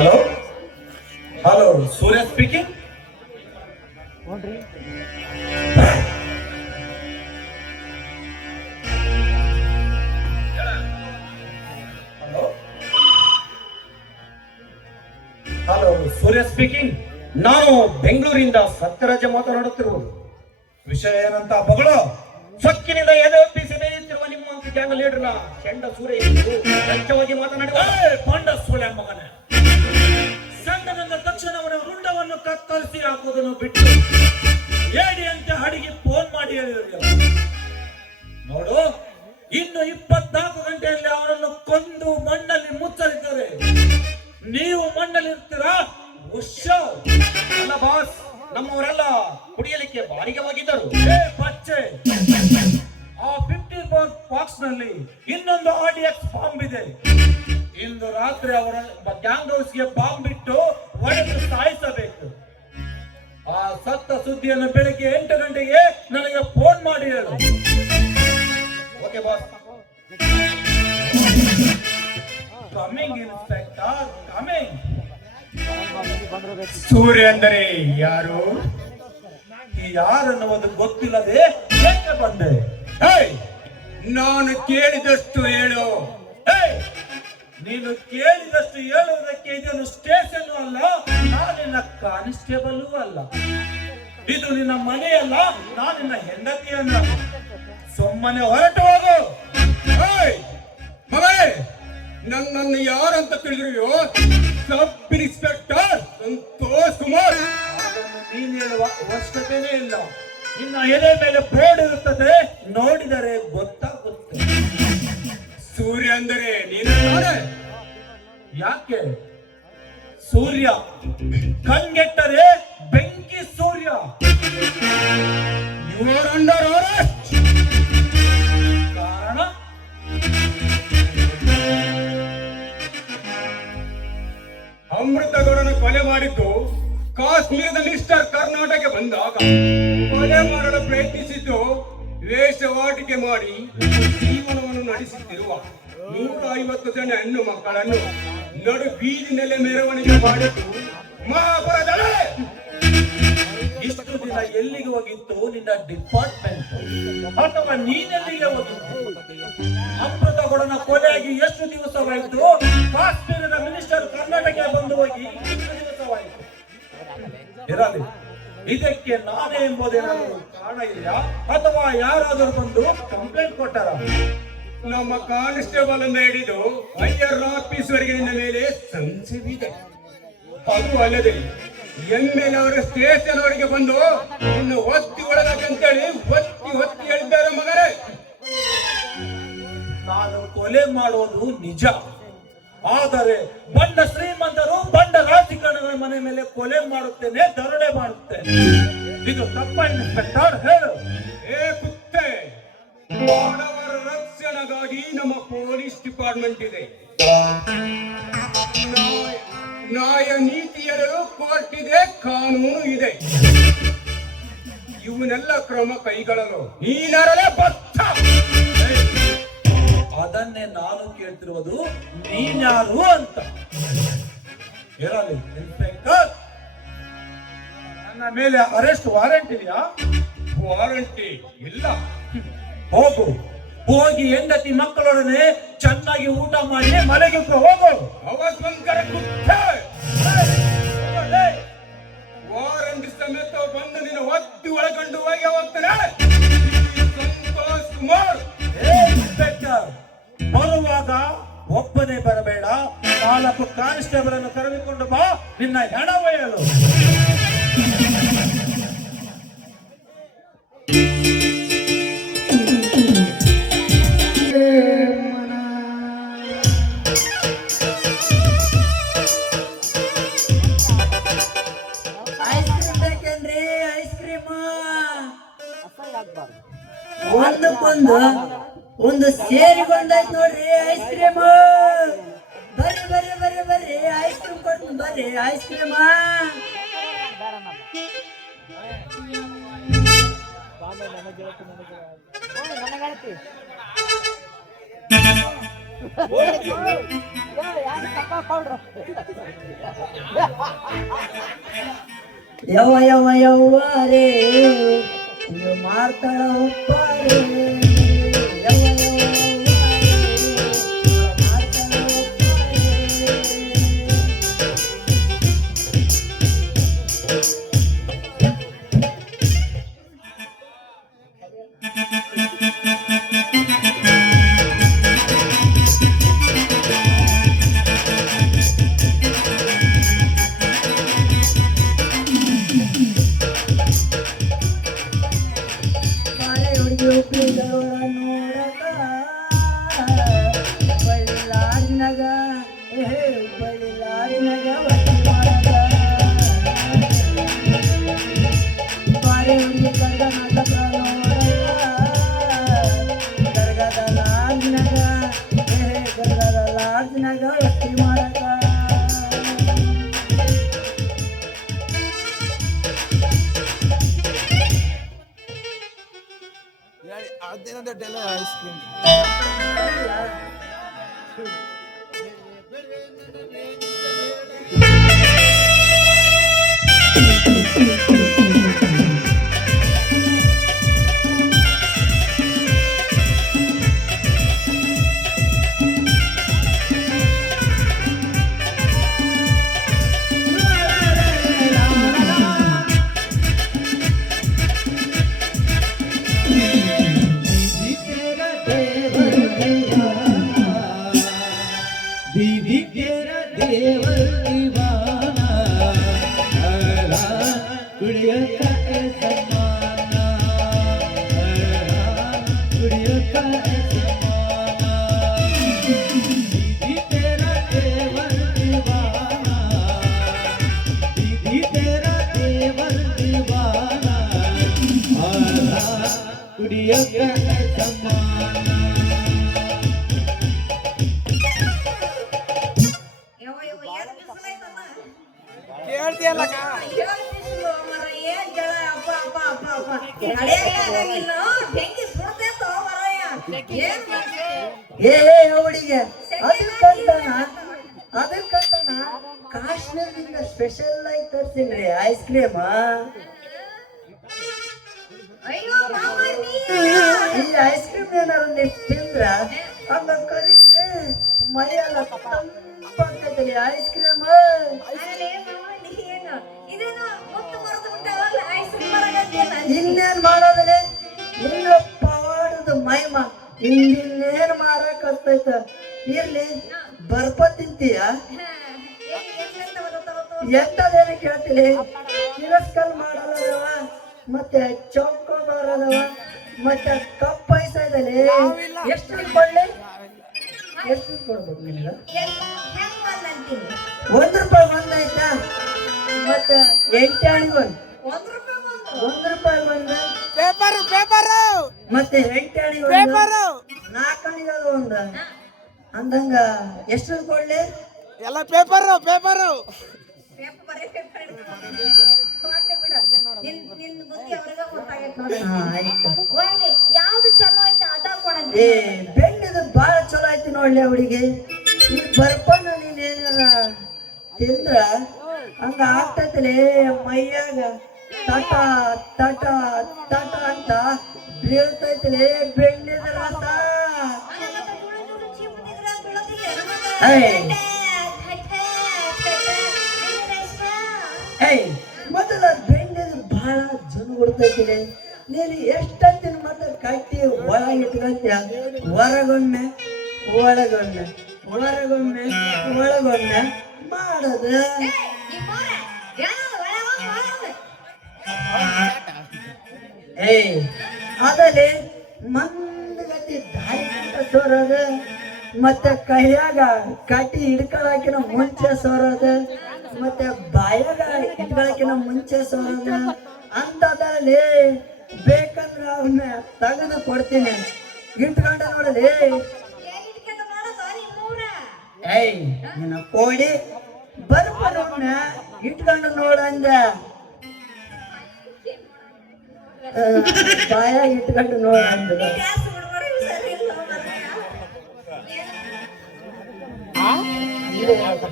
Hello hello, ಸೂರ್ಯ speaking. Hello hello, ಸೂರ್ಯ speaking. ನಾನು ಬೆಂಗಳೂರಿಂದ ಸತ್ಯರಾಜ ಮಾತನಾಡುತ್ತಿರುವುದು. ವಿಷಯ ಏನಂತ ಬಗಳು? ಸೊಕ್ಕಿನಿಂದ ಎದೆಯೊಪ್ಪಿಸಿ ಬೆಳೆಯುತ್ತಿರುವ ನಿಮ್ಮ ಗ್ಯಾಂಗ್ ಲೀಡರ್ನ ಕೆಂಡ ಸೂರ್ಯ ಸ್ವಚ್ಛವಾಗಿ ಮಾತನಾಡುವ ಪಂಡ ಸೂರ್ಯ ಮಗನ ಸಂಘದಿಂದ ತಕ್ಷಣ ಅವನ ರುಂಡವನ್ನು ಕತ್ತರಿಸಿ ಹಾಕುವುದನ್ನು ಬಿಟ್ಟು ಏಡಿಯಂತೆ ಹಡಿಗೆ ಫೋನ್ ಮಾಡಿ ಹೇಳಿದರು. ನೋಡು, ಇನ್ನು 24 ಗಂಟೆಯಲ್ಲಿ ಅವರನ್ನು ಕೊಂದು ಮಣ್ಣಲ್ಲಿ ಮುಚ್ಚಲಿದ್ದಾರೆ. ನೀವು ಮಣ್ಣಲ್ಲಿ ಇರ್ತೀರಾ? ಅಲ್ಲ ಬಾಸ್, ನಮ್ಮವರೆಲ್ಲ ಕುಡಿಯಲಿಕ್ಕೆ ಬಾಡಿಗೆ ಹೋಗಿದ್ದರು. ಬಚ್ಚೆ, ಆ 50 ಬಾಕ್ಸ್ ನಲ್ಲಿ ಇನ್ನೊಂದು RDX ಬಾಂಬ್ ಇದೆ. ಇಂದು ರಾತ್ರಿ ಅವರ ಗ್ಯಾಂಗ್ ಹೌಸ್ ಗೆ ಬಾಂಬ್ ಬಿಟ್ಟು ಒಡೆದು ಸಾಯಿಸಬೇಕು. ಆ ಸತ್ತ ಸುದ್ದಿಯನ್ನು ಬೆಳಿಗ್ಗೆ 8 ಗಂಟೆಗೆ ನನಗೆ ಫೋನ್ ಮಾಡಿ ಹೇಳು. Okay boss. Coming inspector, coming. Surya ಅಂದರೆ ಯಾರು? ಯಾರನ್ನುವುದು ಗೊತ್ತಿಲ್ಲದೆ ಏಕೆ ಬಂದೆ? ನಾನು ಕೇಳಿದಷ್ಟು ಹೇಳು. ನೀನು ಕೇಳಿದಷ್ಟು ಹೇಳುವುದಕ್ಕೆ ಇದನ್ನು ಸ್ಟೇಷನ್ ಅಲ್ಲ, ನಾನಿನ್ನ ಕಾನ್ಸ್ಟೇಬಲ್ ಅಲ್ಲ. ಇದು ನಿನ್ನ ಮನೆಯಲ್ಲ, ನಾನಿನ್ನ ಹೆಂಡತಿಯಲ್ಲ. ಸುಮ್ಮನೆ ಹೊರಟು ಹೋಗು. ನನ್ನನ್ನು ಯಾರಂತ ತಿಳಿದ್ರಿಯೋ? Sub inspector Santosh Kumar. ನೀನು ಹೇಳುವ ಅವಶ್ಯಕತೆನೇ ಇಲ್ಲ. ನಿನ್ನ ಎದೆ ಮೇಲೆ ಬೋರ್ಡ್ ಇರುತ್ತದೆ, ನೋಡಿದರೆ ಗೊತ್ತಾಗುತ್ತೆ. ಸೂರ್ಯ ಅಂದರೆ ನೀನು ತಾನೆ? ಯಾಕೆ? ಸೂರ್ಯ ಕಣ್ಗೆಟ್ಟರೆ ಬೆಂಕಿ ಸೂರ್ಯ. Your under arrest. ಕಾರಣ ಅಮೃತಗೌಡನ ಕೊಲೆ ಮಾಡಿದ್ದು ಕಾಶ್ಮೀರದ ಮಿಸ್ಟರ್ ಕರ್ನಾಟಕ ಬಂದಾಗ ಕೊಲೆ ಮಾಡಲು ಪ್ರಯತ್ನಿಸಿದ್ದು ವೇಷವಾಟಿಕೆ ಮಾಡಿ ಜೀವನವನ್ನು ನಡೆಸುತ್ತಿರುವ 150 ಜನ ಹೆಣ್ಣು ಮಕ್ಕಳನ್ನು ನಡು ಬೀದಿನಲ್ಲೇ ಮೆರವಣಿಗೆ ಮಾಡಿದ್ದು ಮಹಾಪರಾಧ. ಇಷ್ಟು ದಿನ ಎಲ್ಲಿಗೆ ಹೋಗಿತ್ತು ನಿನ್ನ ಡಿಪಾರ್ಟ್ಮೆಂಟ್? ಅಥವಾ ನೀನೆಲ್ಲಿಗೆ ಹೋಗಿತ್ತು? ಅಮೃತಗೌಡನ ಕೊಲೆಯಾಗಿ ಎಷ್ಟು ದಿವಸವಾಯಿತು? ಕಾಶ್ಮೀರದ ಮಿನಿಸ್ಟರ್ ಕರ್ನಾಟಕ ಬಂದು ಹೋಗಿ ಎಷ್ಟು ದಿವಸವಾಯಿತು? ಇರಲಿ, ಇದಕ್ಕೆ ನಾನೇ ಎಂಬುದೇನಾದರೂ ಕಾರಣ ಇದೆಯಾ? ಅಥವಾ ಯಾರಾದರೂ ಬಂದು ಕಂಪ್ಲೇಂಟ್ ಕೊಟ್ಟಾರ? ನಮ್ಮ ಕಾನ್ಸ್ಟೇಬಲ್ ಅನ್ನು ಹಿಡಿದು ಐಆರ್ ಆಫೀಸ್ ವರೆಗೆ ನಿನ್ನ ಮೇಲೆ ಸಂಶಯವಿದೆ. ಅದು ಅಲ್ಲದೆ MLA ಅವರ ಸ್ಟೇಷನ್ ವರೆಗೆ ಬಂದು ಇನ್ನು ಒತ್ತಿ ಒಳಗಂತೇಳಿ ಒತ್ತಿ ಹೇಳಿದ್ದಾರೆ. ಮಗರೇ, ನಾನು ಕೊಲೆ ಮಾಡೋದು ನಿಜ, ಆದರೆ ಬಂಡ ಶ್ರೀಮಂತರು ಬಂಡ ರಾಜಕಾರಣಿಗಳ ಮನೆ ಮೇಲೆ ಕೊಲೆ ಮಾಡುತ್ತೇನೆ, ದರೋಡೆ ಮಾಡುತ್ತೇನೆ. ಇದು ತಪ್ಪ ಇನ್ಸ್ಪೆಕ್ಟರ್? ಹೇಳು. ಕುತ್ತೆ, ಬಡವರ ರಕ್ಷಣೆಗಾಗಿ ನಮ್ಮ ಪೊಲೀಸ್ ಡಿಪಾರ್ಟ್ಮೆಂಟ್ ಇದೆ. ನ್ಯಾಯ ನೀತಿಯರು ಕೋರ್ಟ್ ಇದೆ, ಕಾನೂನು ಇದೆ. ಇವನ್ನೆಲ್ಲ ಕ್ರಮ ಕೈಗೊಳ್ಳಲು ನೀನರಲೇ ಬದ್ಧ. ಅದನ್ನೇ ನಾನು ಕೇಳ್ತಿರುವುದು, ನೀನ್ಯಾರು ಅಂತ. ಇರಲಿ ಇನ್ಸ್ಪೆಕ್ಟರ್, ನನ್ನ ಮೇಲೆ ಅರೆಸ್ಟ್ ವಾರೆಂಟ್ ಇದೆಯಾ? ವಾರಂಟಿ ಇಲ್ಲ. ಹೋಗಿ ಹೆಂಡತಿ ಮಕ್ಕಳೊಡನೆ ಚೆನ್ನಾಗಿ ಊಟ ಮಾಡಿ ಮನೆಗೆ ಹೋಗು. ವಾರಂಟ್ ಸಮೇತ ಬಂದು ನಿನ್ನ ಒತ್ತಿ ಒಳಗೊಂಡು ಹೋಗಿ ಹೋಗ್ತಾನೆ. ಸಂತೋಷ್ ಕುಮಾರ್. ಇನ್ಸ್ಪೆಕ್ಟರ್, ಬರುವಾಗ ಒಬ್ಬನೇ ಬರಬೇಡ, 4 ಕಾನ್ಸ್ಟೇಬಲ್ ಅನ್ನು ಕರೆದುಕೊಂಡು ಬಾ, ನಿನ್ನ ಹೆಣ ಒಯ್ಯಲು. ಒಂದು ಸೇರಿ ಬಂದಾಯ್ತು ನೋಡ್ರಿ ಐಸ್ ಕ್ರೀಮ್. ಬರ್ರಿ ಬರ್ರಿ ಬರ್ರಿ ಬರ್ರಿ, ಐಸ್ ಕ್ರೀಮ್ ಕೊಡ್ತೀನಿ ಬರ್ರಿ. ಐಸ್ ಕ್ರೀಮ್ ಯವ್ವ ಯವ್ವ ಯವ್ವ ರೇ ಇದು ಮಾಡ್ತಾಳ ಒಪ್ಪಾರೆ ಯವ್ವ ಯವ್ವ ಯವ್ವ ರೇ ಮಾಡ್ತಾಳ ಒಪ್ಪಾರೆ ಬಾಳೆ ಹುಡುಗಿ ಉಪ್ಪಿದವಳ ನೋಡಕ ಬಳ್ಳಿಲಾಡಿನಾಗ ಬಳ್ಳಿಲಾಡಿನಾಗ ಒಟ್ಟಿ ಮಾಡಕ ಬಾಳೆ ಹುಡುಗಿ ಕರ್ಗನಾಟಕ ನೋಡಕ ಕರ್ಗದ ಲಾಡಿನಾಗ ಕರ್ಗದ ಲಾಡಿನಾಗ ಒಟ್ಟಿ ಮಾಡಕ ಅದೇನಂದ್ರೆ ಐಸ್ ಕ್ರೀಮ್ दीदी तेरा देवर दीवाना कुड़िया का समाना कुड़िया का समाना दीदी तेरा देवर दीवाना दीदी तेरा देवर दीवाना कुड़िया का समाना ಕೇಳ್ತಿಯಲ್ಲ ಏ ಹುಡುಗಿ ಅದಕ್ಕಂತನ ಕಾಶ್ಮೀರದಿಂದ ಸ್ಪೆಷಲ್ ಆಗಿ ತರ್ಸಿನ್ರಿ ಐಸ್ ಕ್ರೀಮ್ ಈ ಐಸ್ ಕ್ರೀಮ್ ಏನಾರ ನೀವು ತಿಂದ್ರ ಹಂಗ ಕರಿಗೆ ಮೈಯೆಲ್ಲ ತಂಪಾಗ್ತೈತಿ ಐಸ್ ಕ್ರೀಮ್ ಇನ್ನೇನ್ ಮಾಡೋದ್ರೆ ಇಲ್ಲ ಪವಾಡದ ಮೈಮ ಇನ್ನೇನ್ ಮಾರಕ್ ಹತ್ತೈತ ಇರ್ಲಿ ಬರ್ಪ ತಿಂತೀಯ ಎಂತದೇನು ಕೇಳ್ತೀನಿ ತಿರಸ್ಕಲ್ ಮಾಡಲ್ಲದವ ಮತ್ತೆ ಚೌಕೋಬಾರ್ ಅದಾವ ಮತ್ತೆ ಕಪ್ ಐಸ್ ಇದಲಿ ಎಷ್ಟು ಕೊಳ್ಳಿ ಎಷ್ಟು ಕೊಡ್ಬೇಕು ನಿನಗ ₹1 ಒಂದಾಯ್ತಾ ಮತ್ತೆ 8 ಆಣಿ ₹1 ಒಂದ ಪೇಪರು ಮತ್ತೆ 8 ಆಣಿ ಪೇಪರು 4 ಆಣಿಗಳು ಒಂದ ಅಂದಂಗ ಎಷ್ಟು ಕೊಡ್ಲಿ ಎಲ್ಲ ಪೇಪರು ಏ ಬೆಣ್ಣದು ಬಾಳ ಚಲೋ ಐತಿ ನೋಡ್ಲಿ ಅವಳಿಗೆ ಈ ಬರ್ಪಣ್ಣ ನೀನೇನ ತಿಂದ್ರ ಹಂಗ ಆಗ್ತೈತಲೇ ಮೈಯಾಗ ತಟ ತಟ ತಟ ಅಂತ ಬೀಳ್ತೈತಲೇ ಬೆಣ್ಣದ ರಸ ಮೊದಲ ಬೆಣ್ಣದು ಬಹಳ ಜನ ಕೊಡ್ತೈತಿಲೆ ನೀನು ಎಷ್ಟಂತಿನ ಮತ್ತೆ ಕಟ್ಟಿ ಒಳಗೆ ಇಟ್ಕೊಂತೀಯ ಹೊರಗೊಮ್ಮೆ ಒಳಗೊಮ್ಮೆ ಹೊರಗೊಮ್ಮೆ ಒಳಗೊಮ್ಮೆ ಮಾಡೋದು ಅದಲ್ಲಿ ಮಂದಗತಿ ದಾರಿ ಸೋರೋದು ಮತ್ತೆ ಕೈಯಾಗ ಕಟ್ಟಿ ಹಿಡ್ಕೊಳಕಿನ ಮುಂಚೆ ಸೋರೋದು ಮತ್ತೆ ಬಾಯಾಗ ಇಟ್ಕೊಳಕಿನ ಮುಂಚೆ ಸೋರೋದು ಅಂತದ್ರಲ್ಲಿ ಬೇಕಂದ್ರ ಅವನ್ನ ತೆಗೆದು ಕೊಡ್ತೀನಿ ಇಟ್ಕೊಂಡ ನೋಡಲಿ ನಿನ್ನ ಕೋಡಿ ಬರ್ಬರೋಣ ಇಟ್ಕೊಂಡು ನೋಡಂದ ಬಾಯಾಗ ಇಟ್ಕೊಂಡು ನೋಡಂದ ಹೇಳಿ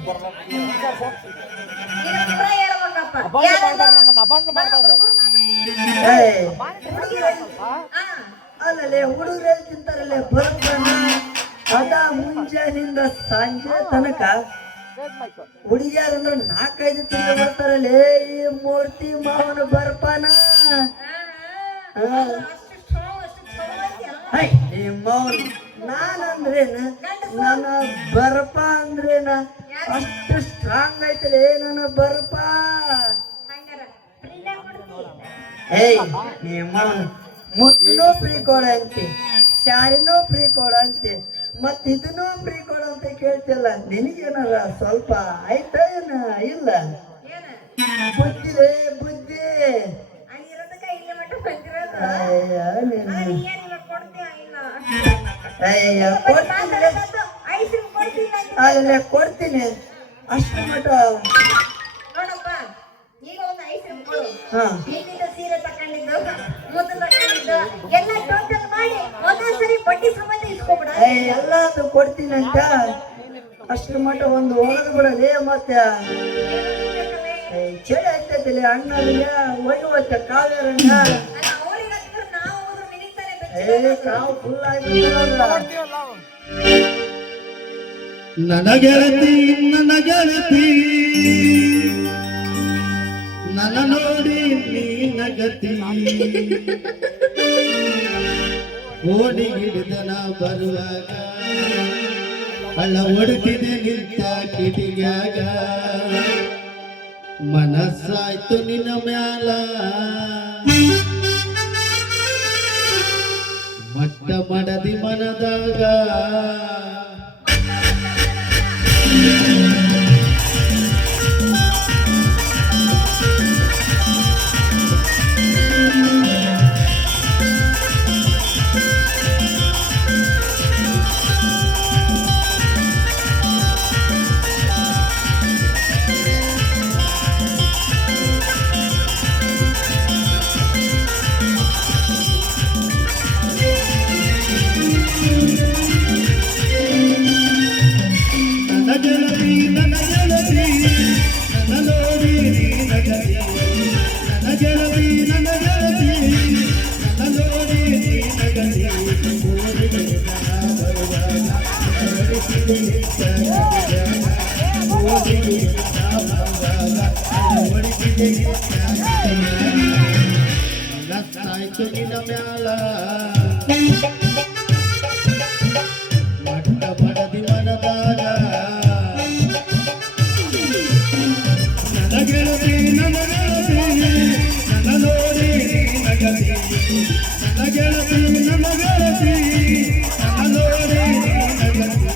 ಏಯ್, ಅಲ್ಲಲ್ಲೇ ಹುಡುಗರು ತಿಂತಾರಲ್ಲೇ ಬರ್ತಾನ ಅದ ಮುಂಜಾನಿಂದ ಸಂಜೆ ತನಕ ಹುಡುಗಿಯರಂದ್ರೆ 4-5 ತಿಂಗಳು ಬರ್ತಾರಲ್ಲೇ ಈ ಮೂರ್ತಿ ಮಾವನ ಬರ್ಪಾನ ಮೌನ್ ನಾನಂದ್ರೇನ ನನ್ನ ಬರ್ಪ ಅಂದ್ರೇನ ಅಷ್ಟು ಸ್ಟ್ರಾಂಗ್ ಐತಲೇ ನನ್ನ ಬರ್ಪ ಏಯ್ ಮೌನ್ ಮುತ್ತನೂ ಫ್ರೀ ಕೊಡ ಅಂತೆ ಶಾರಿನೂ ಫ್ರೀ ಕೊಡ ಅಂತೆ ಮತ್ ಇದನ್ನೂ ಫ್ರೀ ಕೊಡ ಅಂತ ಕೇಳ್ತಿಲ್ಲ ನಿನಗೇನಾರ ಸ್ವಲ್ಪ ಆಯ್ತಾ ಏನ ಇಲ್ಲ ಬುದ್ಧಿಲೇ ಬುದ್ಧಿ ಅಯ್ಯ ಅಲ್ಲೇ ಕೊಡ್ತೀನಿ ಅಷ್ಟು ಮಟ್ಟ ಹಾ ಸೀರೆ ತಕೊಂಡಿದ್ದು ಮುದ್ದು ತಕೊಂಡಿದ್ದು ಎಲ್ಲ ಟೋಟಲ್ ಮಾಡಿ ಒಂದೇ ಸರಿ ಬಡ್ಡಿ ಸಮೇತ ಇಸ್ಕೊಬಿಡ ಎಲ್ಲದು ಕೊಡ್ತೀನಿ ಅಂತ ಅಷ್ಟು ಮಟ್ಟ ಒಂದು ಒಳಗೆ ಬಿಡಲಿ ಮತ್ತೆ ಚಳಿ ಆಗ್ತೈತಿಲ್ಲ ಅಣ್ಣರಿಗೆ ಒಯ್ಯುವತ್ತ ಕಾವೇರಣ್ಣ ಕಾವು ಫುಲ್ ಆಗಿಬಿಟ್ಟಿರೋದು ನನ್ನ ಗೆಳತಿ ನನ್ನ ನೋಡಿ ನೀ ನಗತಿ ಓಡಿ ಹಿಡಿದನ ಬರುವಾಗ ಹಳ್ಳ ಹೊಡುಕಿದೆ ನಿಂತ ಕಿಟಿಗ್ಯಾಗ ಮನಸ್ಸಾಯ್ತು ನಿನ್ನ ಮ್ಯಾಲ ಮಟ್ಟ ಮಡದಿ ಮನದಾಗ ಮಟ್ಟ ಬಡದಿ ಮನದಾಗ ನನ್ನ ಗೆಳತಿ ನನ್ನ ನೋಡಿ ನಗತಿ ನನ್ನ ಗೆಳತಿ ನನ್ನ ನೋಡಿ ನಗತಿ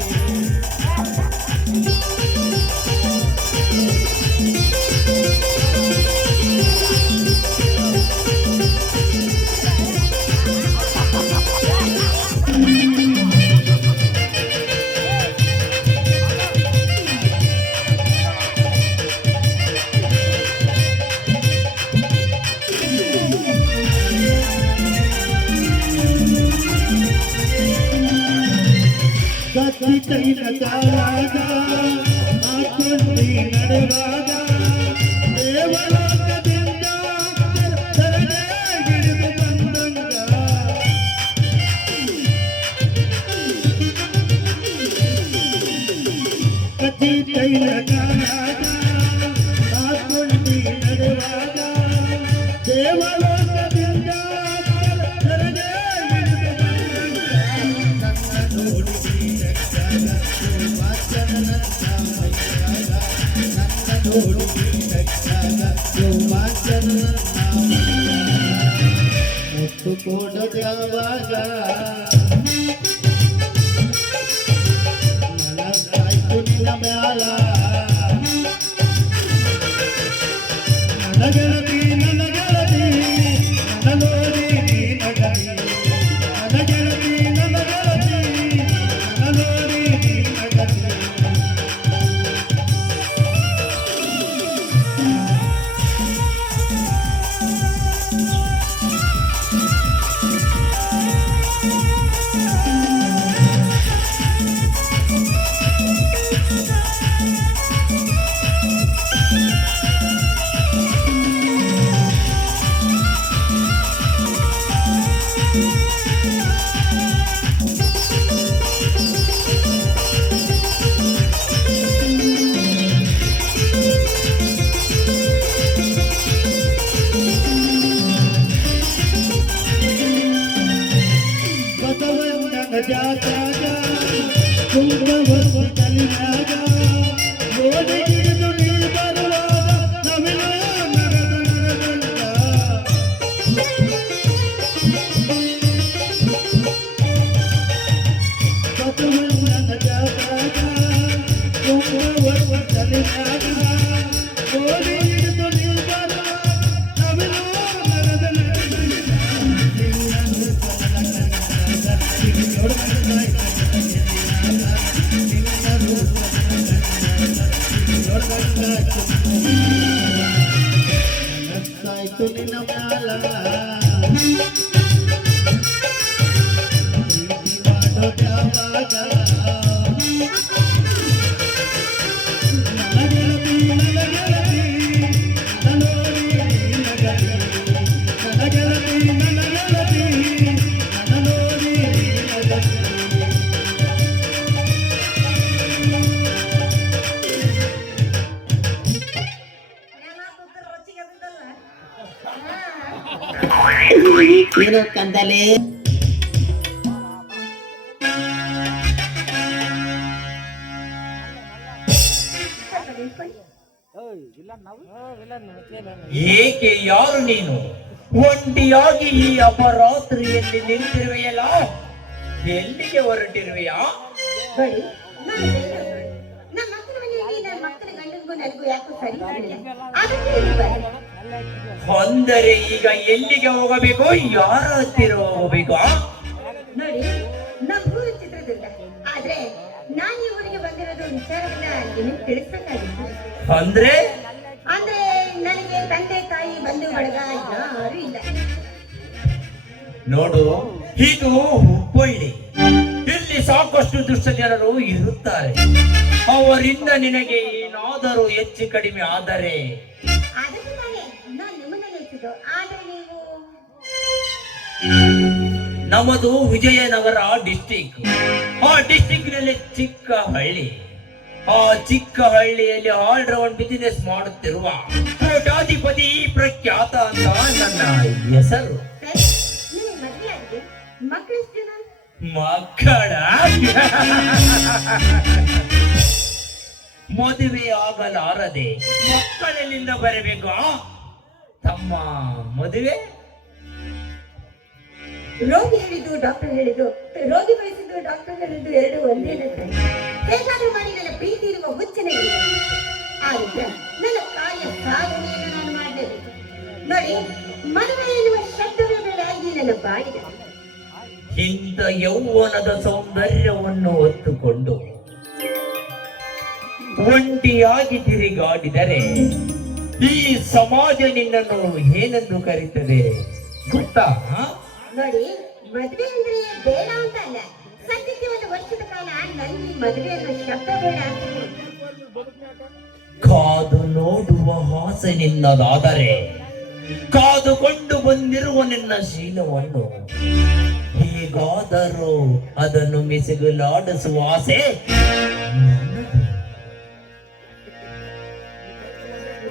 ಕತ್ತಿ ಕೈನ ಕಾಲಾಗ ಹಾಕೊಂಡಿ ನಡೆವಾಗ ದೇವಲೋಕದಿಂದ ಸರಳೆ ಹಿಡಿದು ಬಂದಂಗ ಕತ್ತಿ ಕೈನ ಕಾಲಾಗ ಹಾಕೊಂಡಿ ನಡೆವಾಗ ದೇವಲೋಕದಿಂದ ಸರಳೆ ಹಿಡಿದು ಮುತ್ತು ಕೊಡದ್ಯಾವಾಗ ಮನಸ್ಸಾಯ್ತು ನಿನ್ನ ಮ್ಯಾಲ ನನ್ನ ಗೆಳತಿ ನನ್ನ ನೋಡಿ ನೀ ನಗತಿ ನನ್ನ ಗೆಳತಿ ನನ್ನ ನೋಡಿ ನೀ ನಗತಿ ಓಡಿ ಹಿಡಿದು ನಿಲ್ದಾರ ಅವಿನೋ ಮರದ ನನ್ನಾಯ್ತು ನಿನ್ನ ಮ್ಯಾಲ ಏನೋ ಕಂದಲೆ ಏಕೆ ಯಾರು ನೀನು ಒಂಟಿಯಾಗಿ ಈ ಅಪರಾತ್ರಿಯಲ್ಲಿ ನಿಂತಿರುವೆಯಲ್ಲ ಎಲ್ಲಿಗೆ ಹೊರಟಿರುವೆಯಾ ನೋಡಿ ನಾನು ಹೇಳ್ತೇನೆ. ನಮ್ಮ ಮಕ್ಕಳ ಮನೆಯಲ್ಲಿ ನನ್ನ ಮಕ್ಕಳ ಗಂಡನಿಗೂ ನನಗೂ ಯಾಕೋ ಸರಿ ಬರಲಿಲ್ಲ. ಅದಕ್ಕೆ ಇಲ್ಲಿ ಬಂದೆ. ಅಂದರೆ ಈಗ ಎಲ್ಲಿಗೆ ಹೋಗಬೇಕು ಯಾರ ಹತ್ತಿರ ಹೋಗಬೇಕು ನೋಡಿ ನಮ್ಮ ಊರು ಚಿತ್ರದುರ್ಗ. ಆದ್ರೆ ನಾನು ಈ ಊರಿಗೆ ಬಂದಿರೋದು ವಿಚಾರವನ್ನ ನಿಮಗೆ ತಿಳಿಸ್ಬೇಕಾಗಿತ್ತು. ಅಂದ್ರೆ ಅಂದ್ರೆ ನನಗೆ ತಂದೆ ತಾಯಿ ಬಂಧು ಬಳಗ ಯಾರು ಇಲ್ಲ. ನೋಡು ಇದು ಹುಬ್ಬಳ್ಳಿ, ಇಲ್ಲಿ ಸಾಕಷ್ಟು ದುಷ್ಟ ಜನರು ಇರುತ್ತಾರೆ. ಅವರಿಂದ ನಿನಗೆ ಏನಾದರೂ ಹೆಚ್ಚು ಕಡಿಮೆ ಆದರೆ ಅದಕ್ಕೆ ನಾನು ನಿಮ್ಮನ್ನ ನೆಚ್ಚಿದ್ದು. ಆದ್ರೆ ನೀವು ನಮ್ಮದು ವಿಜಯನಗರ ಡಿಸ್ಟಿಕ್. ಆ ಡಿಸ್ಟಿಕ್ ನಲ್ಲಿ ಚಿಕ್ಕ ಹಳ್ಳಿ. ಆ ಚಿಕ್ಕ ಹಳ್ಳಿಯಲ್ಲಿ ಆಲ್ರೌಂಡ್ ಬಿಸಿನೆಸ್ ಮಾಡುತ್ತಿರುವ ಕೋಟ್ಯಾಧಿಪತಿ ಪ್ರಖ್ಯಾತ ಅಂತ ನನ್ನ ಹೆಸರು. ಸರಿ, ನಿಮಗೆ ಮದುವೆ ಆಗಿದೆ, ಮಕ್ಕಳು ಎಷ್ಟು ಜನ? ಮಕ್ಕಳ ಮದುವೆ ಆಗಲಾರದೆ ಮಕ್ಕಳಲ್ಲಿಂದ ಬರಬೇಕು ತಮ್ಮ ಮದುವೆ. ರೋಗಿ ಹೇಳಿದ್ದು ಡಾಕ್ಟರ್ ಹೇಳಿದ್ದು, ರೋಗಿ ಬಯಸಿದ್ದು ಡಾಕ್ಟರ್ ಹೇಳಿದ್ದು ಎರಡು ಒಂದೇ ತಾನೆ. ಹೇಗಾದ್ರೂ ಮಾಡಿ ನನ್ನ ಪ್ರೀತಿ ಇರುವ ಹುಚ್ಚನೆ ಆದ್ರೆ ನನ್ನ ಕಾರ್ಯ ಸಾಧನೆಯನ್ನು ನಾನು ಮಾಡಲೇಬೇಕು. ನೋಡಿ, ಮದುವೆ ಎನ್ನುವ ಶಬ್ದವೇ ಬೇಡ ಈ ನನ್ನ ಬಾಯಿಗೆ. ಇಂಥ ಯೌವನದ ಸೌಂದರ್ಯವನ್ನು ಹೊತ್ತುಕೊಂಡು ಒಂಟಿಯಾಗಿ ತಿರುಗಾಡಿದರೆ ಈ ಸಮಾಜ ನಿನ್ನನ್ನು ಏನೆಂದು ಕರೀತದೆ ಗೊತ್ತಾ? ನೋಡಿ, ಮದುವೆ ಅಂದ್ರೆ ಬೇಡ ಅಂತ ಅಲ್ಲ, ಸದ್ಯಕ್ಕೆ ಒಂದು ವರ್ಷದ ಕಾಲ ನನಗೆ ಈ ಮದುವೆ ಅನ್ನೋ ಶಬ್ದ ಬೇಡ ಅಂತ. ಕಾದು ನೋಡುವ ಆಸೆ ನಿನ್ನದಾದರೆ ಕಾದುಕೊಂಡು ಬಂದಿರುವ ನಿನ್ನ ಶೀಲವನ್ನು ಹೇಗಾದರೂ ಅದನ್ನು ಮಿಸುಗುಲಾಡಿಸುವ ಆಸೆ ನನ್ನದು.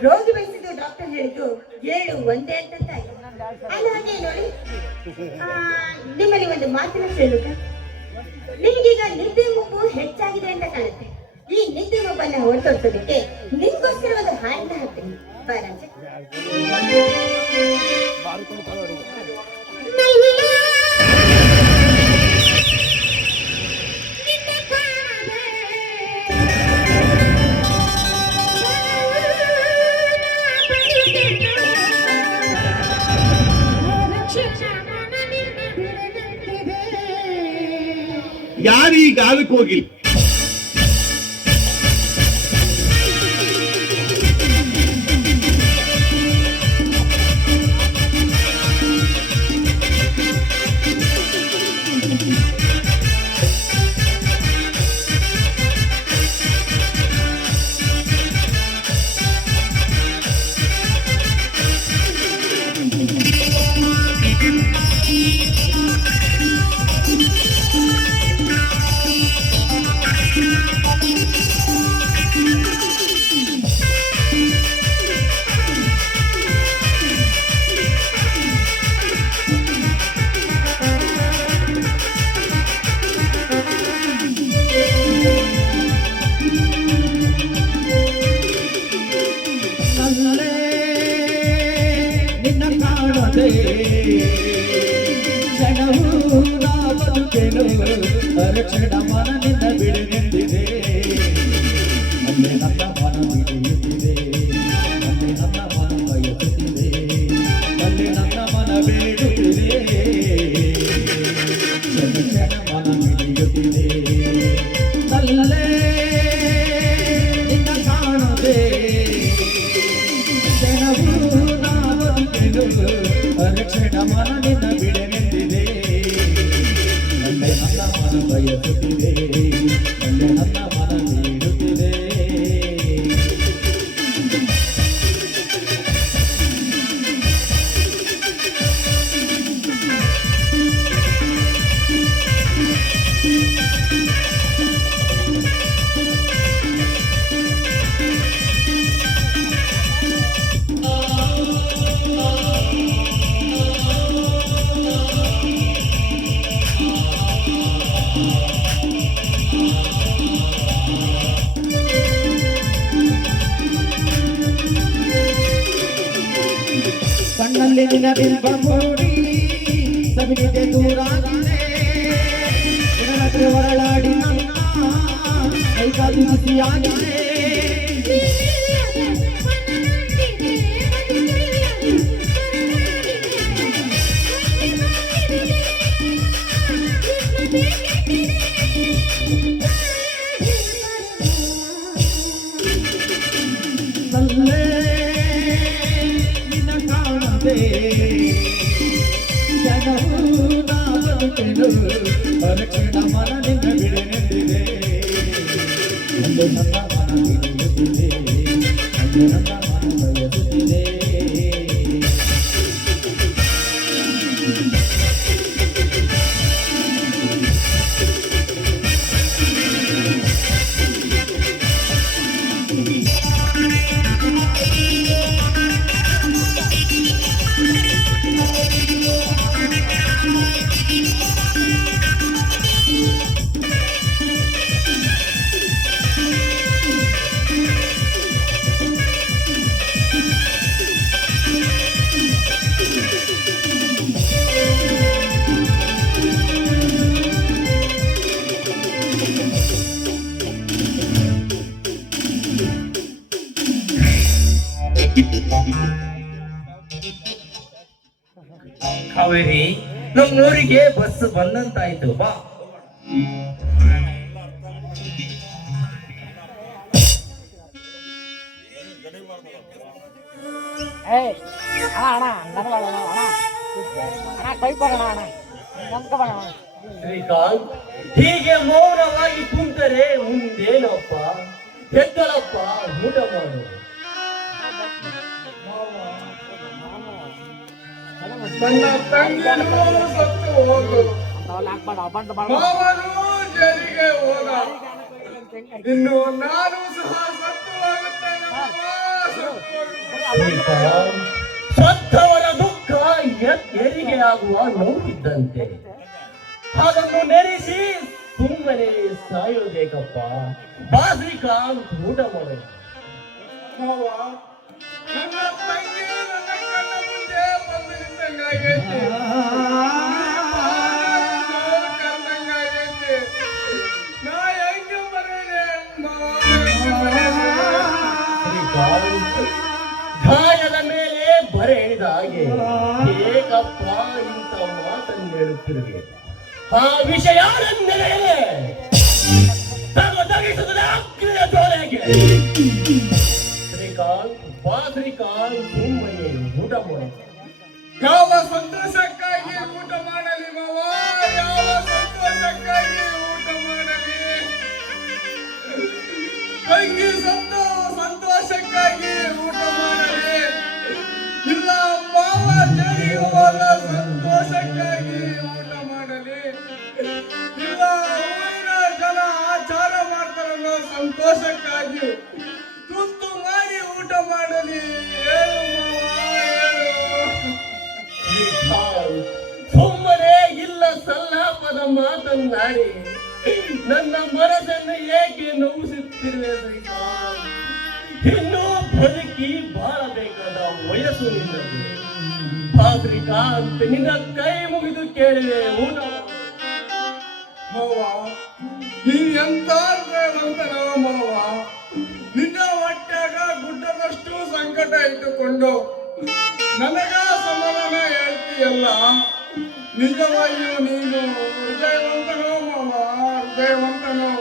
ರೋಗಿ ಬಯಸಿದ್ದು ಡಾಕ್ಟರ್ ಹೇಳಿದ್ದು ಎರಡು ಒಂದೇ ಅಂತ ತಾಯಿ. ಹಾಗೆ ನೋಡಿ, ನಿಮ್ಮಲ್ಲಿ ಒಂದು ಮಾತಿನ ಹೇಳುತ್ತ, ನಿಮಗೀಗ ನಿದ್ದೆ ಮಗು ಹೆಚ್ಚಾಗಿದೆ ಅಂತ ಕಾಣುತ್ತೆ. ಈ ನಿದ್ದೆ ಮಗುವನ್ನ ಹೊರತೋಡ್ಸೋದಕ್ಕೆ ನಿಮ್ಗೋಸ್ಕರ ಒಂದು ಹಾಡನ್ನ ಹಾಕ್ತೀನಿ. ಬಾರಾಜ. ಯಾರು ಈ ಗಾಲಕ್ಕೆ ಹೋಗಿಲ್ಲ. ಕ್ಷಣವೂ ನಾ ಬದುಕೆನು ಅರಕ್ಷಣ ಮನದಿಂದ ಬಿಡುತ್ತಿದೆ, ಅಲ್ಲೇ ನನ್ನ ಮನ ಬಿಡುತ್ತಿದೆ. ಕ್ಷಣವೂ ನಾ ಬದುಕೆನು ಅರಕ್ಷಣ ಮನ ನಿನ್ನ ಬಿಡನೆಂದಿದೆ ನನ್ನೆ ನನ್ನ ಮನ ಬಯಸುತ್ತಿದೆ ನನ್ನೆ ನನ್ನ ಮನ ನೀಡುತ್ತಿದೆ ಕಣ್ಣಲ್ಲಿ ನಿನ್ನ ಬಿಂಬ ಮೂಡಿ ಸವಿನಿದೆ ದೂರಾಗಿದೆ ನಿನ್ನ ಹೊರಳಾಡಿ ನನ್ನ ಕೈಕಾಲು ಬಿಸಿಯಾಗಿದೆ ನಲ್ಲೇ ನಿನ್ನ ಕಾಣದೆ ಜನವು ನಾ ಬದುಕೆನು ಅರಕ್ಷಣ ಮನ ನಿನ್ನ ಬಿಡನೆಂದಿದೆ ಒಂದು ನನ್ನ ಮನ ನೀಡುತ್ತಿದೆ ಒಂದು ನನ್ನ ಮನ ಬಯಸುತ್ತಿದೆ ಕಾವೇರಿ ನಮ್ಮೂರಿಗೆ ಬಸ್ ಬಂದಂತಾಯ್ತು ಬಾ ಶ್ರೀಕಾಂತ್ ಹೀಗೆ ಮೌನವಾಗಿ ಕುಂತರೆ ಮುಂದೇನಪ್ಪ ಎದ್ದಳಪ್ಪ ಊಟ ಮಾಡು ನನ್ನ ತಂಗನು ಸತ್ತು ಹೋದು ಮಾವನು ಜರಿಗೆ ಹೋದ ಇನ್ನು ನಾನು ಸಹ ಸತ್ತು ಹೋಗುತ್ತೇನೆ ಶ್ರೀಕಾಂತ್ ಸತ್ತವರ ದುಃಖ ಹೆರಿಗೆ ಆಗುವ ನೋವಿದ್ದಂತೆ ಅದನ್ನು ನೆನೆಸಿ ಸುಮ್ಮನೆ ಸಾಯೋದೇಕಪ್ಪ ಬಾ ಶ್ರೀಕಾಂತ್ ಊಟ ಮಾಡು ಮಾವ ನನ್ನ ತಂಗಿ ನನ್ನ ಕಣ್ಣ ಮುಂದೆ ಬಂದು ನಿಂತಂಗಾಗೈತಿ ಕರ್ದಂಗಾಗೈತಿ ನಾ ಹೆಂಗೆ ಬರೋದೆ ಶ್ರೀಕಾಂತ್ ಗಾಯದ ಮೇಲೆ ಬರೆ ಎಣಿದ ಹಾಗೆ ಏಕಪ್ಪ ಇಂಥ ಮಾತನ್ನು ಹೇಳುತ್ತಿರುವೆ ಆ ವಿಷಯ ನೆಲೆಯೇ ತಗಿಸುತ್ತದೆ ಅಗ್ನಿಯ ಜೋಲೆಗೆ ಶ್ರೀಕಾಂತ್ ಬಾ ಶ್ರೀಕಾಂತ್ ಸುಮ್ಮನೆ ಊಟ ಮಾಡು ಯಾವ ಸಂತೋಷಕ್ಕಾಗಿ ಊಟ ಮಾಡಲಿ ಮಾವ ಯಾವ ಸಂತೋಷಕ್ಕಾಗಿ ಊಟ ಮಾಡಲಿ ತಂಗಿ ಸಂತೋಷಕ್ಕಾಗಿ ಊಟ ಮಾಡಲಿ ಇಲ್ಲ ಮಾವ ಜರಿಯುವಾಗ ಸಂತೋಷಕ್ಕಾಗಿ ಊಟ ಮಾಡಲಿ ಇಲ್ಲ ಊರಿನ ಜನ ಆಚಾರ ಮಾಡ್ತಾರಲ್ಲ ಸಂತೋಷಕ್ಕಾಗಿ ತುತ್ತು ಮಾಡಿ ಊಟ ಮಾಡಲಿ ಹೇಳು ಮಾವ ಹೇಳು ಸುಮ್ಮನೆ ಇಲ್ಲ ಸಲ್ಲಾಪದ ಮಾತನ್ನಾಡಿ ನನ್ನ ಮನಸ್ಸನ್ನು ಏಕೆ ನೋವಿಸುತ್ತಿರುವೆ ಶ್ರೀಕಾಂತ್ ಇನ್ನೂ ಬದುಕಿ ಬಾಳಬೇಕಾದ ವಯಸ್ಸು ನಿನ್ನದು ಬಾ ಶ್ರೀಕಾಂತ್ ನಿನ್ನ ಕೈ ಮುಗಿದು ಕೇಳಿವೆ ಊಟ ಮಾವ ನೀನ್ ಎಂತ ಶ್ರೀಮಂತನವ ಮಾವ ನಿನ್ನ ಹೊಟ್ಯಾಗ ಗುಡ್ಡದಷ್ಟು ಸಂಕಟ ಇಟ್ಟುಕೊಂಡು ನನಗ ಸಮಾಧಾನ ಹೇಳ್ತೀಯಲ್ಲ ನಿಜವಾಗಿಯೂ ನೀನು ಹೃದಯವಂತನೋ ಮಾವ ಹೃದಯವಂತನೋ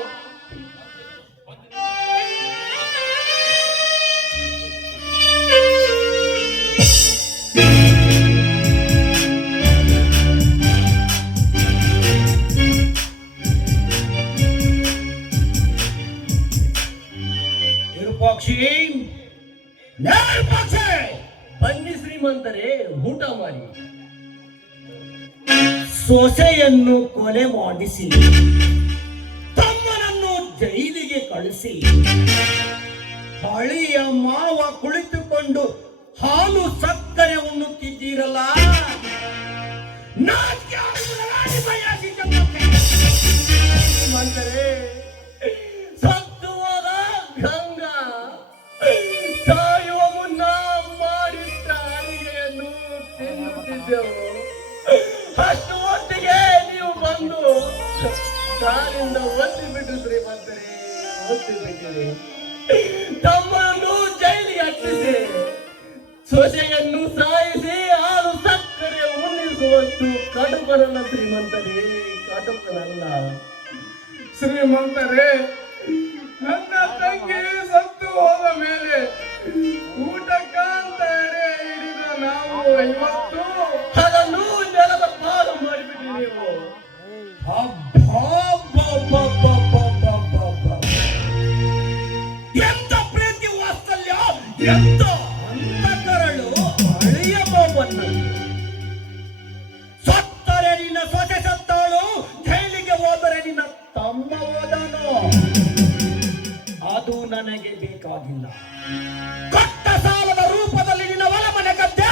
ಬನ್ನಿ ಶ್ರೀಮಂತರೇ, ಊಟ ಮಾಡಿ. ಸೊಸೆಯನ್ನು ಕೊಲೆ ಮಾಡಿಸಿ ತಮ್ಮನನ್ನು ಜೈಲಿಗೆ ಕಳಿಸಿ ಹಳಿಯ ಮಾವ ಕುಳಿತುಕೊಂಡು ಹಾಲು ಸಕ್ಕರೆ ಉಣ್ಣುತ್ತಿದ್ದೀರಲ್ಲ, ನಾಚಿಕೆ ಆಗುವುದಿಲ್ಲ ನಿಮ್ಮ ಯಾಸಿ ಜಗಕ್ಕೆ? ಶ್ರೀಮಂತರೇ, ಸತ್ತು ಹೋದ ಗಂಗಾ ಸಾಯುವ ಮುನ್ನ ಮಾಡಿಟ್ಟ ಅಡಿಗೆಯನ್ನು ತಿನ್ನುತ್ತಿದ್ದೆವು. ಅಷ್ಟು ಹೊತ್ತಿಗೆ ನೀವು ಬಂದು ಕಾಲಿಂದ ಒತ್ತಿ ಬಿಟ್ಟು ಶ್ರೀಮಂತರೇ, ಒತ್ತಿ ಬಿಟ್ಟಿರಿ. ತಮ್ಮನ್ನು ಜೈಲಿಗೆ ಹಟ್ಟಿಸಿ ಸೊಸೆಯನ್ನು ಸಾಯಿಸಿ ಹಾಲು ಸಕ್ಕರೆ ಉಣಿಸುವಷ್ಟು ಕಡುಬರಲ್ಲ ಶ್ರೀಮಂತರೇ, ಕಡುಬರಲ್ಲ. ಶ್ರೀಮಂತರೇ, ನನ್ನ ತಂಗಿ ಸತ್ತು ಹೋದ ಮೇಲೆ ಊಟಕ್ಕಂತ ಎಡೆ ಹಿಡಿದ ನಾವು ಇವತ್ತು ಅದನ್ನು ನೆಲದ ಪಾಲು ಮಾಡಿಬಿಟ್ರಿ ನೀವು. ಎಂತ ಪ್ರೀತಿ ವಾತ್ಸಲ್ಯ, ಎಂತ ಅಂತಃಕರಳು ಹಳೆಯ ಮಾವನ್ನು. ಸತ್ತರೆ ನಿನ್ನ ಸೊಸೆ ಸತ್ತಾಳು, ಜೈಲಿಗೆ ಹೋದರೆ ನಿನ್ನ ತಮ್ಮ ಹೋದನು. ಅದು ನನಗೆ ಬೇಕಾಗಿಲ್ಲ. ಕೊಟ್ಟ ಸಾಲದ ರೂಪದಲ್ಲಿ ನಿನ್ನ ಹೊಲ ಮನೆ ಗದ್ದೆ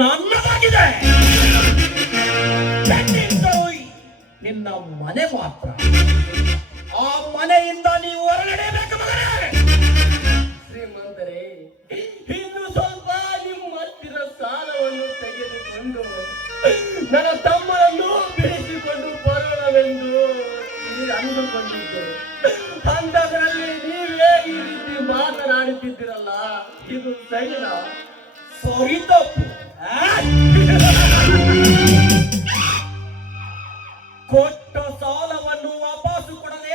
ನನ್ನದಾಗಿದೆ. ಬೆನ್ನಿಂದರು ನಿನ್ನ ಮನೆ ಮಾತ್ರ. ಆ ಮನೆಯಿಂದ ನೀವು ಹೊರಗಡೆಬೇಕು ಮಗನೇ. ಶ್ರೀಮಂತರೇ, ಇನ್ನು ಸ್ವಲ್ಪ ನಿಮ್ಮ ಹತ್ತಿರ ಸಾಲವನ್ನು ತೆಗೆದುಕೊಂಡು ನನ್ನ ತಮ್ಮನನ್ನು ಬಿಡಿಸಿಕೊಂಡು ಬರೋಣವೆಂದು ಅಂದುಕೊಂಡಿದ್ದೆ. ಅಂದದ್ರಲ್ಲಿ ನೀವೇ ಈ ರೀತಿ ಮಾತನಾಡುತ್ತಿದ್ದೀರಲ್ಲ, ಇದು ಸರಿನಾ? ಸರಿ ತಪ್ಪು. ಕೊಟ್ಟ ಸಾಲವನ್ನು ವಾಪಸ್ಸು ಕೊಡದೆ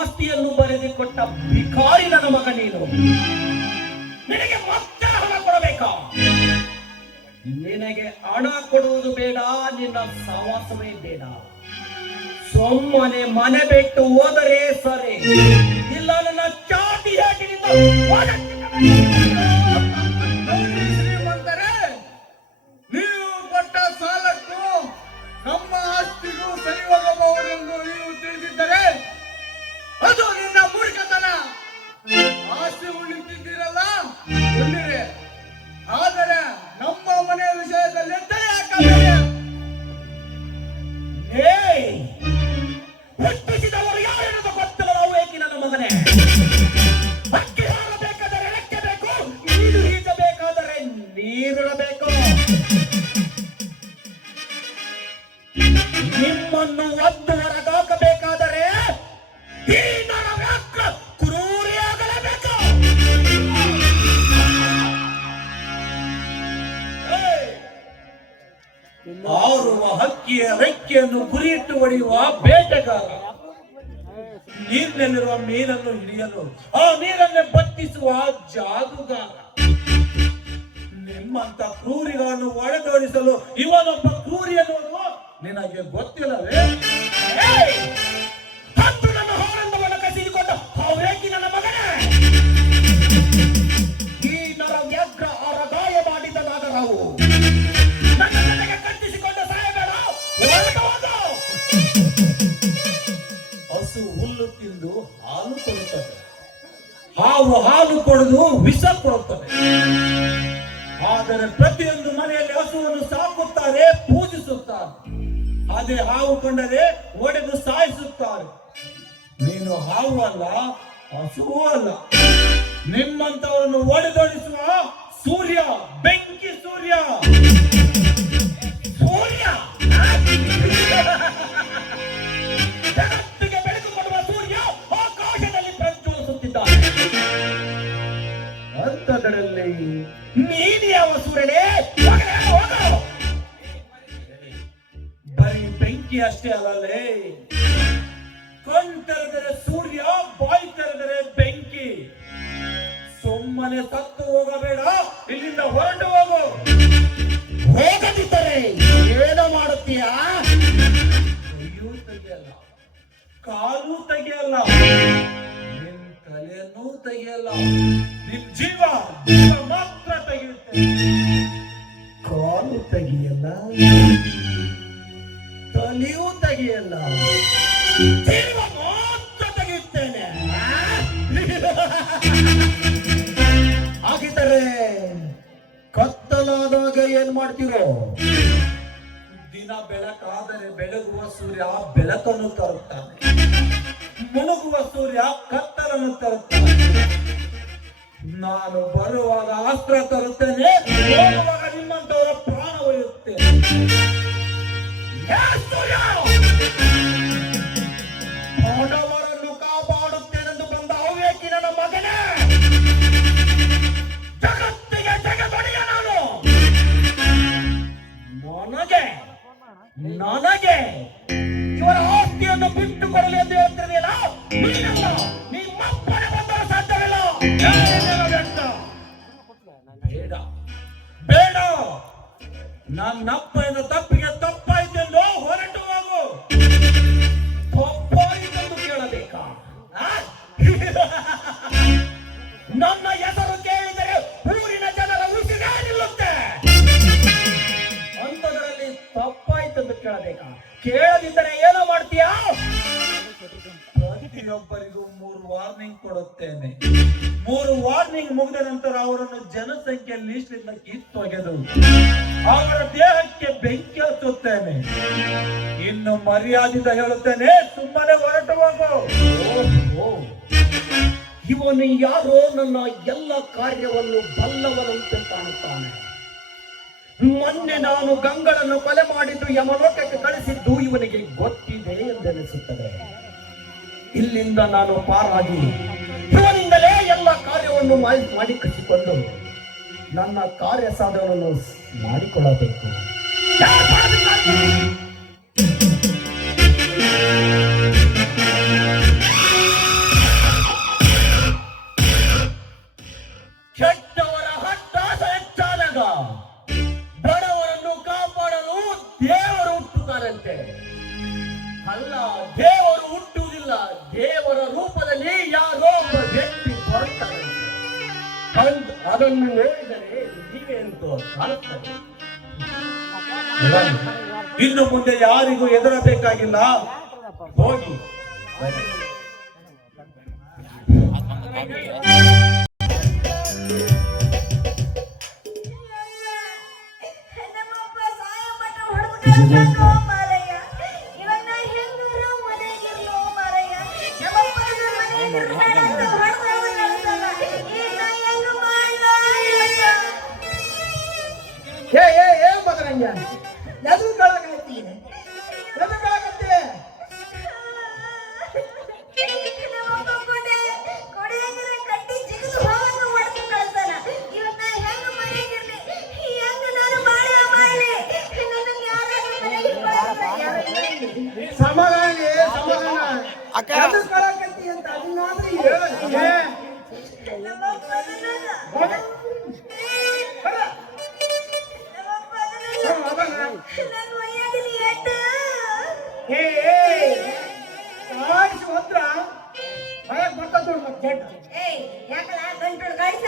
ಆಸ್ತಿಯನ್ನು ಬರೆದು ಕೊಟ್ಟ ಭಿಕಾರಿ ನನ್ನ ಮಗ ನೀನು. ನಿನಗೆ ಮತ್ತೆ ಹಣ ಕೊಡಬೇಕಾ? ನಿನಗೆ ಹಣ ಕೊಡುವುದು ಬೇಡ, ನಿನ್ನ ಸಹವಾಸವೇ ಬೇಡ. ಸುಮ್ಮನೆ ಮನೆ ಬಿಟ್ಟು ಹೋದರೆ ಸರಿ, ಇಲ್ಲ ನನ್ನ ಚಾಟಿ ಹಾಕಿನಿಂದ ಶ್ರೀಮಂತರೇ, ನೀವು ಕೊಟ್ಟ ಸಾಲಕ್ಕೂ ನಮ್ಮ ಆಸ್ತಿಗೂ ಸರಿ ಹೋಗಬಹುದೆಂದು ನೀವು ತಿಳಿದಿದ್ದರೆ ಅದು ನಿನ್ನ ಮೂರ್ಖತನ. ಆಸ್ತಿ ಉಳಿತಿದ್ದೀರಲ್ಲ, ಉಳಿರಿ. ಆದರೆ ನಮ್ಮ ಮನೆಯ ವಿಷಯದಲ್ಲಿ ಎತ್ತರೆ ಹಾಕಬೇಡಿ. ಹುಟ್ಟಿಸಿದವರು ಯಾರೆನ್ನೋದು ಗೊತ್ತಿಲ್ಲ ನಾವು ಏಕೆ ನನ್ನ ಮಗನೇ. ಅಕ್ಕಿ ಹಾರಬೇಕಾದರೆ ರೆಕ್ಕೆ ಬೇಕು, ನೀರು ಈಜಬೇಕಾದರೆ ನೀರಿರಬೇಕು. ನಿಮ್ಮನ್ನು ಒದ್ದು ಹೊರಗಾಕಬೇಕಾದರೆ ಈ ನರವ್ಯಾಘ್ರ ಕ್ರೂರಿಯಾಗಲೇಬೇಕು. ಆರುವ ಹಕ್ಕಿಯ ರೆಕ್ಕೆಯನ್ನು ಗುರಿಯಿಟ್ಟು ಹೊಡೆಯುವ ಬೇಟೆಗಾರ, ನೀರಿನಲ್ಲಿರುವ ಮೀನನ್ನು ಹಿಡಿಯಲು ಆ ನೀರನ್ನೇ ಬತ್ತಿಸುವ ಜಾದುಗಾರ. ನಿಮ್ಮಂತ ಕ್ರೂರಿಗಳನ್ನು ಒಡೆದೋಡಿಸಲು ಇವನೊಬ್ಬ ಕ್ರೂರಿ ಎನ್ನುವುದು ನಿನಗೆ ಗೊತ್ತಿಲ್ಲವೇ? ಹತ್ತು ನನ್ನ ಹಾನಂದವನ್ನು ಕಸಿದುಕೊಂಡ ಹಾವೇಕಿ ನನ್ನ ಮಗನೇ. ಈ ನರ ವ್ಯಾಘ್ರ ಅರಗಾಯ ಮಾಡಿದ ನಾಗರಾವು ನನ್ನ ಮನೆಗೆ ಕಟ್ಟಿಸಿಕೊಂಡ ಸಾಯಬೇಡ, ಹೊರಟು ಹೋಗು. ಹಸು ಹುಲ್ಲು ತಿಂದು ಹಾಲು ಕೊಡುತ್ತದೆ, ಹಾವು ಹಾಲು ಕೊಡುವುದು ವಿಷ ಕೊಡುತ್ತದೆ. ಆದರೆ ಪ್ರತಿಯೊಂದು ಮನೆಯಲ್ಲಿ ಹಸುವನ್ನು ಸಾಕುತ್ತಾರೆ, ಪೂಜಿಸುತ್ತಾರೆ. ಅದೇ ಹಾವು ಕೊಂಡರೆ ಒಡೆದು ಸಾಯಿಸುತ್ತಾರೆ. ನೀನು ಹಾವು ಅಲ್ಲ, ಹಸುವೂ ಅಲ್ಲ. ನಿಮ್ಮಂತವರನ್ನು ಒಡೆದೊಡಿಸುವ ಸೂರ್ಯ, ಬೆಂಕಿ ಸೂರ್ಯ. ಸೂರ್ಯ ಜಗತ್ತಿಗೆ ಬೆಳಕು ಕೊಡುವ ಸೂರ್ಯ ಆಕಾಶದಲ್ಲಿ ಪ್ರಜ್ವಲಿಸುತ್ತಿದ್ದಾನೆ. ಅಂಥದ್ರಲ್ಲಿ ನೀನು ಯಾವ ಸೂರ್ಯನೇ? ಹೋಗು. ಬರೀ ಬೆಂಕಿ ಅಷ್ಟೇ ಅಲ್ಲಲೇ, ಕಣ್ ತೆರೆದರೆ ಸೂರ್ಯ, ಬಾಯಿ ತೆರೆದರೆ ಬೆಂಕಿ. ಸುಮ್ಮನೆ ಸತ್ತು ಹೋಗಬೇಡ, ಇಲ್ಲಿಂದ ಹೊರಟು ಹೋಗು. ಹೋಗದಿದ್ದರೆ ಏನು ಮಾಡುತ್ತೀಯಾ? ಕೈಯೂ ತೆಗೆಯಲ್ಲ, ಕಾಲು ತೆಗೆಯಲ್ಲ, ನಿನ್ ತಲೆಯನ್ನೂ ತೆಗೆಯಲ್ಲ, ನಿನ್ ಜೀವ ಮಾತ್ರ ತೆಗೆಯುತ್ತೇನೆ. ಕಾಲು ತೆಗಿಯಲ್ಲ, ತಲೆಯೂ ತೆಗಿಯಲ್ಲ, ಜೀವ ಮಾತ್ರ ತೆಗೆಯುತ್ತೇನೆ. ಹಾಗಿದ್ದರೆ ಕತ್ತಲಾದಾಗ ಏನ್ ಮಾಡ್ತೀರೋ? ದಿನ ಬೆಳಕಾದರೆ ಬೆಳಗುವ ಸೂರ್ಯ ಬೆಳಕನ್ನು ತರುತ್ತಾನೆ, ಮುಳುಗುವ ಸೂರ್ಯ ಕತ್ತಲನ್ನು ತರುತ್ತಾನೆ. ನಾನು ಬರುವಾಗ ಅಸ್ತ್ರ ತರುತ್ತೇನೆ, ಹೋಗುವಾಗ ನಿಮ್ಮಂತವರ ಪ್ರಾಣ ಒಯ್ಯುತ್ತೇನೆ. ಬಡವರನ್ನು ಕಾಪಾಡುತ್ತೇನೆಂದು ಬಂದ ಅವ್ಯಕ್ತಿ ನನ್ನ ಮಗನೇ, ಜಗತ್ತಿಗೆ ಜಗದೊಡೆಯ ನಾನು. ನನಗೆ ಇವರ ಆಸ್ತಿಯನ್ನು ಬಿಟ್ಟು ಕೊಡಲಿ ಎಂದು ಹೇಳ್ತಿರಲಿಲ್ಲ. ನೀನಲ್ಲ, ನಿಮ್ಮಪ್ಪನೇ ಬಂದರೂ ಸಾಧ್ಯವಿಲ್ಲ. ಬೇಡ ಬೇಡ, ನನ್ನಪ್ಪನ ತಪ್ಪಿಗೆ ತಪ್ಪಾಯ್ತೆಂದು ಹೊರಟು ಹೋಗು. ತಪ್ಪಾಯಿತೆಂದು ಕೇಳಬೇಕಾ? ನನ್ನ ಹೆಸರು ಕೇಳಿದರೆ ಊರಿನ ಜನರ ಉಸಿರೇ ನಿಲ್ಲುತ್ತೆ. ಅಂಥದ್ರಲ್ಲಿ ತಪ್ಪಾಯಿತೆಂದು ಕೇಳಬೇಕಾ? ಕೇಳದಿದ್ದರೆ ಏನೋ ಮಾಡ್ತೀಯಾ? ಪ್ರತಿಯೊಬ್ಬರಿಗೂ 3 ವಾರ್ನಿಂಗ್ ಕೊಡುತ್ತೇನೆ. 3 ವಾರ್ನಿಂಗ್ ಮುಗಿದ ನಂತರ ಅವರನ್ನು ಜನಸಂಖ್ಯೆ ಲೀಸ್ಟ್ ಇಂದ ಕಿತ್ತೊಗೆದು ಅವರ ದೇಹಕ್ಕೆ ಬೆಂಕಿ ಹಚ್ಚುತ್ತೇನೆ. ಇನ್ನು ಮರ್ಯಾದಿಂದ ಹೇಳುತ್ತೇನೆ, ಸುಮ್ಮನೆ ಹೊರಟು ಹೋಗು. ಓಹೋ, ಇವನು ಯಾರೋ ನನ್ನ ಎಲ್ಲ ಕಾರ್ಯವನ್ನು ಬಲ್ಲವನಂತೆ ಕಾಣುತ್ತಾನೆ. ಮೊನ್ನೆ ನಾನು ಗಂಗಳನ್ನು ಕೊಲೆ ಮಾಡಿದ್ದು ಯಮಲೋಕಕ್ಕೆ ಕಳಿಸಿದ್ದು ಇವನಿಗೆ ಗೊತ್ತಿದೆ ಎಂದೆನಿಸುತ್ತದೆ. ಇಲ್ಲಿಂದ ನಾನು ಪಾರಾಗಿ ಇವನಿಂದಲೇ ಎಲ್ಲ ಕಾರ್ಯವನ್ನು ಮಾಡಿ ಕಟ್ಟಿಕೊಂಡು ನನ್ನ ಕಾರ್ಯ ಸಾಧನವನ್ನು ಮಾಡಿಕೊಳ್ಳಬೇಕು. ಕೆಟ್ಟವರ ಹಟ್ಟಾಸ ಹೆಚ್ಚಾದಾಗ ಬಡವರನ್ನು ಕಾಪಾಡಲು ದೇವರು ಹುಟ್ಟುತ್ತಾರಂತೆ. ಅಲ್ಲ, ದೇವರು ಹುಟ್ಟುವುದಿಲ್ಲ, ದೇವರ ರೂಪದಲ್ಲಿ ಯಾರೋ ಒಬ್ಬ ವ್ಯಕ್ತಿ ಬರುತ್ತಾರೆ. ಅದನ್ನು ನೋಡಿದರೆ ನೀವೇ ಎಂದು ಕಾಣುತ್ತದೆ. ಇನ್ನು ಮುಂದೆ ಯಾರಿಗೂ ಹೆದರಬೇಕಾಗಿಲ್ಲ, ಹೋಗಿ. ನಮ್ಮಪ್ಪ ಸಾಯ ಮಟ್ಟ ಹೊಡೆದು ಕಳ್ಸಂಗೋ ಮಾರಯ್ಯ. ಇವನ್ನ ಹೆಂಗಾರ ಮನೆಗಿರ್ಲೋ ಮಾರಯ್ಯ. ನಮ್ಮಪ್ಪನ ಮನೆಗಿರ್ಬೇಡ ಅಂತ ಹೊಡೆದವ ಕಳ್ಸಲ್ಲ. ಈಗ ಹೆಂಗ ಮಾಡ್ಲೋ ಇವತ್ತ? ಏ ಮಗರಂಗ, ಎದು ಕಳಕತ್ತಿ ನಮ್ಮಪ್ಪ ಕೊಡೆಯಂಗರ ಕಟ್ಟಿ ಜಿಗಿದು ಹೋಗಂಗ ಹೊಡೆದು ಕಳ್ಸಲ್ಲ. ಇವನ್ನ ಹೆಂಗ ಮನೆಗಿರ್ಲಿ, ಹೆಂಗ ನಾನು ಮಾಡ್ಲಿ. ನನಗೆ ಯಾರಾದ್ರೂ ಮನೆಗೆ ಕಳ್ಸಲ್ಲ. ಸಮಾಧಾನ ಎದು ಕಳಕತ್ತಿ ಅಂತ ಅದನ್ನಾದ್ರೂ ಹೇಳ. ನಮ್ಮಪ್ಪ ಅದನ್ನಲ್ಲ. ನನ್ನ ಮೈಯಾಗಲಿ ಎಟ್ಟು. ಏಯ್, ಯಾಕಲ್ಲ ಗಂಟು ಕಳ್ಸ?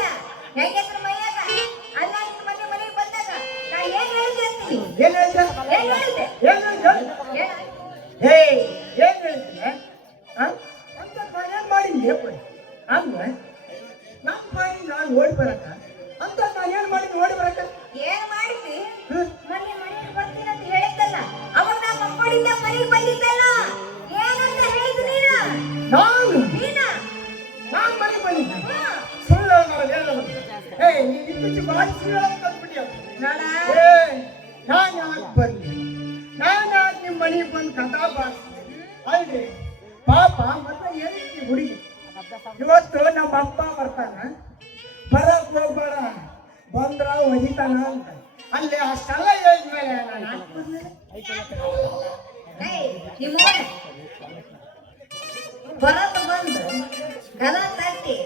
ಹೆಂಗೈತ್ರ ಮೈಯಾಗ? ಅಲ್ಲ, ನಿನ್ನ ಮನೆಗೆ ಬಂದಾಗ ನಾ ಏನ್ ಹೇಳಿದೆ ಅಂತೀನಿ? ಏನ್ ಹೇಳಿದೆ? ಏನ್ ಓಡಿ ಬರಕ ಅಂತ ನಾನು ಏನ್ ಮಾಡಿ ಓಡಿ ಬರಕ? ಏನ್ ಮಾಡಿದ್ವಿ? ಮನೆ ಮನೆಗೆ ಬರ್ತೀನಿ ಅಂತ ಹೇಳಿದ್ದಲ್ಲ, ಅವಾಗ ನಾ ಮಕ್ಕಳಿಂದ ಮನೆಗೆ ಬಂದಿದ್ದಲ್ಲ. ಏನಂತ ಹೇಳಿದ್ ನೀನ? ನಾನ್ ಮನೆಗೆ ಬಂದಿದ್ದೆ. ಹ್ಮ್. ಸುಳ್ಳು ಹೇಳೋದು. ನೀ ಇತ್ತೀಚೆಗೆ ಬಾರಿ ಸುಳ್ಳು ಹೇಳ್ಕೊಂಡ್ಬಿಟ್ಯ. ನೋಡ, ನಾನು ಯಾಕೆ ಬರ್ಲಿ? ನಾನು ಯಾಕೆ ನಿಮ್ಮ ಮನೆಗೆ ಬಂದು ಕಥಾ ಬಾರಿಸ್ತೀನಿ? ಅಲ್ರಿ ಪಾಪ ಮತ್ತೆ ಏನಕ್ಕೆ ಹುಡುಗಿ ಇವತ್ತು ನಮ್ಮ ಅಪ್ಪ ಬರ್ತಾನ, ಬರಕ್ ಹೋಗ್ಬೇಡ, ಬಂದ್ರ ಒದಿತಾನ ಅಂತ. ಅಲ್ಲಿ ಅಷ್ಟೆಲ್ಲ ಹೇಳಿದ್ಮೇಲೆ ನಾನು ಯಾಕೆ ಬರ್ಲಿಲ್ಲ? ಏಯ್, ನಿಮ್ಮವ್ವನ ಬರೋದು ಬಂದು ಕಲ ತಟ್ಟಿ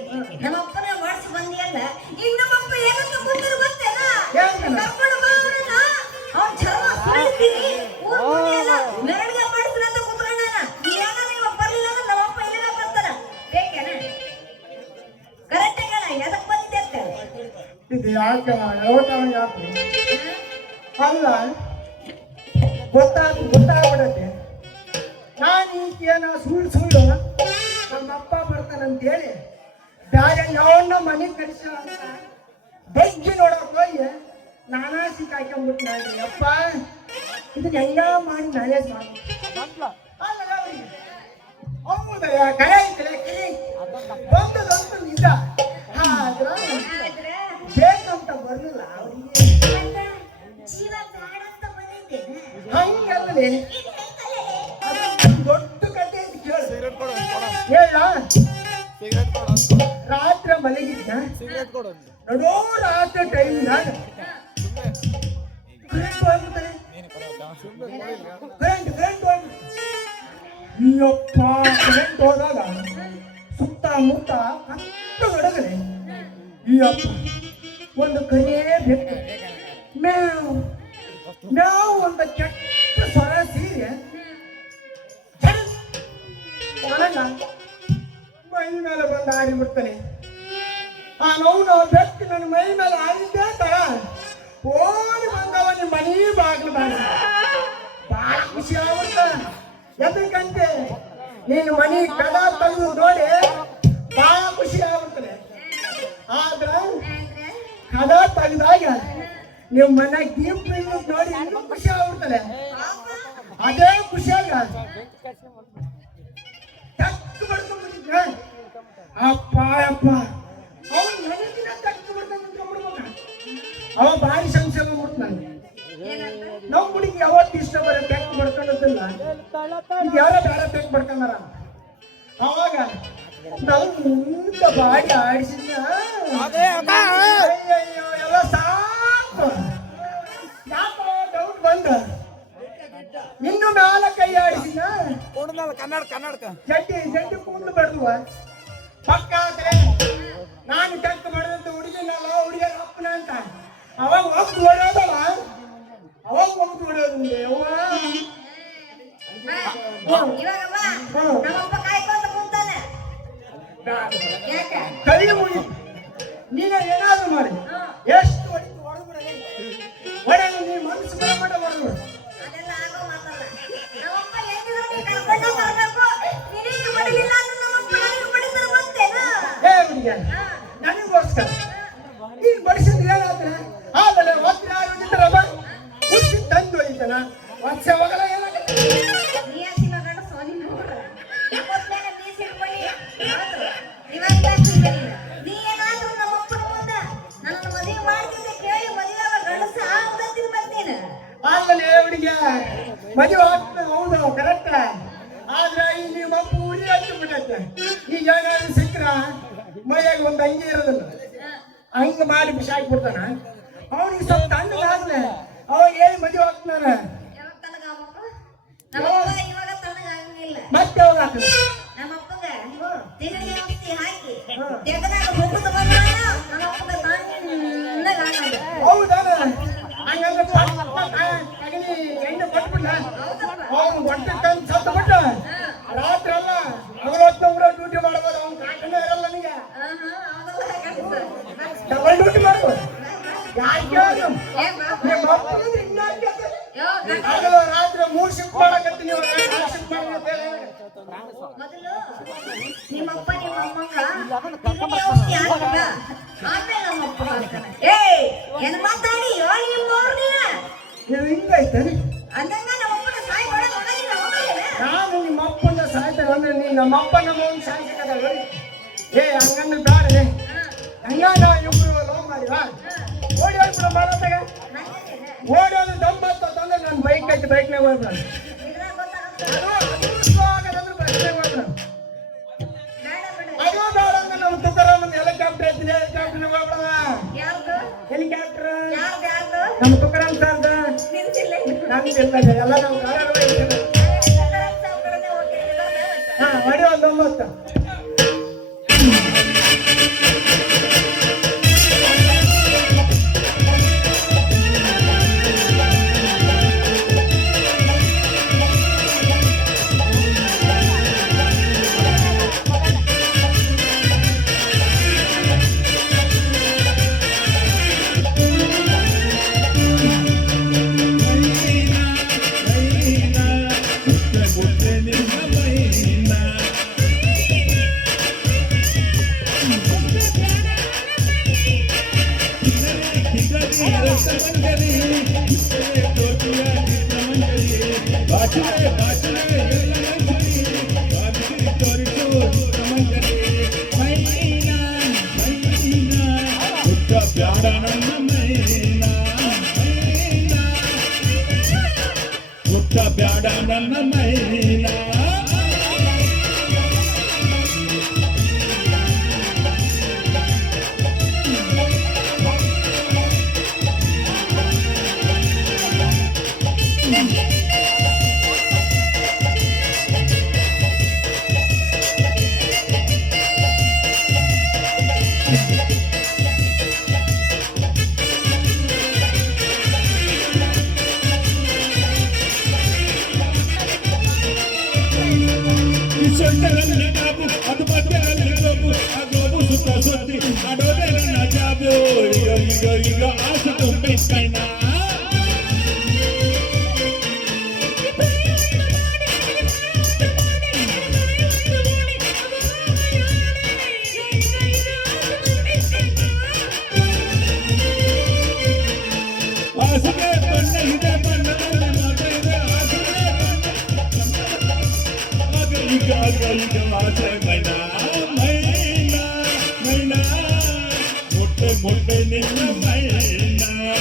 ನಮ್ಮಪ್ಪನ ಮಾಡಿಸಿ ಬಂದಿಯಲ್ಲ, ಈಗ ನಮ್ಮಪ್ಪ ಏನಂತ ಕೂತಿರು ಗೊತ್ತೇನ? ಏನಂತ? ಕರ್ಕೊಂಡು ಬಾ ಅವ್ರನ್ನ. ಅವ್ನ್ ಚರ್ಮ ಸುಲಿತೀನಿ, ಊರ್ ಮುಗಿಯಲ್ಲ, ಮೆರವಣಿಗೆ ಮಾಡಿಸ್ತೀನಿ ಅಂತ ಕೂತ್ಕೊಂಡಾನ. ಏನಾರ ಇವಾಗ ಬರ್ಲಿಲ್ಲ ಅಂದ್ರೆ ನಮ್ಮಪ್ಪ ಇಲ್ಲಿಗೆ ಬರ್ತಾನ. ಬೇಕೇನ? ಕರೆಕ್ಟ್ ಹೇಳ, ಎದಕ್ ಬಂದಿದ್ದೆ ಅಂತ. ಇದು ಯಾಕೆ ಯಾಕೆ ಅಲ್ಲ ಗೊತ್ತಾಗ್ಬಿಡತ್ತೆ ನಾನು ಈಗೇನ ಸುಳ್ಳು ನಮ್ಮಪ್ಪ ಬರ್ತಾನಂತೇಳಿ ಬ್ಯಾರೆ ಯಾವನ್ನ ಮನೆಗೆ ಕಳಿಸ ಅಂತ ಬಜ್ಜಿ ನೋಡಕ್ ಹೋಗಿ ನಾನಾ ಸಿಕ್ಕಾಕೊಂಡ್ಬಿಟ್ಟು ನಾನು ಅಪ್ಪ ಇದನ್ನ ಹೆಂಗ ಮಾಡಿ ಮ್ಯಾನೇಜ್ ಮಾಡಿ ಹೌದಯ್ಯ ಕರೆ ಐತಲೆ ಕರೆ ಬಂದದಂತೂ ನಿಜ ಆದ್ರ ಬೇಕಂತ ಬರ್ಲಿಲ್ಲ ಅವ್ರಿಗೆ ಜೀವ ಬೇಡ ಅಂತ ಬಂದಿದ್ದೇನೆ ಹಂಗಲ್ಲೇ ದೊಡ್ಡ ಕತೆ ಅಂತ ಕೇಳ ಹೇಳ ರಾತ್ರಿ ಮಲಗಿದ್ದ ನಡೋ ರಾತ್ರಿ ಟೈಮ್ನಾಗ ಕರೆಂಟ್ ಹೋಗ್ಬಿಡ್ತಾರೆ ಕರೆಂಟ್ ಅಯ್ಯಪ್ಪ ಕರೆಂಟ್ ಹೋದಾಗ ಸುತ್ತಮುತ್ತ ಹತ್ತು ಹೊಡಗನೆ ಅಯ್ಯಪ್ಪ ಒಂದು ಕರಿಯೇ ಬೆಕ್ಕು ಮ್ಯಾವ್ ಮ್ಯಾವ್ ಒಂದು ಕೆಟ್ಟ ಸ್ವರ ಸೀರೆ ಮೈ ಮೇಲೆ ಬಂದು ಆಡಿಬಿಡ್ತಾನೆ ಆ ನೋವು ಬೆಕ್ಕು ನನ್ನ ಮೈ ಮೇಲೆ ಆಡಿದ್ದೇ ತರ ಓಡಿ ಬಂದವ ನಿಮ್ಮ ಮನೆ ಬಾಗಿಲು ಭಾಳ ಖುಷಿ ಆಗುತ್ತ ಎದಕ್ಕಂತೆ ನೀನು ಮನೆ ಕಡ ತೆಗೆದು ನೋಡಿ ಭಾಳ ಖುಷಿ ಆಗುತ್ತದೆ ಆದ್ರ ಕದ ತೆಗೆದಾಗ ನಿಮ್ಮ ಮನೆ ದೀಪ ನೋಡಿ ಇನ್ನೂ ಖುಷಿ ಆಗುತ್ತದೆ ಅದೇ ಖುಷಿಯಾಗ ತಕ್ಕು ಬಡ್ಕೊಂಡ್ಬಿಟ್ಟಿದ್ದ ಅಪ್ಪ ಅಪ್ಪ ಅವನು ನನಗಿನ ತಕ್ಕು ಬಡ್ಕೊಂಡ್ಬಿಡ್ಬೇಕ ಅವ ಭಾರಿ ಸಂಶಯ ಮಾಡ್ಬಿಟ್ಟು ನನಗೆ ನಮ್ಮ ಹುಡುಗಿ ಯಾವತ್ತು ಇಷ್ಟ ಬರೋ ತೆಕ್ ಬಡ್ಕೊಳ್ಳೋದಿಲ್ಲ ಈಗ ಯಾರೋ ಬೇರೆ ತೆಕ್ ಬಡ್ಕೊಂಡಾರ ಅವಾಗ ನಾವು ಮುಂದ ಬಾಡಿ ಆಡಿಸಿದ ಅಯ್ಯಯ್ಯೋ ಎಲ್ಲ ಸಾಕು ಯಾಕೋ ಡೌಟ್ ಬಂದ ಇನ್ನು ಮ್ಯಾಲ ಕೈ ಆಡಿಸಿದ ಜಡ್ಡಿ ಕೂದಲು ಬಡ್ದುವ ಪಕ್ಕ ಆದ್ರೆ ನಾನು ತೆಕ್ ಮಾಡಿದಂತ ಹುಡುಗಿನಲ್ಲ ಹುಡುಗಿಯ ಅಪ್ಪನ ಅಂತ ಅವಾಗ ಒಬ್ಬ ಹೊಡೆಯೋದಲ್ಲ ಅವಾಗ ಒಬ್ಬ ಹೊಡೆಯೋದು ಇವಾಗಮ್ಮ ನಮ್ಮಪ್ಪ ಕಾಯ್ಕೊಂತ ಕುಂತಾನೆ ಯಾಕೆ ಕೈ ಮುಗಿ ನೀನು ಏನಾದ್ರು ಮಾಡಿ ಎಷ್ಟು ಹೊಡಿತು ಹೊಡೆದು ನೀ ಮನಸ್ಸು ಬರಮಾಡ ಹೊಡೆದು ಅದೆಲ್ಲ ಆಗೋ ಮಾತಲ್ಲ ನಮ್ಮಪ್ಪ ಹೆಂಗಿದ್ರು ನೀ ಕರ್ಕೊಂಡು ಬರ್ಬೇಕು ನಿನಗೆ ಬಡಲಿಲ್ಲ ಅಂದ್ರೆ ನಮ್ಮಪ್ಪ ನನಗೆ ಬಡಿದ್ರೆ ಬಂತೇನು ಏ ಹುಡುಗ ನನಗೋಸ್ಕರ ಈಗ ಬಡಿಸಿದ್ರೆ ಏನಾದ್ರೆ ಆಮೇಲೆ ಒತ್ತು ಯಾರು ನಿಂತಾರಲ್ಲ ಹುಚ್ಚಿ ತಂದು ಹೊಡಿತಾನ ವರ್ಷ ಹೋಗಲ್ಲ ಏನಾಗುತ್ತೆ ನೀ ಹಸಿನ ಗಂಡ ಸೋನಿ ನೋಡ ಯಾಕೊತ್ಮೇಲೆ ನೀ ಸಿಡ್ಕೊಳ್ಳಿ ಇವಾಗ ನೀ ಏನಾದ್ರೂ ನಮ್ಮಪ್ಪನ ಮುಂದೆ ನನ್ನ ಮದುವೆ ಮಾಡ್ತಿದ್ದೆ ಕೇಳಿ ಮದುವೆ ಗಂಡಸ ಆಗುದಂತೀನಿ ಬರ್ತೀನಿ ಆಮೇಲೆ ಹುಡುಗ ಮದುವೆ ಆಗ್ತದೆ ಹೌದು ಕರೆಕ್ಟ್ ಆದ್ರೆ ಈ ನಿಮ್ಮ ಅಪ್ಪ ಉರಿ ಹಚ್ಚಿ ಬಿಟ್ಟೈತೆ ಈಗ ಏನಾದ್ರು ಸಿಕ್ಕ್ರ ಮೈಯಾಗ ಒಂದು ಅಂಗಿ ಇರೋದಿಲ್ಲ ಹಂಗ ಮಾಡಿ ಬಿಸಾಕಿ ಬಿಡ್ತಾನ ಅವನಿಗೆ ಸ್ವಲ್ಪ ತಣ್ಣಗಾಗ್ಲೆ ಅವಾಗ ಏನು ಮದುವೆ ಆಗ್ತಾನ ಯಾವಾಗ ತನಗಾಮಪ್ಪ ನಮ್ಮಪ್ಪ ಇವಾಗ ತನಗಾಗಂಗಿಲ್ಲ ಮತ್ತೆ ಯಾವಾಗ ಆಗ್ತದೆ ನಮ್ಮಪ್ಪಗ ತಿರುಗಿ ಔಷಧಿ ಹಾಕಿ ತೆಗೆದಾಗ ಮುಗಿದು ಬಂದಾಗ ನಮ್ಮಪ್ಪಗ ತಣ್ಣಗ ಆಗಲ್ಲ ಹೌದಾನ ಹಂಗಂದ್ರೆ ತಗಲಿ ಎಣ್ಣೆ ಕೊಟ್ಬಿಡ್ಲ ಅವ್ನು ಹೊಟ್ಟೆ ತಂದು ಸತ್ತು ಬಿಟ್ಟ ರಾತ್ರಿ ಅಲ್ಲ ಅವರೊತ್ತೊಬ್ರು ಡ್ಯೂಟಿ ಮಾಡ್ಬೋದು ಅವ್ನು ಕಾಟನೇ ಇರಲ್ಲ ನನಗೆ ಡಬಲ್ ಡ್ಯೂಟಿ ಮಾಡ್ಬೋದು ಯಾಕೆ ನಿಮ್ಮ ಅಪ್ಪನಿಗೆ ಇನ್ಯಾಕೆ ಆಗಲ್ಲ ರಾತ್ರಿ 3 ಶಿಫ್ಟ್ ಮಾಡಕತ್ತೀನಿ ಶಿಫ್ಟ್ ಮಾಡಕತ್ತೆ ಮೊದಲು ನಿಮ್ಮಪ್ಪ ನಿಮ್ಮ ಅಮ್ಮಂಗ ತಿರುಗಿ ಔಷಧಿ ಹಾಕಿದ ಆಮೇಲೆ ನಮ್ಮಪ್ಪ ಹಾಕ್ತಾನೆ ಏನ್ ಮಾತಾಡಿ ಹೇಳಿ ನಿಮ್ಮವ್ರು ನೀವು ಹಿಂಗೈತೇನೆ ಅಂದಂಗ ನಮ್ಮಪ್ಪನ ಸಾಯಿ ಹೊಡೆ ನೋಡಿಲ್ಲ ನಾನು ನಿಮ್ಮ ಅಪ್ಪನ ಸಾಯ್ತೇನೆ ಅಂದ್ರೆ ನೀನು ನಮ್ಮ ಅಪ್ಪ ನಮ್ಮ ಅವ್ನ ಸಾಯ್ಸಕ್ಕದ ಏ ಹಂಗಂದ್ರೆ ಬ್ಯಾಡ ಹಂಗ ಇಬ್ರು ಲವ್ ಮಾಡಿವಾ ಓಡಿ ಹೋಗ್ಬಿಡ ಮಾಡೋದಾಗ ಓಡಿ ಹೋದ್ರೆ ದಮ್ಮತ್ತ ತಂದ್ರೆ ನನ್ನ ಬೈಕ್ ಐತಿ ಬೈಕ್ನಾಗ ಹೋಗ್ಬಿಡ ಆಗದಂದ್ರೆ ಬಸ್ನಾಗ ಹೋಗ್ಬಿಡ ಅದು ಬೇಡ ಅಂದ್ರೆ ನಮ್ಮ ತುಕಾರಾಮ್ ಹೆಲಿಕಾಪ್ಟರ್ ಐತಿ ಹೆಲಿಕಾಪ್ಟರ್ನಾಗ ಹೋಗ್ಬಿಡ ಹೆಲಿಕಾಪ್ಟರ್ ನಮ್ಮ ತುಕಾರಾಮ್ ಸರ್ದ ನಮ್ದಿಲ್ಲ ಎಲ್ಲ ನಾವು ಗಾಡಿ ಹಾ ಮಾಡಿ ಒಂದು 9 ರಸಮಂಜರಿ ತೋಟಿಯ ಚಿತ್ರಮಂಜರಿ ಬಾಚುವೆ ಬಾಚುವೆ ಎಲ್ಲ ಮಂಜರಿ ಬಾಚುವೆ ತೋರಿಸು ಚಿತ್ರಮಂಜರಿ ಮೈನಾ ಮೈನಾ ಹುಟ್ಟ ಬ್ಯಾಡ ನನ್ನ ಮೈನಾ ಮೈನಾ ಹುಟ್ಟ ಬ್ಯಾಡ ನನ್ನ ಮೈನಾ ಸೊಂಟರನ್ನ ಜಾಬು ಅದು ಮಧ್ಯದಲ್ಲಿ ಗೋಬು ಆ ಗೋಬು ಸುತ್ತ ಸುತ್ತಿ ಮಾಡೋದೇ ನನ್ನ ಜಾಬು ಈಗ ಆಸೆ ತುಂಬಿ ಕೈನ ಆಸೆಗೆ ಬಣ್ಣ ಇದೆ ಬಣ್ಣದಲ್ಲಿ ಮಾತ ಇದೆ ಆಸೆಗೆ ಈಗ ಆಸೆ ಮೈನಾ ಮೈನಾ ಮೈನಾ ಮೊಟ್ಟೆ ಮೊಟ್ಟೆ ನಿನ್ನ ಮೈನಾ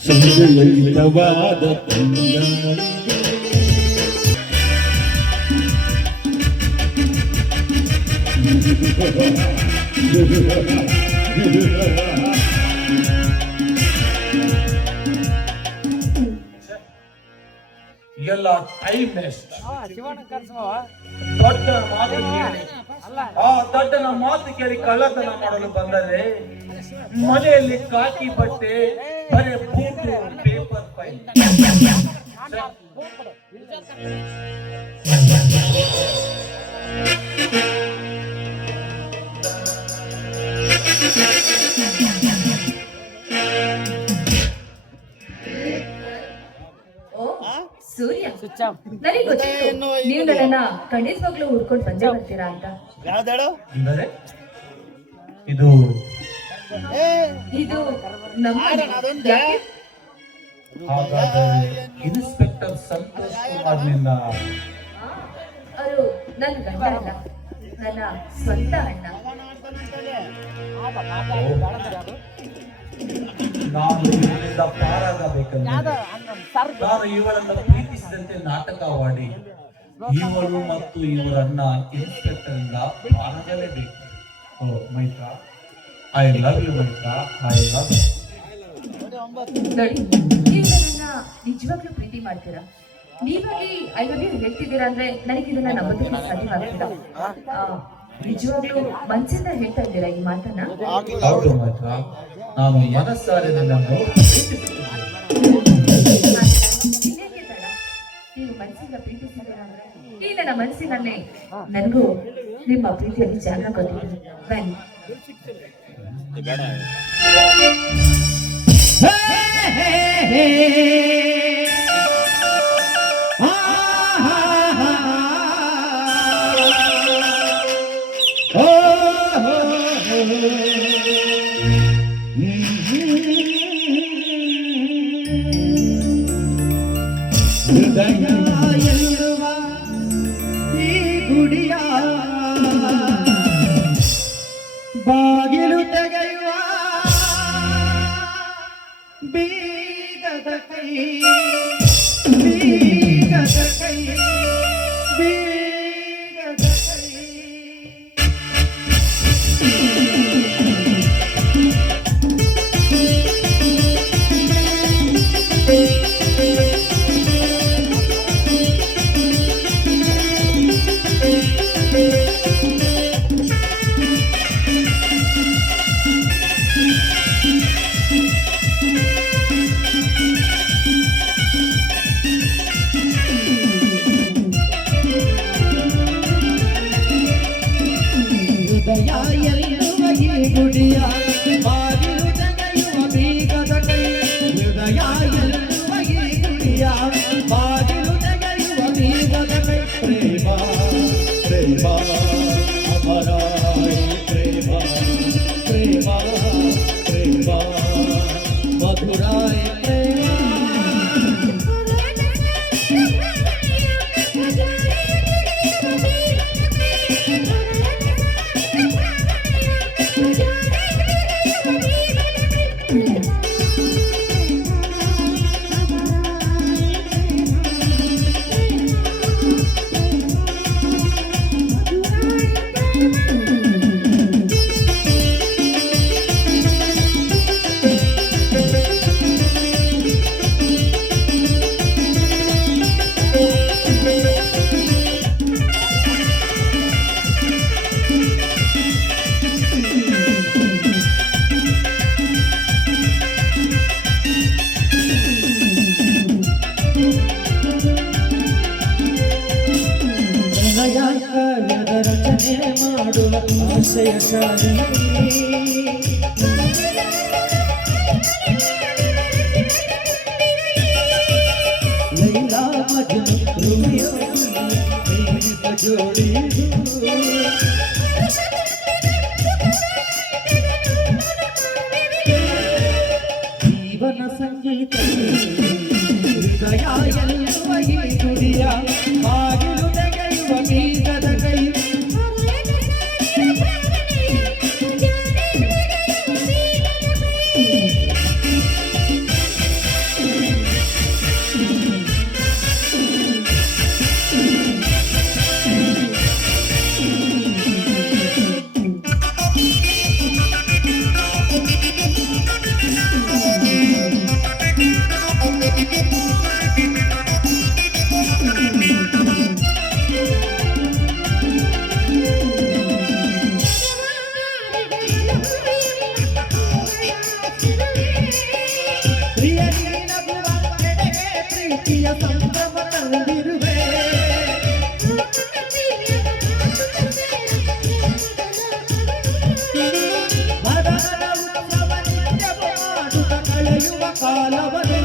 ಸಂಜಯವಾದ ಎಲ್ಲ ಟೈಮ್ ವೇಸ್ಟ್. ದೊಡ್ಡ ಮಾತು ಕೇಳಿ ಆ ದೊಡ್ಡನ ಮಾತು ಕೇಳಿ ಕಳ್ಳತನ ಮಾಡಲು ಬಂದರೆ ಮನೆಯಲ್ಲಿ ಕಾಕಿ ಬಟ್ಟೆ ಬರೇ ಬೂಟು ಪೇಪರ್ ಫೈಲ್. ಸೂರ್ಯ, ನನಗೆ ಗೊತ್ತಿತ್ತು ನೀವು ನನ್ನನ್ನ ಖಂಡಿತವಾಗ್ಲೂ ಹುಡ್ಕೊಂಡು ಬಂದೇ ಬರ್ತೀರಾ ಅಂತ. ಅಂದರೆ ಇದು ಇದು ನಮ್ಮ ಮನೆ. ಯಾಕೆ? ಹಾಗಾದರೆ ಇನ್ಸ್ಪೆಕ್ಟರ್ ಸಂತೋಷ್ ಕುಮಾರ್ನಿಂದ ಅವರು ನನ್ನ ಗಂಡ ಅಲ್ಲ, ನನ್ನ ಸ್ವಂತ ಅಣ್ಣ. ನಾನು ಇವರಿಂದ ಪಾರಾಗಬೇಕಂದ್ರೆ ನಾನು ಇವರನ್ನು ಪ್ರೀತಿಸಿದಂತೆ ನಾಟಕವಾಡಿ ಇವರು ಮತ್ತು ಇವರನ್ನ ಇನ್ಸ್ಪೆಕ್ಟರ್ ಇಂದ ಪಾರಾಗಲೇಬೇಕು. Oh Maitra, I love you Maitra, I love you. ನೋಡಿ, ನೀವು ನನ್ನನ್ನ ನಿಜವಾಗ್ಲೂ ಪ್ರೀತಿ ಮಾಡ್ತೀರಾ? ನೀವಾಗಿ ಐ ಲವ್ ಯು ಹೇಳ್ತಿದ್ದೀರಾ ಅಂದ್ರೆ ನನಗೆ ಇದನ್ನ ನಂಬೋದಕ್ಕೆ ಸಾಧ್ಯವಾಗ್ತಿಲ್ಲ. ನಿಜವಾಗ್ಲೂ ಮನಸ್ಸಿಂದ ಹೇಳ್ತಾ ಇದ್ದೀರಾ ಈ ಮಾತನ್ನ? ಹೌದು ಮೈತ್ರಾ, ನಾನು ಮನಸ್ಸಾರೆ ನಿನ್ನನ್ನು ಇನ್ನೇಕೆ ತಡ? ನೀವು ಮನಸ್ಸಿಂದ ಪ್ರೀತಿಸಿದ್ದೀರಾ ಅಂದ್ರೆ ಈ ನನ್ನ ಮನಸ್ಸಿನಲ್ಲೇ ನನಗೂ ನಿಮ್ಮ ಪ್ರೀತಿಯಲ್ಲಿ ಜಾಗ ಗೊತ್ತಿದೆ. ಬನ್ನಿ. ಹೇ ಹೃದಯ ಎನ್ನುವ ಈ ಗುಡಿಯ ಬಾಗಿಲು ತೆಗೆಯುವ ಬೀಗದ ಕೈ ಬೀಗದ ಕೈ ಬೀಗದ ಕೈ. ಹೃದಯ ಎನ್ನುವ ಈ ಗುಡಿಯ ಬಾಗಿಲು ತೆಗೆಯುವ ಬೀಗದ ಕೈ. ಹೃದಯ ಎನ್ನುವ ಈ ಗುಡಿಯ ಬಾಗಿಲು ತೆಗೆಯುವ ಬೀಗದ ಕೈ. ಪ್ರೇಮ ಪ್ರೇಮ ಅಮರಾಯ ಪ್ರೇಮ ಪ್ರೇಮ ಪ್ರೇಮ ಮಧುರಾಯ ಪ್ರೇಮ. ಕಾವ್ಯದ ರಚನೆ ಮಾಡುವ ಆಶಯ ಶಾಲಿನಿ. ಲೈಲಾ ಮಜ್ನು ರೋಮಿಯೋ ಪ್ರೇಮಿಕ ಜೋಡಿ. ಜೀವನ ಸಂಗೀತ ಹೃದಯ ಎನ್ನುವ ಈ ಗುಡಿಯ ಬಾಗಿಲು ತೆಗೆಯುವ ಬೀಗದ ಕೈ. ಪ್ರೀತಿಯ ಸಂಭ್ರಮ ತಂದಿರುವೆ. ಮದನ ಉತ್ಸವ ನಿತ್ಯ ಮಾಡುತ್ತ ಕಳೆಯುವ ಕಾಲವನು.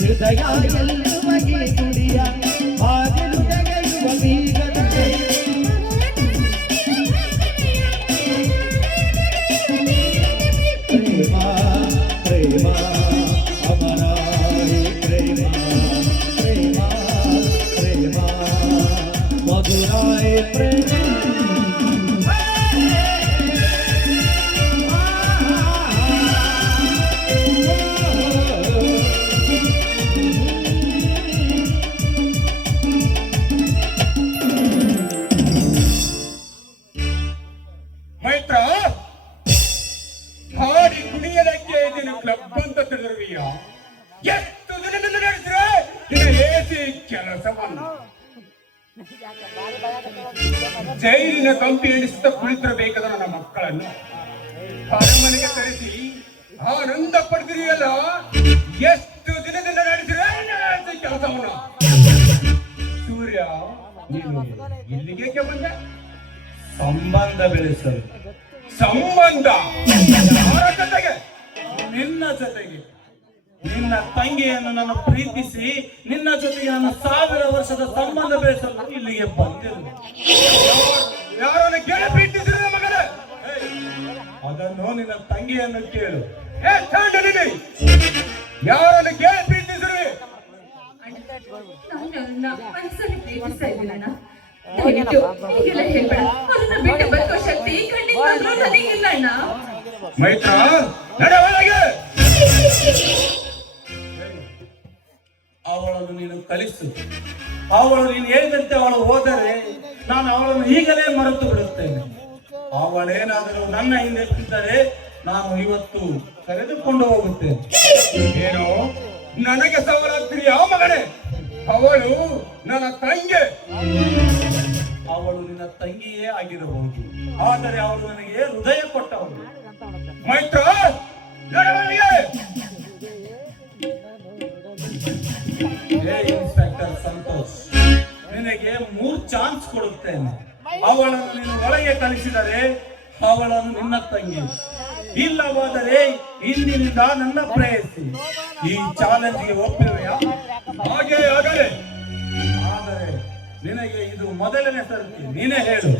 ಹೃದಯ ಎನ್ನುವ ಈ ಗುಡಿಯ ಬಾಗಿಲು ತೆಗೆಯುವ ಬೀಗದ ಕೈ. ಪ್ರೇಮ ಪ್ರೇಮ ಅಮರಾಯ ಪ್ರೇಮ ಪ್ರೇಮ ಪ್ರೇಮ ಮಧುರಾಯ ಪ್ರೇಮ. ಮೈತ್ರ ಹಾಡಿ ಕುಣಿಯಲಕ್ಕೆ ಇದನ್ನು ಕ್ಲಬ್ ಅಂತ ತಿಳಿದಿರುವಿಯ. ಎಷ್ಟು ದಿನದಿಂದ ನಡೆಸಿದ್ರೆ ಏಸಿ ಕೆಲಸವನ್ನು ಜೈಲಿನ ಕಂಪಿ ಎಣಿಸುತ್ತ ಕುಳಿತಿರಬೇಕಾದ ನನ್ನ ಮಕ್ಕಳನ್ನು ಅರಮನೆಗೆ ತರಿಸಿ ಆನಂದ ಪಡೆದಿರಿಯಲ್ಲ. ಎಷ್ಟು ದಿನದಿಂದ ನಡೆಸಿದ್ರೆ ಕೆಲಸವನ್ನು. ಸೂರ್ಯ, ನೀನು ಇಲ್ಲಿಗೆ ಬಂದ ಸಂಬಂಧ ಬೆಳೆಸಲು. ಸಂಬಂಧ ಯಾರ ಜೊತೆಗೆ? ನಿನ್ನ ಜೊತೆಗೆ. ನಿನ್ನ ತಂಗಿಯನ್ನು ನಾನು ಪ್ರೀತಿಸಿ ನಿನ್ನ ಜೊತೆಗೆ ನಾನು 1000 ವರ್ಷದ ಸಂಬಂಧ ಬೆಳೆಸಲು ಇಲ್ಲಿಗೆ ಬಂದಿರುವೆ. ಯಾರನ್ನು ಕೇಳಿ ಪ್ರೀತಿಸಿದ ಮಗನೇ? ಅದನ್ನು ನಿನ್ನ ತಂಗಿಯನ್ನು ಕೇಳು. ಯಾರನ್ನು ಕೇಳಿ ಪ್ರೀತಿಸಿರುವೆ? ನಾನು ಮನಸ್ಸಲ್ಲಿ ಪ್ರೀತಿಸ್ತಾ ಇದ್ದೀನಣ್ಣ. ದಯವಿಟ್ಟು ಹೀಗೆಲ್ಲ ಹೇಳ್ಬೇಡ. ಅವ್ರನ್ನ ಬಿಟ್ಟು ಬದುಕೋ ಶಕ್ತಿ ಖಂಡಿತವಾಗ್ಲೂ ನನಗಿಲ್ಲ ಅಣ್ಣ. ಮೈತ್ರ, ನಡೆ ಒಳಗೆ. ಅವಳನ್ನು ನೀನು ಕಲಿಸು. ಅವಳು ನೀನು ಹೇಳಿದಂತೆ ಅವಳು ಹೋದರೆ ನಾನು ಅವಳನ್ನು ಈಗಲೇ ಮರೆತು ಬಿಡುತ್ತೇನೆ. ಅವಳೇನಾದರೂ ನನ್ನ ಹಿಂದೆ ಬಿದ್ದರೆ ನಾನು ಇವತ್ತು ಕರೆದುಕೊಂಡು ಹೋಗುತ್ತೇನೆ. ಏನು ನನಗೆ ಸವಾಲಾಗ್ತೀರಿ? ಯಾವ ಮಗನೇ? ಅವಳು ನನ್ನ ತಂಗಿ. ಅವಳು ನಿನ್ನ ತಂಗಿಯೇ ಆಗಿರಬಹುದು, ಆದರೆ ಅವಳು ನನಗೆ ಹೃದಯ ಕೊಟ್ಟವಳು. ಮೈತ್ರ, ನಡೆ ಒಳಗೆ. ಹೇ ಇನ್ಸ್ಪೆಕ್ಟರ್ ಸಂತೋಷ್, ನಿನಗೆ 3 ಚಾನ್ಸ್ ಕೊಡುತ್ತೇನೆ. ಅವಳನ್ನು ನೀನು ಒಳಗೆ ಕಳಿಸಿದರೆ ಅವಳನ್ನು ನಿನ್ನ ತಂಗಿ, ಇಲ್ಲವಾದರೆ ಇಂದಿನಿಂದ ನನ್ನ ಪ್ರೇಯಸಿ. ಈ ಚಾಲೆಂಜ್ಗೆ ಒಪ್ಪಿರುವೆಯಾ? ಹಾಗೆ ಆಗಲೇ. ಆದರೆ ನಿನಗೆ ಇದು ಮೊದಲನೇ ಸರ್ತಿ. ನೀನೇ ಹೇಳು.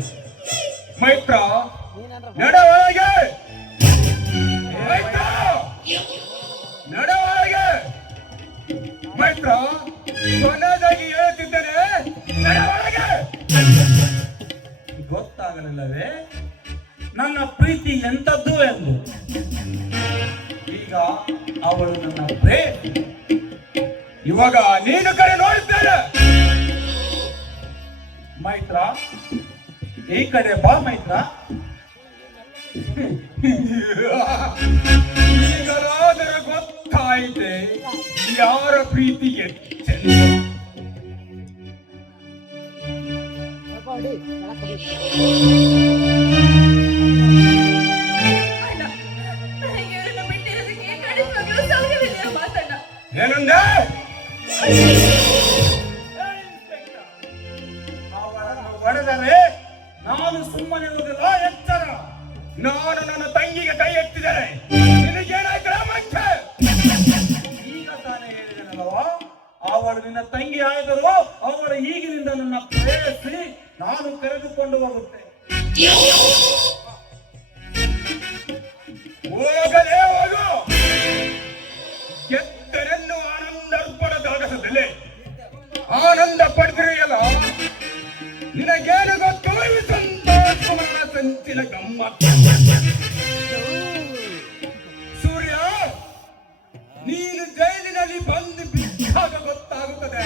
ಮೈತ್ರ, ನಡೆ ಒಳಗೆ. ಮೈತ್ರ, ನಡೆ ಒಳಗೆ. ಮೈತ್ರ, ಕೊನೆಯದಾಗಿ ಹೇಳುತ್ತಿದ್ದೇನೆ, ನಡೆ ಒಳಗೆ. ಗೊತ್ತಾಗಲಿಲ್ಲವೇ ನನ್ನ ಪ್ರೀತಿ ಎಂಥದ್ದು ಎಂದು? ಈಗ ಅವಳು ನನ್ನ ಪ್ರೇಮಿ. ಇವಾಗ ನೀನು ಕರೆ ನೋಡಿದ್ದೇನೆ. ಮೈತ್ರ, ಈ ಕಡೆ ಬಾ ಮೈತ್ರ. ಈಗಲಾದರೂ ಗೊತ್ತಾಯಿತೆ ಯಾರ ಪ್ರೀತಿಗೆ. ಅಣ್ಣ, ನನಗೆ ಇವ್ರನ್ನ ಬಿಟ್ಟಿರೋದಕ್ಕೆ ಖಂಡಿತವಾಗ್ಲೂ ಸಾಧ್ಯವಿಲ್ಲ ಮಾತಣ್ಣ. ಏನಂದೆ? ಅವಳನ್ನು ಹೊಡೆದರೆ ನಾನು ಸುಮ್ಮನೆ ಇರುವುದಿಲ್ಲ. ಎಚ್ಚರ. ನಾನು ನನ್ನ ತಂಗಿಗೆ ಕೈ ಎತ್ತಿದರೆ ನಿನಗೇನಾಯ್ತು ಮಂಚ? ಈಗ ತಾನೇ ಹೇಳಿದನಲ್ವಾ, ಅವಳು ನಿನ್ನ ತಂಗಿ ಆದರೂ ಅವಳು ಈಗಿನಿಂದ ನನ್ನ ಪ್ರೇಯಸಿ. ನಾನು ಕರೆದುಕೊಂಡು ಹೋಗುತ್ತೆ. ಹೋಗಲೇ ಹೋಗು. ಎತ್ತರೆನ್ನು ಆನಂದ ಪಡದ ಅಗಸದಲ್ಲಿ ಆನಂದ ಪಡೆದಿರೆಯಲ್ಲ. ನಿನಗೇನು ಗೊತ್ತು ಈ ಸಂತೋಷமான ಸಂಚಿನ ಗಮ್ಮತ್ತು? ಸೂರ್ಯ, ನೀನು ಜೈಲಿನಲ್ಲಿ ಬಂದು ಬಿದ್ದಾಗ ಗೊತ್ತಾಗುತ್ತದೆ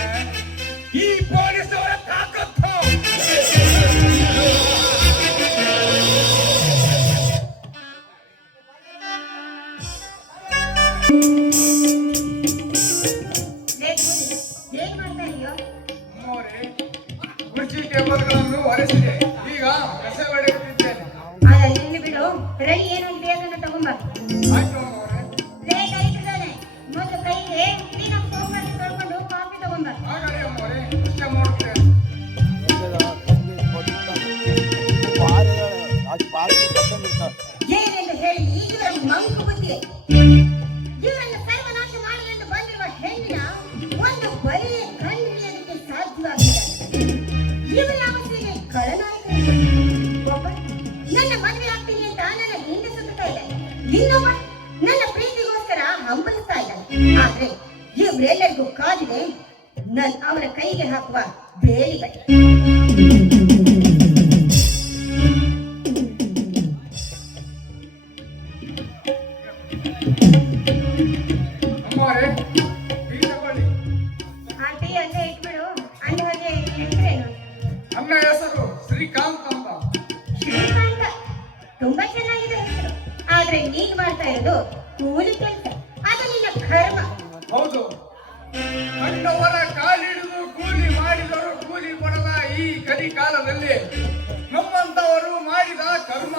ಈ ಪೊಲೀಸರ ತಾಕತ್ತು. ಏನ್ ಮಾಡ್ತಾ ಇದೀಯೋ? ಕುರ್ಚಿ ಟೇಬಲ್ಗಳನ್ನು ಒರೆಸಿದೆ. ಈಗ ಕಸ ಹೊಡೆಯುತ್ತಿದ್ದೇನೆ. ಇಲ್ಲಿ ಬಿಡು. ರೈ ಏನು ಬೇಕಂತ ತಗೊಂಬ. ಆಯ್ತು ಅಮ್ಮವ್ರೆ. ಲೇಟ್ ಆಯ್ತಿದ್ದಾನೆ. ಮೊದಲು ಕೈಗೆ ಕ್ಲೀನ್ ಆಗಿ ಸೋಪ್ ಹಾಕಿ ತೊಳ್ಕೊಂಡು ಕಾಫಿ ತಗೊಂಬ. ಆಗಲಿ ಅಮ್ಮವ್ರೆ, ಅಷ್ಟೇ ಮಾಡುತ್ತೇನೆ. ಏನೆಂದು ಹೇಳಿ ಈಗಿನ ಮಂಕು ಬುದ್ಧಿ. ಇವರನ್ನು ಸರ್ವನಾಶ ಮಾಡಲೆಂದು ಬಂದಿರುವ ಹೆಣ್ಣಿನ ಒಂದು ಬಲಿಯ ಕಣ್ಣು ಹಿಡಿಯೋದಕ್ಕೆ ಸಾಧ್ಯವಾಗಿದೆ. ಇವರ ಅವಸ್ಥೆಗೆ ಖಳನಾಯಕರು. ಒಬ್ಬ ನನ್ನ ಮದುವೆ ಆಗ್ತೀನಿ ಅಂತ ನನ್ನ ಹಿಂದೆ ಸುತ್ತಾ ಇದೆ. ಇನ್ನೊಬ್ಬ ನನ್ನ ಪ್ರೀತಿಗೋಸ್ಕರ ಹಂಬಲಿಸ್ತಾ ಇದ್ದಾನೆ. ಆದ್ರೆ ಇವರೆಲ್ಲರಿಗೂ ಕಾದಿದೆ ಅವರ ಕೈಗೆ ಹಾಕುವ ಬೇಲಿಗಳು. ಅಮ್ಮವ್ರೆ, ಟೀ ತಗೊಳ್ಳಿ. ಆಂಟಿ ಅಲ್ಲೇ ಇಟ್ಬಿಡು. ಅಂದ ಹಾಗೆ ಹೆಸರೇನು? ನನ್ನ ಹೆಸರು ಶ್ರೀಕಾಂತ್ ಅಂತ. ಶ್ರೀಕಾಂತ, ತುಂಬಾ ಚೆನ್ನಾಗಿದೆ ಹೆಸರು. ಆದ್ರೆ ನೀನ್ ಮಾಡ್ತಾ ಇರೋದು ಕೂಲಿ ಕೆಲಸ. ಅದು ನಿನ್ನ ಕರ್ಮ. ಹೌದು, ಕಂಡವರ ಕಾಲಿಡಿದು ಕೂಲಿ ಮಾಡಿದರು ಕೂಲಿ ಪಡೆದ ಈ ಕಲಿ ಕಾಲದಲ್ಲಿ ನಮ್ಮಂತವರು ಮಾಡಿದ ಕರ್ಮ.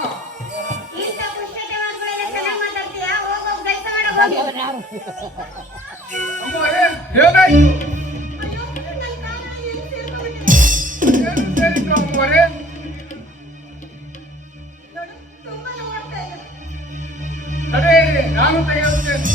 ಇಂಥ ಪುಸ್ತಕಗಳೆಲ್ಲ ಚೆನ್ನಾಗಿ ಮಾತಾಡ್ತೀಯಾ? ಹೋಗೋಗ್ ಕೆಲಸ ಮಾಡೋ ಹೋಗಿ. ಅಮ್ಮವ್ರೆ, ಏನಾಯ್ತು? ಅಯ್ಯೋ, ನನ್ನ ಕಾಲಲ್ಲಿ ಏನು ಸೇರ್ಕೊಂಡ್ಬಿಟ್ಟಿದೆ. ಏನು ಸೇರಿತು ಅಮ್ಮವ್ರೆ? ನೋಡು, ತುಂಬಾ ನೋವಾಗ್ತಾ ಇದೆ. ತಡೆಯಿರಿ, ನಾನು ತೆಗೆಯುತ್ತೇನೆ.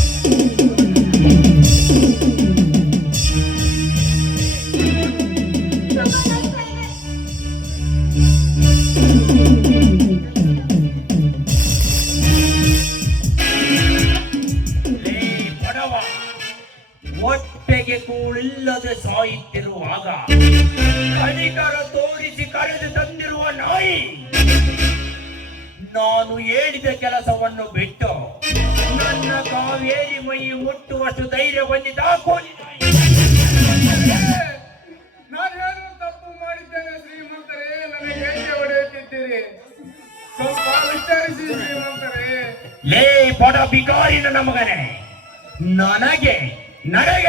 ಕೂಳಿಲ್ಲದೆ ಸಾಯುತ್ತಿರುವಾಗ ಕಣಿಕರ ತೋರಿಸಿ ಕಳೆದು ತಂದಿರುವ ನಾಯಿ ನಾನು ಹೇಳಿದ ಕೆಲಸವನ್ನು ಬಿಟ್ಟು ನನ್ನ ಕಾವೇರಿ ಮೈ ಮುಟ್ಟುವಷ್ಟು ಧೈರ್ಯ ಬಂದಿದ್ದ ಕೋಲಿ ನಾಯಿ. ನಾನೇನು ತಪ್ಪು ಮಾಡಿದ್ದೇನೆ ಶ್ರೀಮಂತರೇ, ನನಗೆ ಹೇಗೆ ಹೊಡೆಯುತ್ತಿದ್ದೀರಿ? ಸ್ವಲ್ಪ ವಿಚಾರಿಸಿ ಶ್ರೀಮಂತರೇ. ಲೇ ಬಡ ಬಿಕಾರಿ ನನ್ನ ಮಗನೇ, ನನಗೆ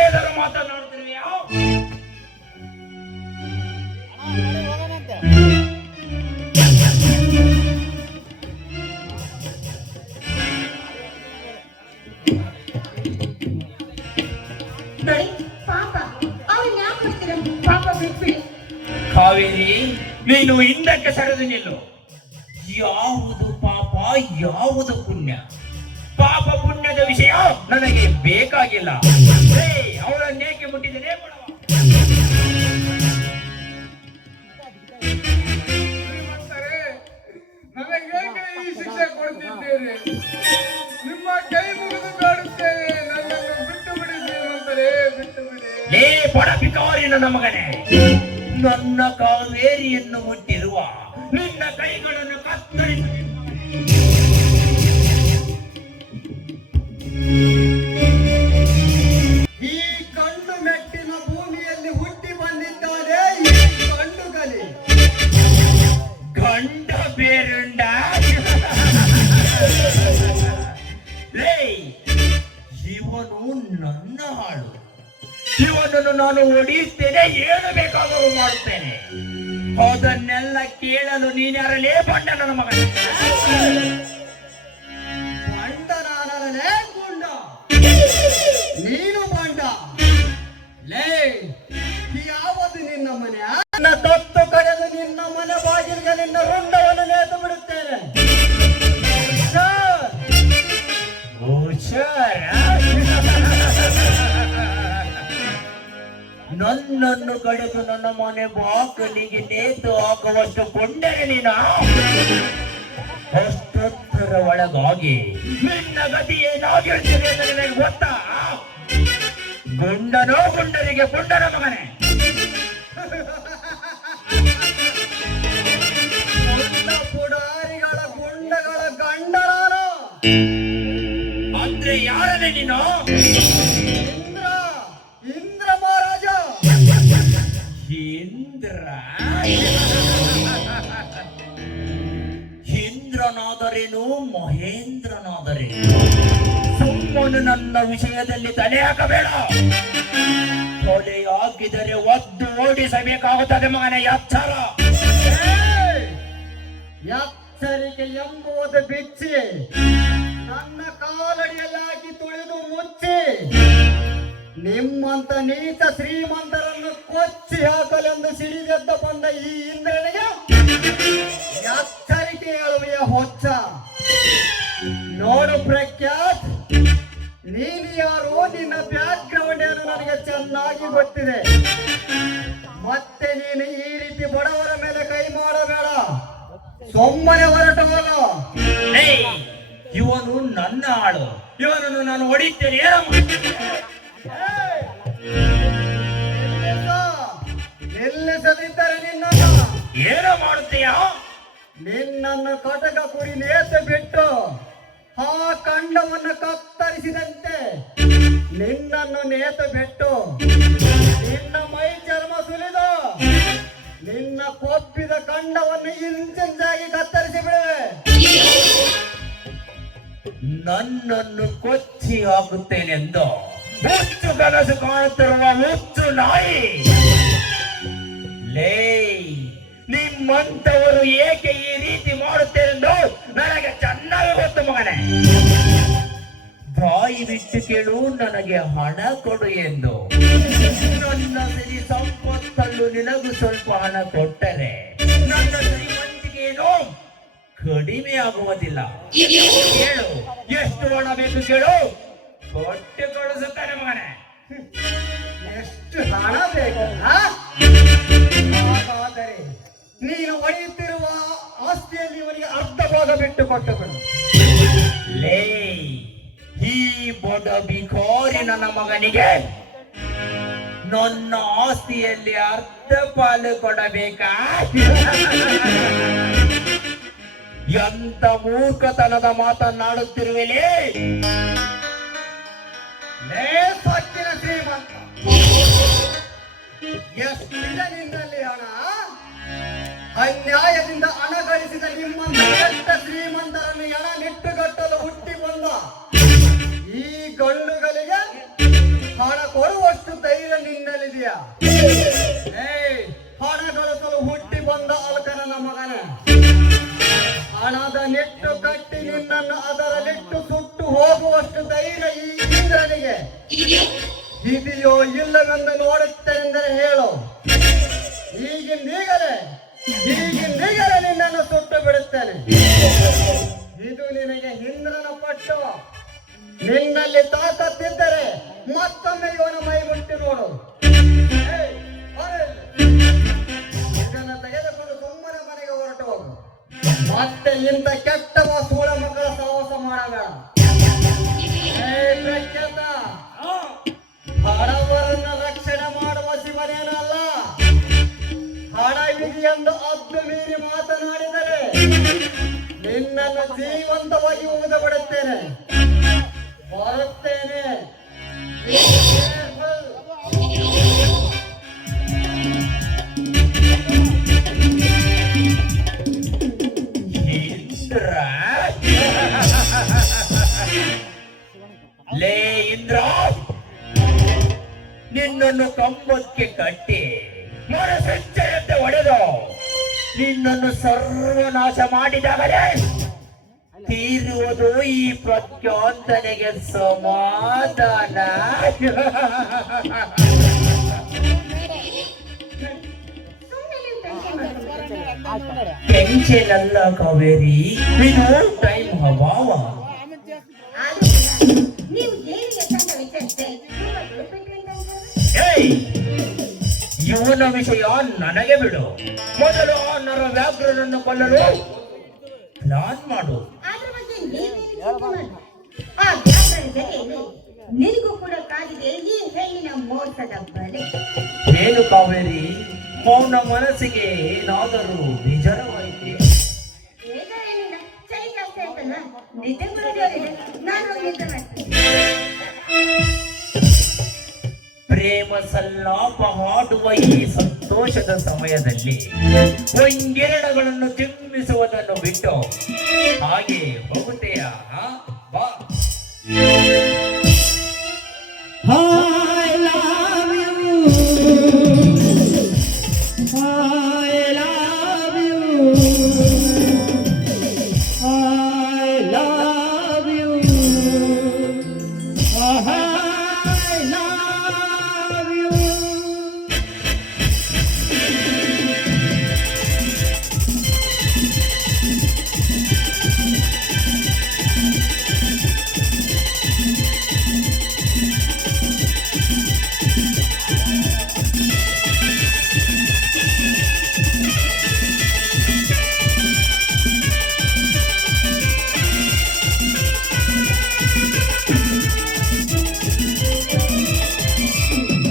ಎದುರು ಮಾತನಾಡುತ್ತಿರುವೆಯಾ? ನೋಡಿ ಪಾಪ ಅವನ್ ಯಾಕೆ ಮಾಡ್ತೀರ? ಪಾಪ ಬಿಟ್ಬಿಡಿ. ಕಾವೇರಿ, ನೀನು ಹಿಂದಕ್ಕೆ ಸರಿದು ನಿಲ್ಲು. ಯಾವುದು ಪಾಪ ಯಾವುದು ಪುಣ್ಯ? ಪಾಪ ಪುಣ್ಯದ ವಿಷಯ ನನಗೆ ಬೇಕಾಗಿಲ್ಲ. ಅವಳನ್ನೇಕೆ ಮುಟ್ಟಿದ್ದೇನೆ ಶ್ರೀಮಂತರೇ, ನನಗೆ ಹೇಗೆ ಈ ಶಿಕ್ಷೆ ಕೊಡ್ತಿದ್ದೀರಿ? ನಿಮ್ಮ ಕೈ ಮುಗಿದು ಬೇಡುತ್ತೇನೆ, ನನ್ನನ್ನು ಬಿಟ್ಟು ಬಿಡಿ ಶ್ರೀಮಂತರೇ, ಬಿಟ್ಟು ಬಿಡಿ. ಲೇ ಬಡ ಬಿಕಾರಿ ನನ್ನ ಮಗನೇ, ನನ್ನ ಕಾವೇರಿಯನ್ನು ಮುಟ್ಟಿರುವ ನಿನ್ನ ಕೈಗಳನ್ನು ಕತ್ತರಿಸಿ ಈ ಕಂಡು ಮೆಟ್ಟಿನ ಭೂಮಿಯಲ್ಲಿ ಹುಟ್ಟಿ ಬಂದಿದ್ದಾನೆ ಈ ಕಂಡು ಕಲಿ. ಗಂಡ ಬೇರುಂಡ. ಲೇ, ಇವನು ನನ್ನ ಹಾಳು. ಇವನನ್ನು ನಾನು ಹೊಡೆಯುತ್ತೇನೆ, ಏನು ಬೇಕಾದರೂ ಮಾಡುತ್ತೇನೆ. ಅದನ್ನೆಲ್ಲ ಕೇಳಲು ನೀನ್ಯಾರಲೇ ಬಂಡ ನನ್ನ ಮಗ? ಬಂಡ ನಾನಲ್ಲೇ ಗುಂಡ, ನೀನು ಬಂಡ. ಲೇ, ಯಾವುದು ನಿನ್ನ ಮನೆ? ನನ್ನ ತೊತ್ತು ಕಡೆದು ನಿನ್ನ ಮನೆ ಬಾಗಿಲಿಗೆ ನಿನ್ನ ರುಂಡವನ್ನು ನೇತು ಬಿಡುತ್ತೇನೆ. ಸರ್, ಹುಷಾರ. ನನ್ನನ್ನು ಕಡೆದು ನನ್ನ ಮನೆ ಬಾಕಲಿಗೆ ನೇತು ಹಾಕುವಷ್ಟು ಕೊಂಡರೆ ನೀನು ಅಷ್ಟೊತ್ತರ ಒಳಗಾಗಿ ನಿನ್ನ ಗತಿ ಏನಾಗಿರುತ್ತದೆ ಎಂದು ನಿನಗೆ ಗೊತ್ತಾ? ಗುಂಡನೋ ಗುಂಡರಿಗೆ ಗುಂಡನ ಮಗನೇ. ಗುಂಡ ಪುಡಾರಿಗಳ ಗುಂಡಗಳ ಗಂಡನಾನು. ಅಂದ್ರೆ ಯಾರನೇ ನೀನು? ಇಂದ್ರ, ಇಂದ್ರ ಮಹಾರಾಜ. ಇಂದ್ರನಾದರೇನು ಮಹೇಂದ್ರನಾದರೇನು? ಸುಮ್ಮನೆ ನನ್ನ ವಿಷಯದಲ್ಲಿ ತಲೆ ಹಾಕಬೇಡ. ತಲೆ ಹಾಕಿದರೆ ಒದ್ದು ಓಡಿಸಬೇಕಾಗುತ್ತದೆ ಮಗನೇ, ಎಚ್ಚರ. ಎಚ್ಚರಿಕೆ ಎಂಬುದು ಬಿಚ್ಚಿ ನನ್ನ ಕಾಲಡಿಯಲ್ಲಿ ಹಾಕಿ ತುಳಿದು ಮುಚ್ಚಿ ನಿಮ್ಮಂತ ನೀಚ ಶ್ರೀಮಂತರನ್ನು ಕೊಚ್ಚಿ ಹಾಕಲೆಂದು ಸಿಡಿದೆದ್ದ ಬಂದ ಈ ಇಂದ್ರನಿಗೆ ಎಚ್ಚರಿಕೆ ಹೇಳುವೆಯ ಹೊಚ್ಚ. ನೋಡು ಪ್ರಖ್ಯಾತ್, ನೀನು ಯಾರು, ನಿನ್ನ ಬ್ಯಾಕ್ ಗ್ರೌಂಡ್ ಏನು ನನಗೆ ಚೆನ್ನಾಗಿ ಗೊತ್ತಿದೆ. ಮತ್ತೆ ನೀನು ಈ ರೀತಿ ಬಡವರ ಮೇಲೆ ಕೈ ಮಾಡಬೇಡ, ಸುಮ್ಮನೆ ಹೊರಟು ಹೋಗು. ಏಯ್, ಇವನು ನನ್ನ ಆಳು, ಇವನನ್ನು ನಾನು ಹೊಡಿತೇನೆ. ನಿಲ್ಲಿಸದಿದ್ದರೆ ನಿನ್ನನ್ನು ಏನೋ ಮಾಡುತ್ತೀಯ? ನಿನ್ನನ್ನು ಕಟಕ ಕುರಿ ನೇತು ಬಿಟ್ಟು ಆ ಕಂಡವನ್ನು ಕತ್ತರಿಸಿದಂತೆ ನಿನ್ನನ್ನು ನೇತು ಬಿಟ್ಟು ನಿನ್ನ ಮೈ ಚರ್ಮ ಸುಲಿದು ನಿನ್ನ ಕೊಬ್ಬಿದ ಕಂಡವನ್ನು ಇಂಚಿಂಚಾಗಿ ಕತ್ತರಿಸಿ ಬಿಡುವೆ. ನನ್ನನ್ನು ಕೊಚ್ಚಿ ಹಾಕುತ್ತೇನೆಂದು ಹುಚ್ಚು ಕನಸು ಕಾಣುತ್ತಿರುವ ಹುಚ್ಚು ನಾಯಿ. ಲೇ, ನಿಮ್ಮಂತವರು ಏಕೆ ಈ ರೀತಿ ಮಾಡುತ್ತೇನೆಂದು ನನಗೆ ಚೆನ್ನಾಗಿ ಗೊತ್ತು ಮಗನೇ. ಬಾಯಿ ಬಿಟ್ಟು ಕೇಳು, ನನಗೆ ಹಣ ಕೊಡು ಎಂದು. ನನ್ನ ಸಿರಿ ಸಂಪತ್ತಲ್ಲೂ ನಿನಗೂ ಸ್ವಲ್ಪ ಹಣ ಕೊಟ್ಟರೆ ನನ್ನ ಶ್ರೀಮಂತಿಕೆಯೇನು ಕಡಿಮೆ ಆಗುವುದಿಲ್ಲ. ಕೇಳು, ಎಷ್ಟು ಹಣ ಬೇಕು ಕೇಳು, ಕೊಟ್ಟು ಕಳಿಸುತ್ತಾನೆ ಮಗನೇ. ಎಷ್ಟು ಹಣ ಬೇಕು? ಹಾಗಾದರೆ ನೀನು ಒಡೆಯುತ್ತಿರುವ ಆಸ್ತಿಯಲ್ಲಿ ಇವನಿಗೆ ಅರ್ಧ ಭಾಗ ಬಿಟ್ಟು ಕೊಟ್ಟು ಬಿಡು. ಲೇ, ಈ ಬಡ ಬಿಕಾರಿ ನನ್ನ ಮಗನಿಗೆ ನನ್ನ ಆಸ್ತಿಯಲ್ಲಿ ಅರ್ಧ ಪಾಲು ಕೊಡಬೇಕಾ? ಎಂತ ಮೂರ್ಖತನದ ಮಾತನ್ನಾಡುತ್ತಿರುವೆಲೇ? ಲೇ ಸೊಕ್ಕಿನ ಶ್ರೀಮಂತ, ಎಷ್ಟಿದೆ ನಿನ್ನಲ್ಲಿ ಹಣ? ಅನ್ಯಾಯದಿಂದ ಹಣ ಗಳಿಸಿದ ನಿಮ್ಮಂತ ಕೆಟ್ಟ ಶ್ರೀಮಂತರನ್ನು ಹಣ ನಿಟ್ಟುಗಟ್ಟಲು ಹುಟ್ಟಿ ಬಂದ ಈ ಗಂಡುಗಳಿಗೆ ಹಣ ಕೊಡುವಷ್ಟು ಧೈರ್ಯ ನಿನ್ನಲ್ಲಿದೆಯಾ? ಹಣ ಗಳಿಸಲು ಹುಟ್ಟಿ ಬಂದ ಅಲ್ಕನ ಮಗನೇ, ಹಣದ ನೆಟ್ಟು ಕಟ್ಟಿ ನಿನ್ನನ್ನು ಅದರಲ್ಲಿಟ್ಟು ಸುಟ್ಟು ಹೋಗುವಷ್ಟು ಧೈರ್ಯ ಈ ಇಂದ್ರನಿಗೆ ಇದೆಯೋ ಇಲ್ಲವೆಂದು ನೋಡುತ್ತೇನೆಂದರೆ ಹೇಳು. ಈಗಿಂದೀಗಲೇ ನಿನ್ನನ್ನು ಸುಟ್ಟು ಬಿಡುತ್ತೇನೆ. ಇದು ನಿನಗೆ ಇಂದ್ರನ ಪಟ್ಟು. ನಿನ್ನಲ್ಲಿ ತಾಕತ್ತಿದ್ದರೆ ಮತ್ತೊಮ್ಮೆ ಇವನ ಮೈ ಮುಟ್ಟಿ ನೋಡು. ಇದನ್ನು ತೆಗೆದುಕೊಂಡು ಸುಮ್ಮನೆ ಮನೆಗೆ ಹೊರಟು ಹೋಗು. ಮತ್ತೆ ಇಂಥ ಕೆಟ್ಟ ಸೂಳ ಮಕ್ಕಳ ಸಹವಾಸ ಮಾಡಬೇಡ. ಹಣವರನ್ನು ರಕ್ಷಣೆ ಮಾಡುವ ಶಿವನೇನಲ್ಲ. ಹಣವಿದೆ ಎಂದು ಅದ್ದು ಮೀರಿ ಮಾತನಾಡಿದರೆ ನಿನ್ನನ್ನು ಜೀವಂತವಾಗಿ ಉಗಿದು ಬಿಡುತ್ತೇನೆ. ಬರುತ್ತೇನೆ. ಲೇ ಇಂದ್ರ, ನಿನ್ನನ್ನು ಕಂಬಕ್ಕೆ ಕಟ್ಟಿ ಮನಸಂಚಯಂತೆ ಹೊಡೆದು ನಿನ್ನನ್ನು ಸರ್ವನಾಶ ಮಾಡಿದಾಗಲೇ ತೀರುವುದು ಈ ಪ್ರತ್ಯಂತನೆಗೆ ಸಮಾಧಾನ. ಟೆನ್ಷನ್ ಅಲ್ಲ ಕಾವೇರಿ, ಇದು ಟೈಮ್ ಅಭಾವ. ಇವನ ವಿಷಯ ನನಗೆ ಬಿಡು. ಮೊದಲು ಆ ನರ ವ್ಯಾಘ್ರನನ್ನು ಕೊಲ್ಲಲು ಪ್ಲಾನ್ ಮಾಡು. ನಿನಗೂ ಕೂಡ ಕಾದಿದೆ ಈ ಹೆಣ್ಣಿನ ಮೋಸದ ಬಲೆ. ಏನು ಕಾವೇರಿ, ಮೌನ ಮನಸ್ಸಿಗೆ ಏನಾದರೂ ಬೇಜಾರವಾಯಿತೆ? ಬೇಜಾರೇನಿಲ್ಲ, ಚಳಿ ಜಾಸ್ತಿ ಆಯ್ತಲ್ಲ, ನಿದ್ದೆ ಬರೋದಿದೆ. ನಾನು ನಿದ್ದೆ ಮಾಡ್ತೀನಿ. ಪ್ರೇಮ ಸಲ್ಲಾಪ ಹಾಡುವ ಈ ಸಂತೋಷದ ಸಮಯದಲ್ಲಿ ಹೊಂಗೆರಡಗಳನ್ನು ಚಿಮ್ಮಿಸುವುದನ್ನು ಬಿಟ್ಟು ಹಾಗೆ ಹೋಗುತ್ತೆಯಾ? ಬಾ.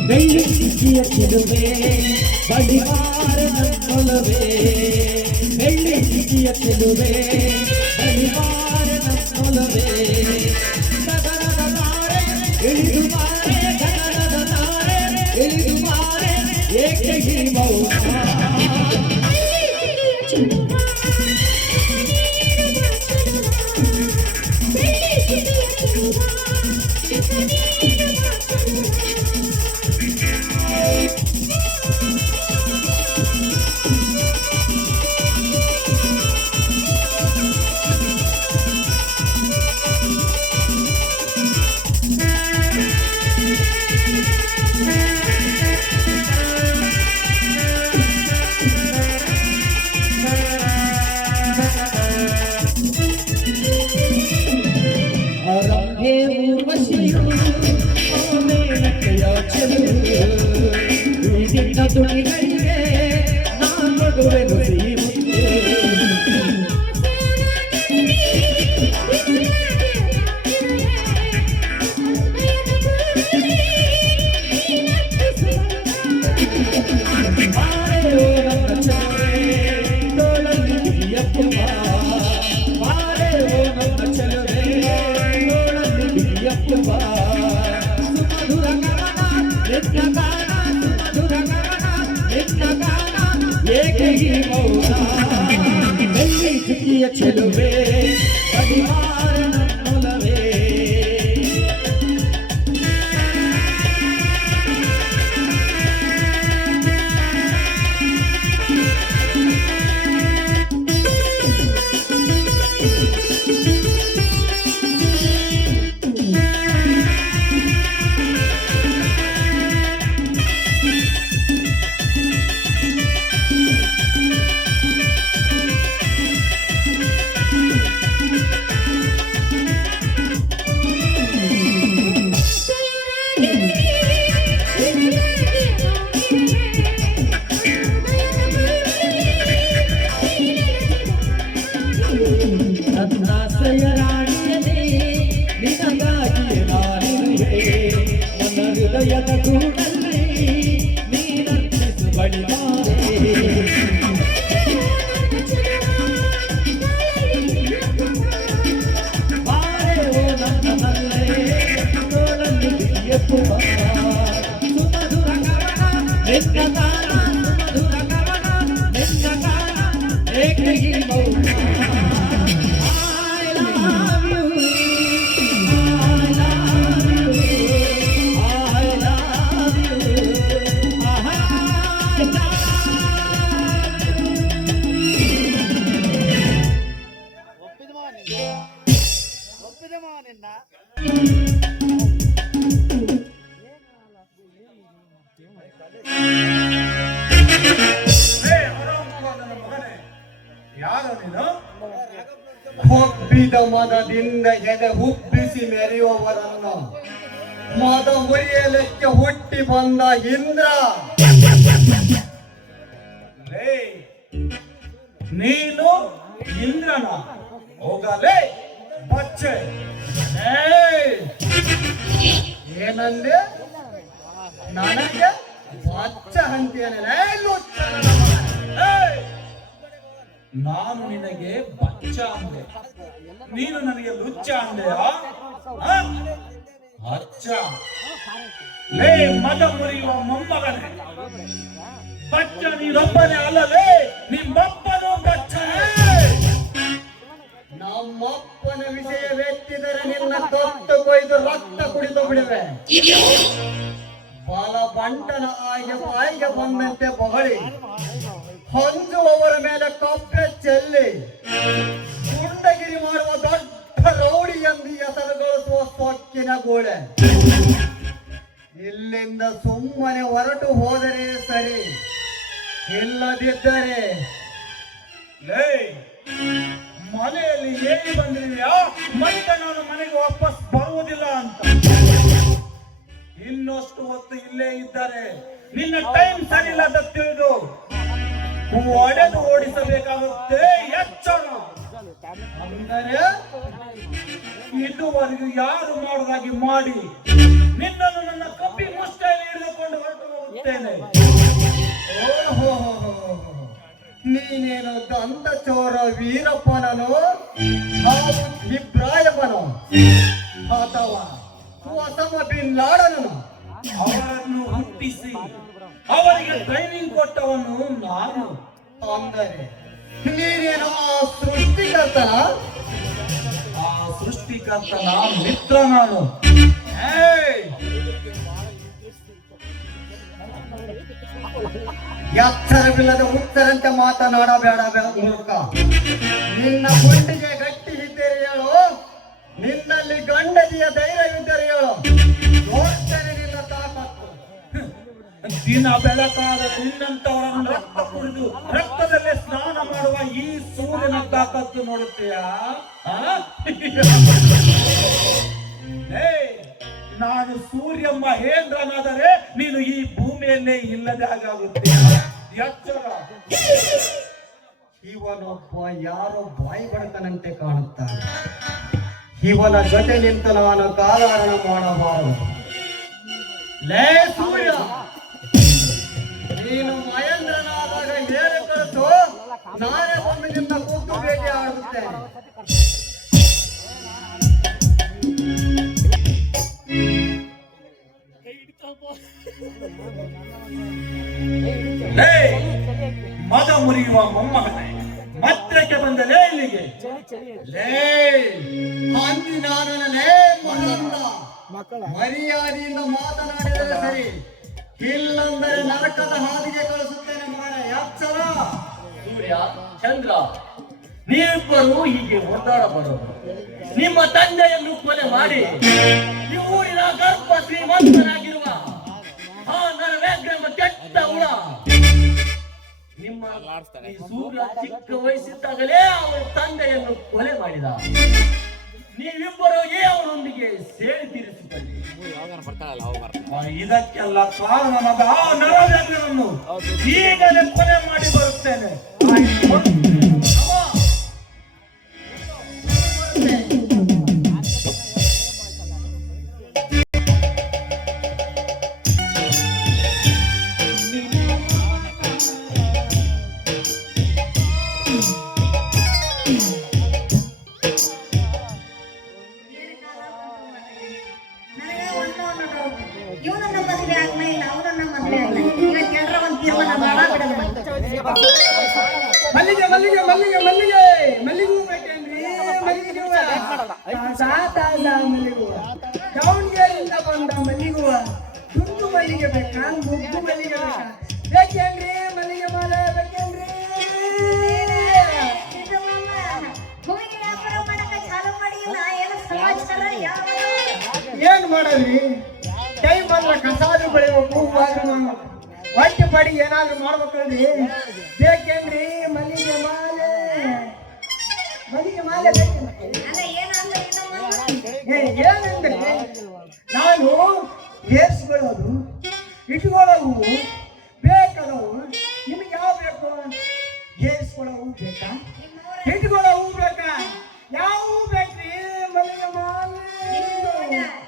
ಬೆಳ್ಳಿ ಸಿಕ್ಕಿಯ ಚೆಲುವೆ ಬಡಿವಾರ ನನ್ನೊಲವೇ, ಬೆಳ್ಳಿ ಸಿಕ್ಕಿಯ ಚೆಲುವೆ ಬಡಿವಾರ ನನ್ನೊಲವೇ. ನಗರದ ತಾರೆ ಇಳಿದು ಮಾರೆ, ಗಗನದ ತಾರೆ ಇಳಿದು ಮಾರೆ, ಏಕೆ ಈ ಮೌನ? ತುಣಿಗಳಿಗೆ ನಾನು ಕೊಡುವೆನು ಸಿಹಿ ಮುತ್ತು. ಈ ಮೌನ ಬೆಳ್ಳಿ ಚುಕ್ಕಿಯ ಚೆಲುವೆ ಕಡಿಮಾರ ನನ್ನೊಲವೇ ನನ್ನಾಸೆಯ ರಾಣಿಯನೇ ನಿನಗಾಗಿ ನಾನಿರುವೆ ನನ್ನ ಹೃದಯದ ಗೂಡಲ್ಲಿ ನೀನರ್ಪಿಸು ಬಳಿಮಾರೆ ಬಾರೆ ಓ ನನ್ನ ಮಲ್ಲೆ ತೋಳಲ್ಲಿ ಎಪ್ಪುವ ಸುಮಧುರ ಕವನ ನಿನ್ನ ಗಾನ ಸುಮಧುರ ಕವನ ನಿನ್ನ ಗಾನ ಏಕೆ ಈ ಮೌನ ಯಾರು ನೀನು? ಒಪ್ಪಿದ ಮನದಿಂದ ಎದೆ ಹುಬ್ಬಿಸಿ ಮೆರೆಯುವವರನ್ನು ಮದ ಮುರಿಯಲಿಕ್ಕೆ ಹುಟ್ಟಿ ಬಂದ ಇಂದ್ರ. ಲೇ, ನೀನು ಇಂದ್ರನ ಹೋಗಲೇ ಬಚ್ಚೆ. ಏಯ್! ಏನಂದೆ? ನನಗೆ ಬಚ್ಚ ಅಂತೀಯನೇ ಏಯ್! ನಾನು ನಿನಗೆ ಬಚ್ಚ ಅಂದೆ, ನೀನು ನನಗೆ ಲುಚ್ಚ ಅಂದೆಯಾ? ಆ? ಅಚ್ಚ. ಲೇ ಮದ ಮುರಿಯುವ ಮೊಮ್ಮಗನೇ, ಬಚ್ಚ ನೀನೊಬ್ಬನೇ ಅಲ್ಲಲೇ, ನಿಮ್ಮಪ್ಪನೂ ಬಚ್ಚನೇ. ನಮ್ಮಪ್ಪನ ವಿಷಯವೆತ್ತಿದರೆ ನಿನ್ನ ತೊಟ್ಟು ಕೊಯ್ದು ರಕ್ತ ಕುಡಿದು ಬಿಡುವೆ. ಬಾಲ ಬಂಟನ ಆಯ್ಗೆ ಬಾಯಿಗೆ ಬಂದಂತೆ ಬಹಳಿ ಹೊಂದುವವರ ಮೇಲೆ ಕಪ್ಪೆ ಚೆಲ್ಲಿ ಗುಂಡಗಿರಿ ಮಾಡುವ ದೊಡ್ಡ ರೌಡಿ ಎಂದು ಹೆಸರುಗಳಿಸುವ ಸೊಕ್ಕಿನ ಗೋಡೆ. ಇಲ್ಲಿಂದ ಸುಮ್ಮನೆ ಹೊರಟು ಹೋದರೆ ಸರಿ, ಇಲ್ಲದಿದ್ದರೆ ಲೇ, ಮನೆಯಲ್ಲಿ ಹೇಳಿ ಬಂದಿದೆಯಾ ಮತ್ತೆ ನಾನು ಮನೆಗೆ ವಾಪಸ್ ಬರುವುದಿಲ್ಲ ಅಂತ. ಇನ್ನಷ್ಟು ಹೊತ್ತು ಇಲ್ಲೇ ಇದ್ದರೆ ನಿನ್ನ ಟೈಮ್ ಸರಿ ಇಲ್ಲ ಅಂತ ತಿಳಿದು ಒಡೆದು ಓಡಿಸಬೇಕಾಗುತ್ತೆ. ಎಚ್ಚರ. ಅಂದರೆ ಇದುವರೆಗೂ ಯಾರು ಮಾಡುದಾಗಿ ಮಾಡಿ ನಿನ್ನನ್ನು ನನ್ನ ಕಪ್ಪಿ ಮುಷ್ಟಿಯಲ್ಲಿ ಹಿಡಿದುಕೊಂಡು ಹೊರಟು ಹೋಗುತ್ತೇನೆ. ಓಹೋ, ನೀನೇನು ದಂತ ಚೋರ ವೀರಪ್ಪನನು ಹಾಗೂ ಇಬ್ರಾಹಿಮನು ಅಥವಾ ಒಸಾಮ ಬಿನ್ ಲಾಡನನು? ಅವರನ್ನು ಹುಟ್ಟಿಸಿ ಅವರಿಗೆ ಟ್ರೈನಿಂಗ್ ಕೊಟ್ಟವನು ನಾನು. ಅಂದರೆ ನೀನೇನು ಆ ಸೃಷ್ಟಿಕರ್ತನ? ಆ ಸೃಷ್ಟಿಕರ್ತನ ಮಿತ್ರ ನಾನು. ಏಯ್! ಎಚ್ಚರವಿಲ್ಲದ ಉತ್ತರಂತೆ ಮಾತನಾಡಬೇಡ ಮೂರ್ಖ. ನಿನ್ನ ಗುಂಡಿಗೆ ಗಟ್ಟಿ ಇದ್ದರೆ ಹೇಳು, ನಿನ್ನಲ್ಲಿ ಗಂಡದಿಯ ಧೈರ್ಯವಿದ್ದರೆ ಹೇಳು. ನೋಡ್ತೇನೆ ನಿನ್ನ ತಾಕತ್ತು. ದಿನ ಬೆಳಕಾದ ನಿನ್ನಂತವರನ್ನು ರಕ್ತ ಕುಡಿದು ರಕ್ತದಲ್ಲೇ ಸ್ನಾನ ಮಾಡುವ ಈ ಸೂರ್ಯನ ತಾಕತ್ತು ನೋಡುತ್ತೀಯಾ? ಏಯ್! ನಾನು ಸೂರ್ಯ ಮಹೇಂದ್ರನಾದರೆ ನೀನು ಈ ಭೂಮಿಯಲ್ಲೇ ಇಲ್ಲದೆ ಹಾಗಾಗುತ್ತೀಯ. ಎಚ್ಚರ. ಇವನೊಬ್ಬ ಯಾರೋ ಬಾಯಿ ಬಡಕನಂತೆ ಕಾಣುತ್ತಾನೆ. ಇವನ ಜೊತೆ ನಿಂತು ನಾನು ಕಾಲಹರಣ ಮಾಡಬಾರದು. ಲೇ ಸೂರ್ಯ, ನೀನು ಮಹೇಂದ್ರನಾದಾಗ ಹೇಳಿ ಕಳಿಸು, ನಾನೇ ಒಮ್ಮೆ ನಿನ್ನ ಕೂತು ಭೇಟಿ ಆಡುತ್ತೇನೆ. ಲೇ, ಮದ ಮುರಿಯುವ ಮೊಮ್ಮಗನೇ ಮತ್ರಕ್ಕೆ ಬಂದಲೇ ಇಲ್ಲಿಗೆ. ಲೇ ಅಂದಿ ನಾನಲೇ ಮಹಂತ ಮರ್ಯಾದೆಯಿಂದ ಮಾತನಾಡಿದರೆ ಸರಿ, ಇಲ್ಲಂದರೆ ನರಕದ ಹಾದಿಗೆ ಕಳಿಸುತ್ತೇನೆ ಮಾರ ಎಚ್ಚರ. ಸೂರ್ಯ ಚಂದ್ರ ನೀವಿಬ್ಬರು ಹೀಗೆ ಒದ್ದಾಡಬಾರದು. ನಿಮ್ಮ ತಂದೆಯನ್ನು ಕೊಲೆ ಮಾಡಿ ಈ ಊರಿನ ಗರ್ಭ ಶ್ರೀಮಂತನಾಗಿರುವ ಆ ನರವ್ಯಾಘ್ರೆಂಬ ಕೆಟ್ಟ ಹುಳ ನಿಮ್ಮ ಈ ಸೂರ್ಯ ಚಿಕ್ಕ ವಯಸ್ಸಿದ್ದಾಗಲೇ ಅವರ ತಂದೆಯನ್ನು ಕೊಲೆ ಮಾಡಿದ. ನೀವಿಬ್ಬರು ಅವನೊಂದಿಗೆ ಸೇರಿ ತೀರಿಸಿಕೊಳ್ಳಿ. ಇದಕ್ಕೆಲ್ಲ ಕಾರಣನಾದ ಆ ನರವ್ಯಾಘ್ರವನ್ನು ಈಗಲೇ ಕೊಲೆ ಮಾಡಿ ಬರುತ್ತೇನೆ. ಇವನನ್ನ ಮದುವೆ ಆಗ್ಲೇ ಇಲ್ಲ, ಅವನನ್ನ ಮದುವೆ ಆಗ್ಲೇ ಈಗ ಜನರ ಒಂದು ತೀರ್ಮಾನ ಮಾಡಬಿಡೋದು. ಮಲ್ಲಿಗೆ ಮಲ್ಲಿಗೆ ಮಲ್ಲಿಗೆ ಮಲ್ಲಿಗೆ ಮಲ್ಲಿಗೆ ಹೂ ಬೇಕೇನ್ರಿ? ಮಲ್ಲಿಗೆ ಹೂವ ಸಾತಾದ ಮಲ್ಲಿಗೆ ಹೂವ, ದಾವಣಗೆರೆಯಿಂದ ಬಂದ ಮಲ್ಲಿಗೆ ಹೂವ, ತುಂಡು ಮಲ್ಲಿಗೆ ಬೇಕಾ, ಮುಗ್ಗು ಮಲ್ಲಿಗೆ ಬೇಕಾ? ಬೇಕೇನ್ರಿ ಮಲ್ಲಿಗೆ ಮಾಲೆ ಬೇಕೇನ್ರಿ? ಇದು ಮಾಮ, ಹೂವಿನ ವ್ಯಾಪಾರ ಮಾಡಕ್ಕೆ ಚಾಲು ಮಾಡಿಲ್ಲ, ಏನು ಸಮಾಚಾರ? ಯಾವ ಏನ್ ಮಾಡೋದ್ರಿ? ಕೈ ಬಂದ್ರ ಕಸಾದು ಬೆಳಿಬೇಕು, ಹೂವಾದ್ರು ಹೊಟ್ಟೆ ಪಡಿ ಏನಾದ್ರು ಮಾಡ್ಬೇಕಲ್ರಿ. ಬೇಕೇನ್ರಿ ಮಲ್ಲಿಗೆ ಮಾಲೆ? ಮಲ್ಲಿಗೆ ಮಾಲೆ ಬೇಕೇನ್ರಿ? ಅಲ್ಲ ಏನಂದ್ರೆ ಇದು ಮಾಮ? ಏನಂದ್ರೆ ನಾನು ಏರ್ಸ್ಕೊಳ್ಳೋದು ಇಟ್ಕೊಳ್ಳೋವು ಬೇಕಾದವು. ನಿಮ್ಗೆ ಯಾವ ಬೇಕು? ಏರ್ಸ್ಕೊಳ್ಳೋವು ಬೇಕಾ, ಇಟ್ಕೊಳ್ಳೋವು ಬೇಕಾ? ಯಾವ ಬೇಕ್ರಿ ಮಲ್ಲಿಗೆ ಮಾಲೆ?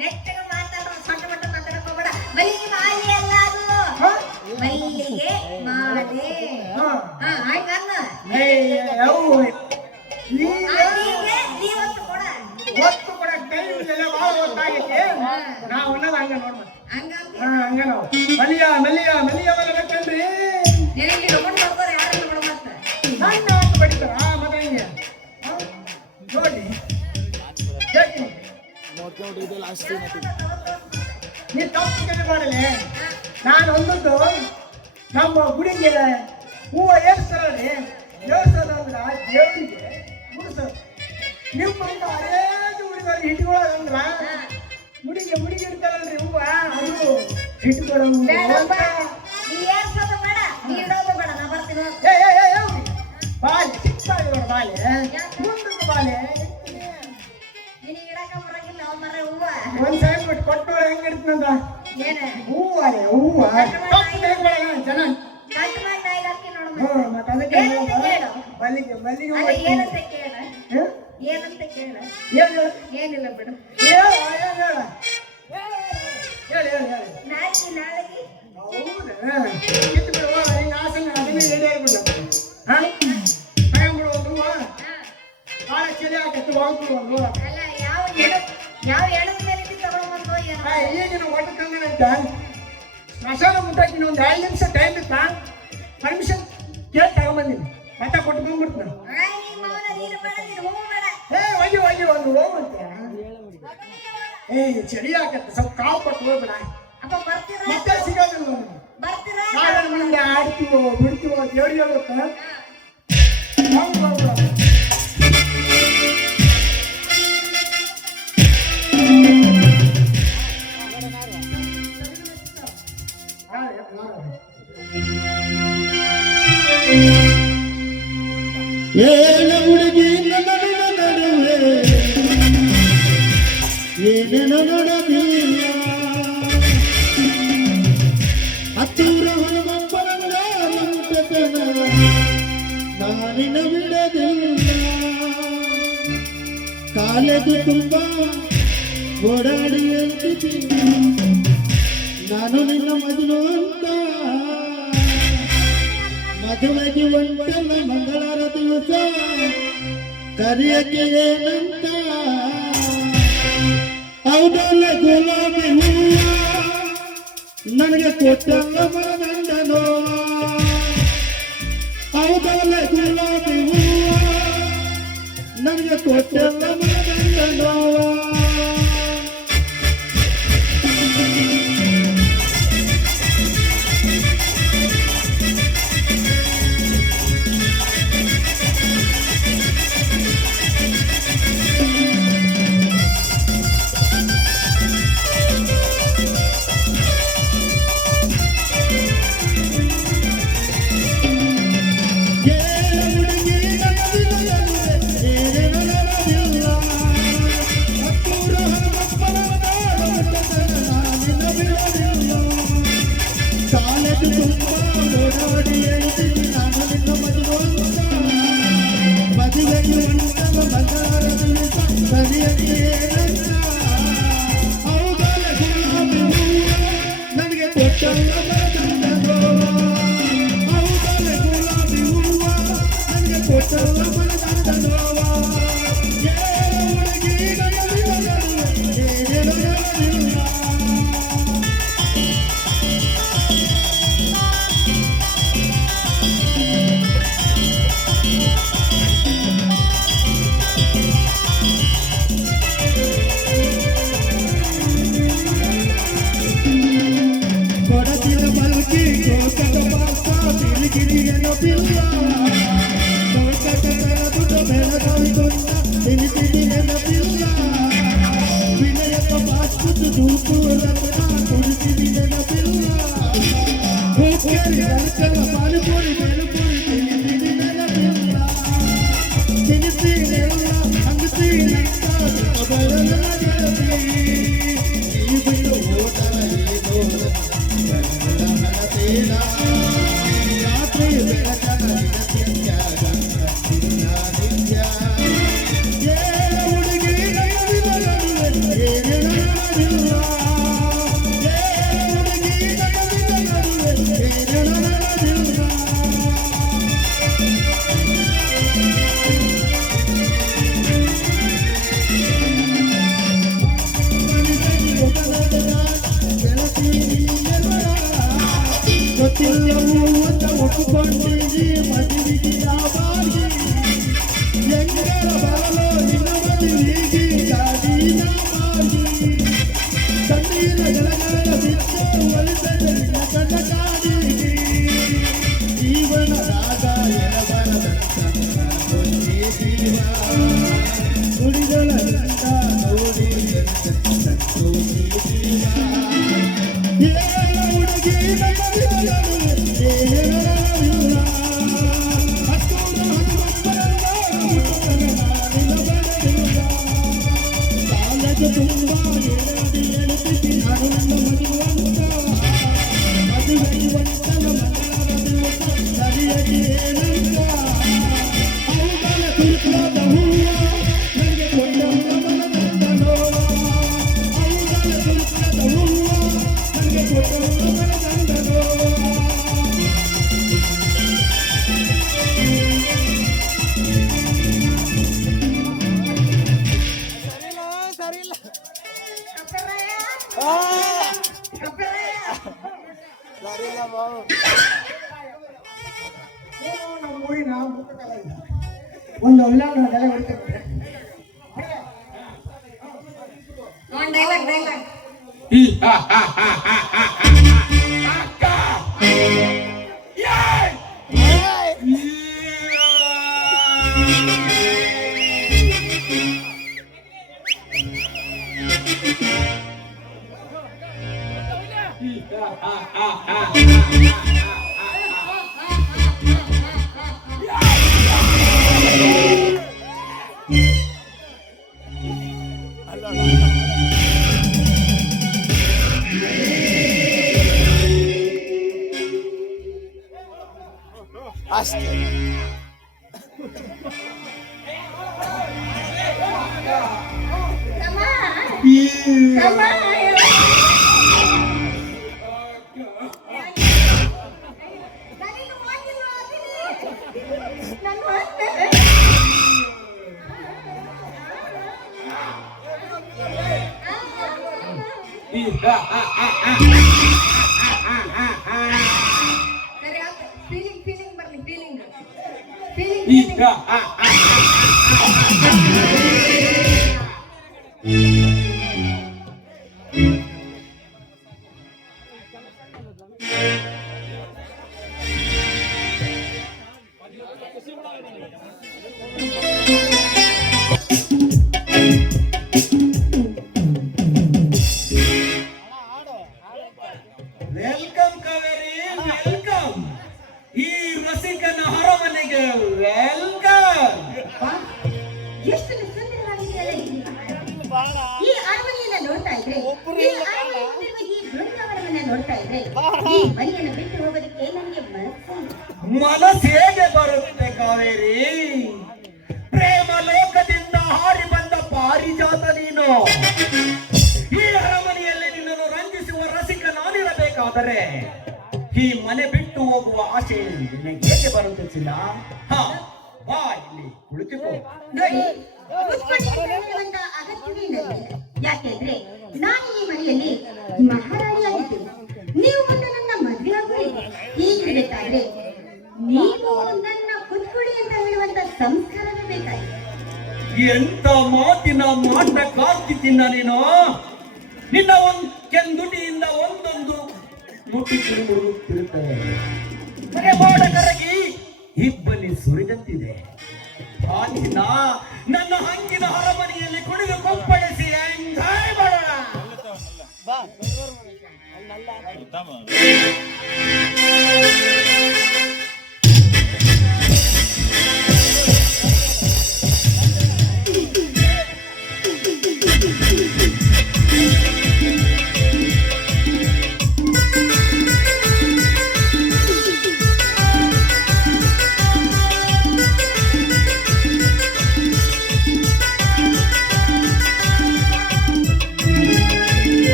ನೆಟ್ಟಗೆ ಮಾತಾಡೋ, ಸಣ್ಣ ಮಟ್ಟ ಮಾತಾಡಕ್ ಹೋಗ್ಬೇಡ. ಮಲ್ಲಿಗೆ ಮಾಲೆ ಅಲ್ಲ ಅದು, ಹ? ಮಲ್ಲಿಗೆ ಮಾಲೆ. ಹ. ಹಂಗಲ್ಲ, ಯಾವ ಅಲ್ಲಿಗೆ ಜೀವತ್ತು ಕೊಡ. ಒತ್ತು ಕೂಡ ಕೈ ಎಲ್ಲ ಭಾಳ ಹೊತ್ತಾಗೈತಿ. ನಾವು ಅನ್ನೋದು ಹಂಗ ನೋಡ್ಬೇಕು. ಹಂಗಂತ ಹಂಗ ನಾವು ಮಲ್ಲಿಯ ಮಲ್ಲಿಯ ಮಲ್ಲಿಯ ಮನೆ ಬೇಕಂದ್ರಿ. ನಿನಗೆ ತಗೊಂಡು ಹೋಗೋರು ಯಾರು ನೋಡ ಮತ್ತೆ? ಸಣ್ಣ ಅಂತ ಬಡಿತಾರ ಮತ್ತೆ ಹಿಂಗೆ ನೋಡಿ. ಹೇಗೆ ನೀ ತಪ್ಪು ಕೆಲಸ ಮಾಡಲಿ. ನಾನು ಒಂದೊಂದು ನಮ್ಮ ಗುಡಿಗೆ ಹೂವು ಏರ್ಸ್ತಾರಲ್ರಿ, ಏರ್ಸೋದು ಅಂದ್ರ ದೇವರಿಗೆ ಮುಡಿಸೋದು. ನಿಮ್ಮಂತ ಅನೇಕ ಹುಡುಗರು ಇಟ್ಕೊಳ್ಳೋದಂದ್ರ ಮುಡಿಗೆ ಮುಡಿಗೆ ಇಡ್ತಾರಲ್ರಿ ಹೂವ, ಅದು ಇಟ್ಕೊಳ್ಳೋ ಬೇಡಪ್ಪ, ನೀ ಏರ್ಸೋದು ಬೇಡ, ನೀ ಇಡೋದು ಬೇಡ, ನಾ ಬರ್ತೀನಿ ಹೋಗು. ಬಾಲೆ ಸಿಕ್ತಾಯಿದ್ರು ಬಾಲೆ ಮುಂದಕ್ಕೆ ಬಾಲೆ ನಿನಗೆ ಇಡಕ ಬರಂಗಿಲ್ಲ ಅವ್ ಮರ ಹೂವ. ಒಂದ್ ಸೈಡ್ ಬಿಟ್ಟು ಕೊಟ್ಟು ಹೆಂಗ್ ಇಡ್ತಂದ ಏನ ಹೂವಾಲೆ ಹೂವ ಜನ. ಕಟ್ ಮಾಡಿ ನಾಯಿಗೆ ಹಾಕಿ ನೋಡು ಮತ್ತೆ. ಮತ್ತೆ ಅದಕ್ಕೆ ಏನಂತ ಕೇಳು? ಮಲ್ಲಿಗೆ ಮಲ್ಲಿಗೆ ಅಲ್ಲ ಹೂವ ಏನಂತ ಕೇಳ, ಹ? ಏನಂತ ಕೇಳ? ಏನು ಏನಿಲ್ಲ ಬಿಡು. ಹೇಳ ಹೇಳ ಹೇಳಿ ಹೇಳಿ ಹೇಳಿ. ನಾಳೆಗೆ ಹೌದಾ? ಕಿತ್ತು ಬಿಡುವ ಹಿಂಗ ಆಸನ ಅದನ್ನೇ ರೆಡಿ ಆಗ್ಬಿಡ್ಲ. ತಗೊಂಡ್ಬಿಡು ಒಂದು ಹೂವ, ಭಾಳ ಚಳಿ ಆಗತ್ತೆ, ಹೋಗ್ಬಿಡು ಒಂದು ಹೂವ. ಅಲ್ಲ ಯಾವ ಎಣದ ಮೇಲೆ ತಗೊಂಡ್ಬಂದು ಏನೋ. ಈಗಿನ ಒಟ್ಟು ತಂದನಂತ ಸ್ಮಶಾನ ಮುಟ್ಟಾಕಿನ ಒಂದು 5 ನಿಮಿಷ ಟೈಮ್ ಇತ್ತಾ, ಪರ್ಮಿಷನ್ ಕೇಳಿ ತಗೊಂಬಂದಿನಿ, ಮತ್ತೆ ಕೊಟ್ಟು ಬಂದ್ಬಿಡ್ತೀನಿ. ನಿಮ್ಮ ಅವನ ನೀನು ಬೇಡ, ನೀನು ಹೂವು ಬೇಡ. ಒಯ್ಯಿ ಒಯ್ಯಿ ಒಂದು ಹೋಗ್ಬಿಡ್ತೀಯ. ಚಳಿ ಆಗತ್ತೆ, ಸ್ವಲ್ಪ ಕಾವು ಕೊಟ್ಟು ಹೋಗ್ಬೇಡ, ಅಪ್ಪ ಬರ್ತೀರಾ? ಮತ್ತೆ ಸಿಗೋದಿಲ್ಲ ನಮ್ಗೆ. ಬರ್ತೀರಾ? ನಾಳೆ ಮುಂದೆ ಆಡ್ತೀವೋ ಬಿಡ್ತೀವೋ ದೇವ್ರಿಗೆ ಹೋಗುತ್ತ. ಏನ ಹುಡುಗಿ ನನ್ನ ನಡುವೆ ಏನೇನೋ ನೋಡಬೀಯ ಹತ್ತೂರ ಹೊರಗೊಂಬರಂಗ ನಿಂತತನ ನಾನಿನ ಬಿಡದಿಲ್ಲ. ಕಾಲೇಜು ತುಂಬ ಓಡಾಡಿ ಹೇಳ್ತಿದ್ದೀನಿ ನಾನು ನಿನ್ನ ಮದುವೆ ಅಂತ. ಮದುವೆಗೆ ಒಂಟಲ್ಲ ಮಂಗಳವಾರ ದಿವಸ ಕರಿಯಕ್ಕೆ ಏನಂತ. ಹೌದಲ್ಲ ಗುಲಾಬಿ ಹೂವ ನನಗೆ ಕೊಟ್ಟಲ್ಲ ಮನಗಂಡನೋ. ಹೌದು ಅವುಗಳೇ ಗುಲಾಬಿ ಹೂವ ನನಗೆ ಕೊಟ್ಟೆಲ್ಲ ಮನದಂಡ ನೋವ ಕಾಲೇಜು ತುಂಬ ಓಡಾಡಿ ಹೇಳ್ತೀನಿ ನಾನು ನಿನ್ನ ಮದುವೆಗೆ ಉಂಟವ ಮಜಾರದಲ್ಲಿ ಸರಿಯಾಗಿ ಏನಂತ ಅವುಗಳ ಗುಲಾಬಿ ಹೂವ ನನಗೆ ಕೊಟ್ಟಲ್ಲ ಮನದಂಡ ನೋವ ಅವುಗಳ ಗುಲಾಬಿ ಹೂವ ನನಗೆ ಕೊಟ್ಟಲ್ಲ ಮನದಂಡ ನೋವ ಏನೇನೋ ಹುಡುಗಿ ಏನೇನೋ ಹೇಳಲಿಲ್ಲ ಕೊಡತಿನ ಮಲ್ಕಿ ಗೋಕಟ ಪಾಸ ಬಿರಿಗಿರಿಯನ್ನು ಬಿಲ್ಲ ಗೋಕಟ ದುಡ್ಡ ಬೆಳಗಾವಿಗೊಂಡ ತಿನಿತಿನಿ ನೆನಪಿಲ್ಲ ವಿನಯಪ್ಪ ಬಾಸ್ಕುತು ದೂತು ರತ್ನ ಕುಡಿಸಿದಿ ನೆನಪಿಲ್ಲ ಹೋಗ್ಯಾರಿ ಅರ್ಕಲ ಪಾನಿಪುರಿ ಬೆಳುಪುರಿ ತಿನಿತಿನಿ ನೆನಪಿಲ್ಲ ತಿನಿಸಿನೆಲ್ಲ ಹಂಗಸಿ ನಂತ ಬರಲ ಗೆಳತಿ ಈ ಬಿಟ್ಟು ಹೋದರ ಏನೋ ರಾತ್ರಿ ಬೆಳಕನ ನಿತ್ಯ ಹುಡುಗಿ ಗೊತ್ತಿಲ್ಲವೂ ಅಂತ ಒಪ್ಪಿಕೊಂಡಿರಿ ಮದುವೆಗೆ ಯಾವಾಗಿ ಹೆಂಗರ ಬರಲು ನಿನ್ನ ಮದುವೆಗೆ ಗಾಡಿನ ಮಾಡಿ ಕಣ್ಣೀರ ಗಳಗಳ ಬಿಟ್ಟು ಒಲಿಸದೆ ನಿನ್ನ ಕಣ್ಣ ಕಾಡಿಗೆ ಜೀವನದಾಗ ಎಡಬರದಂತ ಜೀವ ನುಡಿಗಳಂತ ನೋಡಿ ಸಂತೋಷಿ ಜೀವ ಹುಡುಗಿ ತುಂಬ ಎಳುತ್ತಿ ನಾನು ನನ್ನ ಮದುವಂತ ಮದುವೆಯುವಂತನ ಮನದ ಸರಿಯಾಗಿ ಏನಂತ ಅವುಗಳ ತುರ್ಕಾದ ಹೂವ ನನಗೆ ಕೊಟ್ಟಂತ ಮನದಂಡ ನೋವ ಅವುಗಳ ತುರ್ಕಾದ ಹೂವ ನನಗೆ ಕೊಟ್ಟಂತ ಮನದಂಡ ನೋವ ನಮ್ಮ ಊರಿನ ಒಂದು ಉಲ್ಲಾಣ ತಲೆ ಹೊಡಿತಾರೆ ಅಷ್ಟೇ ಫೀಲಿಂಗ್ ಬರ್ಲಿ ಫೀಲಿಂಗ್ ವೆಲ್ಕಮ್ ಕಾವೇರಿ, ವೆಲ್ಕಮ್. ಈ ರಸಿಕನ ಅರಮನೆಗೆ ವೆಲ್ಕಮ್. ಎಷ್ಟು ಸುಂದರವಾಗಿದೆಯಲ್ಲ ಈ ಅರಮನೆಯನ್ನ ನೋಡ್ತಾ ಇದ್ರೆ, ಈ ಅರಮನೆಯಲ್ಲಿರುವ ಈ ಬೃಂದಾವನವನ್ನ ನೋಡ್ತಾ ಇದ್ರೆ, ಈ ಮನೆಯನ್ನು ಬಿಟ್ಟು ಹೋಗೋದಕ್ಕೆ ನನಗೆ ಮನಸ್ಸು ಹೇಗೆ ಬರುತ್ತೆ ಕಾವೇರಿ? ಪ್ರೇಮ ಲೋಕದಿಂದ ಹಾರಿ ಬಂದ ಪಾರಿಜಾತ ನೀನು. ಈ ಅರಮನೆಯಲ್ಲಿ ನಿನ್ನನ್ನು ರಂಜಿಸುವ ರಸಿಕ ನಾನಿರಬೇಕಾದರೆ ಈ ಮನೆ ಬಿಟ್ಟು ಹೋಗುವ ಆಸೆ ನಿನಗೆ ಹೇಗೆ ಬರುತ್ತೆ ಚಿನ್ನ? ಹಾ, ಬಾ ಇಲ್ಲಿ ಕುಳಿತುಕೋ. ನೋಡಿ, ಕುತ್ಕೊಂಡಿರುವಂತ ಅಗತ್ಯವೇ ನನಗಿಲ್ಲ. ಯಾಕೆಂದ್ರೆ ನಾನು ಈ ಮನೆಯಲ್ಲಿ ಮಹಾರಾಣಿಯಾಗಿದ್ದೇನೆ. ನೀವು ಒಂದು ನನ್ನ ಮದುವೆ ಆಗುರಿ. ಈಗ ಬೇಕಾದ್ರೆ ನೀವು ನನ್ನ ಕುತ್ಕೊಡಿ ಅಂತ ಹೇಳುವಂತ ಸಂಸ್ಕಾರವೇ ಬೇಕಾಗಿದೆ. ಎಂತ ಮಾತಿನ ಮಾಟ ಕಾಡ್ತಿದ್ದೀನ ನೀನು. ನಿನ್ನ ಕೆಂದುಟಿಯಿಂದ ಒಂದೊಂದು ಮುಟ್ಟಿ ತಿರುಗುತ್ತಿರುತ್ತದೆ. ಮನೆ ಮೋಡ ಕರಗಿ ಇಬ್ಬನಿ ಸುರಿದಂತಿದೆ. ಆ ದಿನ ನನ್ನ ಹಂಗಿನ ಅರಮನೆಯಲ್ಲಿ ಕುಣಿದು ಕೊಪ್ಪಳಿಸಿ ಎಂಜಾಯ್ ಮಾಡೋಣ.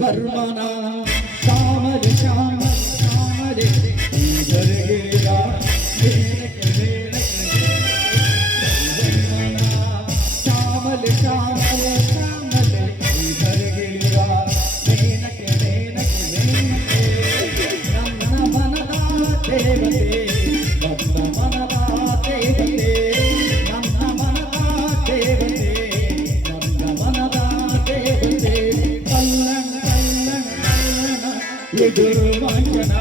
ಬರ್ಮನ ಶ್ಯಾಮಲೆ ಶ್ಯಾಮಲೆ ಶ್ಯಾಮಲೆ ಗಿರಿಗಿರಿಗ ಮೇಲಕ್ಕೆ ಮೇಲಕ್ಕೆ ಬರ್ಮನ ಶ್ಯಾಮಲೆ ಶ್ಯಾಮಲೆ ಶ್ಯಾಮಲೆ ಗಿರಿಗಿರಿಗ ಮೇಲಕ್ಕೆ ಮೇಲಕ್ಕೆ ಮೇಲಕ್ಕೆ ನನ್ನ ಮನದ ದೇವತೆ ನನ್ನ ಮನದ ದೇವತೆ ನನ್ನ ಮನದ ದೇವತೆ ನನ್ನ ಮನದ ದೇವತೆ ಇದು ರೋಮಾಂಚನ,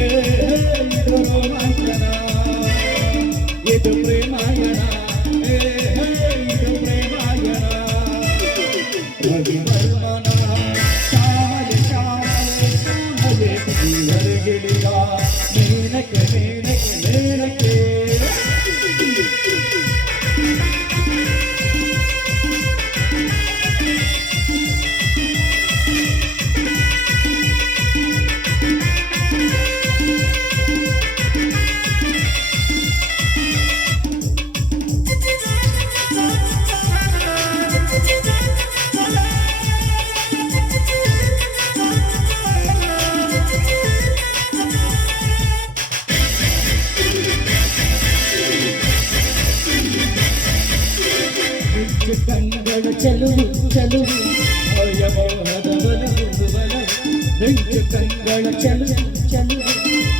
ಇದು ರೋಮಾಂಚನ, ಇದು ಪ್ರೇಮಾಯಣ, ಇದು ಪ್ರೇಮಾಯಣ. ರವಿ ವರ್ಮನ ಶ್ಯಾಮಲೆ ಶ್ಯಾಮಲೆ ಶ್ಯಾಮಲೆ ಹೊರಗಿಳಿಗ ಮೇಲಕ್ಕೆ ಮೇಲಕ್ಕೆ ಮೇಲಕ್ಕೆ. ಕಣ್ಣುಗಳು ಚೆಲುವು ಚೆಲುವು ಮೋಹದ ಬಲವು ಬಲವು. ಬೆಂಚು ಕಣ್ಣುಗಳು ಚೆಲುವು ಚೆಲುವು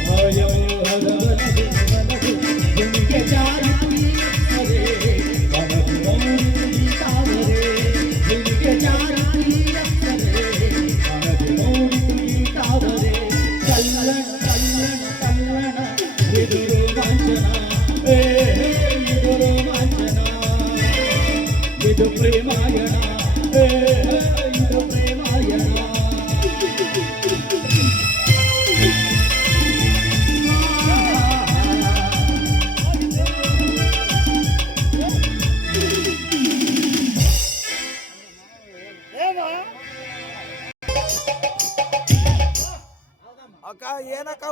ಮೋಹದ ಬಲವು ಬಲವು. ನಿಮಗೆ ಜಾರಿಯೇ ಅವನು ಮೌನಿ ತಾವರೆ. ನಿಮಗೆ ಜಾರಿಯೇ ಅವನು ಮೌನಿ ತಾವರೆ. ಕಲ್ಲಣ ಕಲ್ಲಣ ಕಲ್ಲಣ ಇದು ರೋಮಾಂಚನ, ಇದು ರೋಮಾಂಚನ, ಇದು ಪ್ರೇಮಾಯಣ, ಇದು ಪ್ರೇಮಾಯಣ.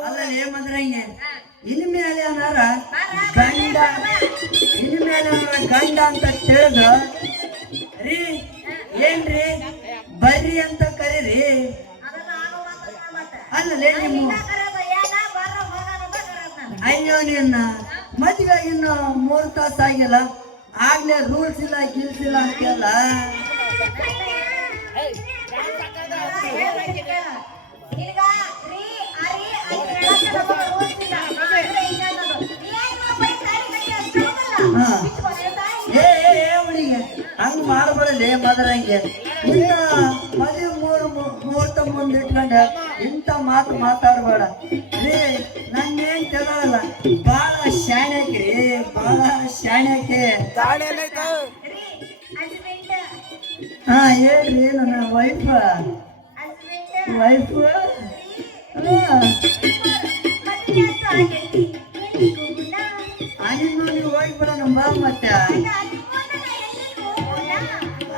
ಅಲ್ಲ ಏಮಂದ್ರಂಗೆ ಇನ್ಮೇಲೆ ಅನಾರ ಗಂಡ, ಇನ್ಮೇಲೆ ಅನಾರ ಗಂಡ ಅಂತ ತಿಳಿದು ರೀ ಏನ್ರಿ ಬರ್ರಿ ಅಂತ ಕರೀರಿ. ಅಲ್ಲಲೇ ನಿಮ್ಮ ಅಯ್ಯೋ ನಿನ್ನ ಮದ್ವೆ ಇನ್ನು 3 ತಾಸು ಆಗಿಲ್ಲ, ಆಗ್ಲೇ ರೂಲ್ಸ್ ಇಲ್ಲ ಗಿಲ್ಸ್ ಇಲ್ಲ ಅಂತೆಲ್ಲ. ಈಗ ನೋಡಲಿ ಮದರಂಗೆ ಇನ್ನ ಮದುವೆ ಮುಹೂರ್ತ ಮುಂದೆ ಇಟ್ಕೊಂಡ ಇಂಥ ಮಾತು ಮಾತಾಡಬೇಡ ರೀ. ನನ್ನೇನ್ ತಿಳಲ್ಲ, ಬಾಳ ಶಾಣ್ಯಾಕಿ, ಬಾಳ ಶಾಣ್ಯಾಕಿ. ಹಾ ಹೇಳ್ರಿ, ನನ್ನ ವೈಫ್ ಅಲ್ಲಿ ಹೋಗಿ ಬಿಡೋಣ ಬಾ. ಮತ್ತೆ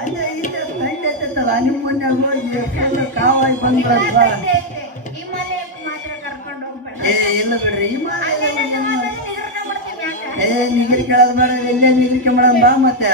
ಅಲ್ಲೇ ಇದೆ ಸಂಡೆ ಐತಲ್ಲ, ನಿಮ್ಮ ಮನ್ಯಾಗ ಹೋಗಿ ಕಾವಾಗಿ ಬಂದ್ಬಿಡಪ್ಪ. ಏ ಇಲ್ಲ ಬಿಡ್ರಿ, ನಿಗಿರಿ ಕೇಳೋದು ಬೇಡ, ಎಲ್ಲೇ ನಿಗಿರಿಕೆ ಮಾಡೋಣ ಬಾ. ಮತ್ತೆ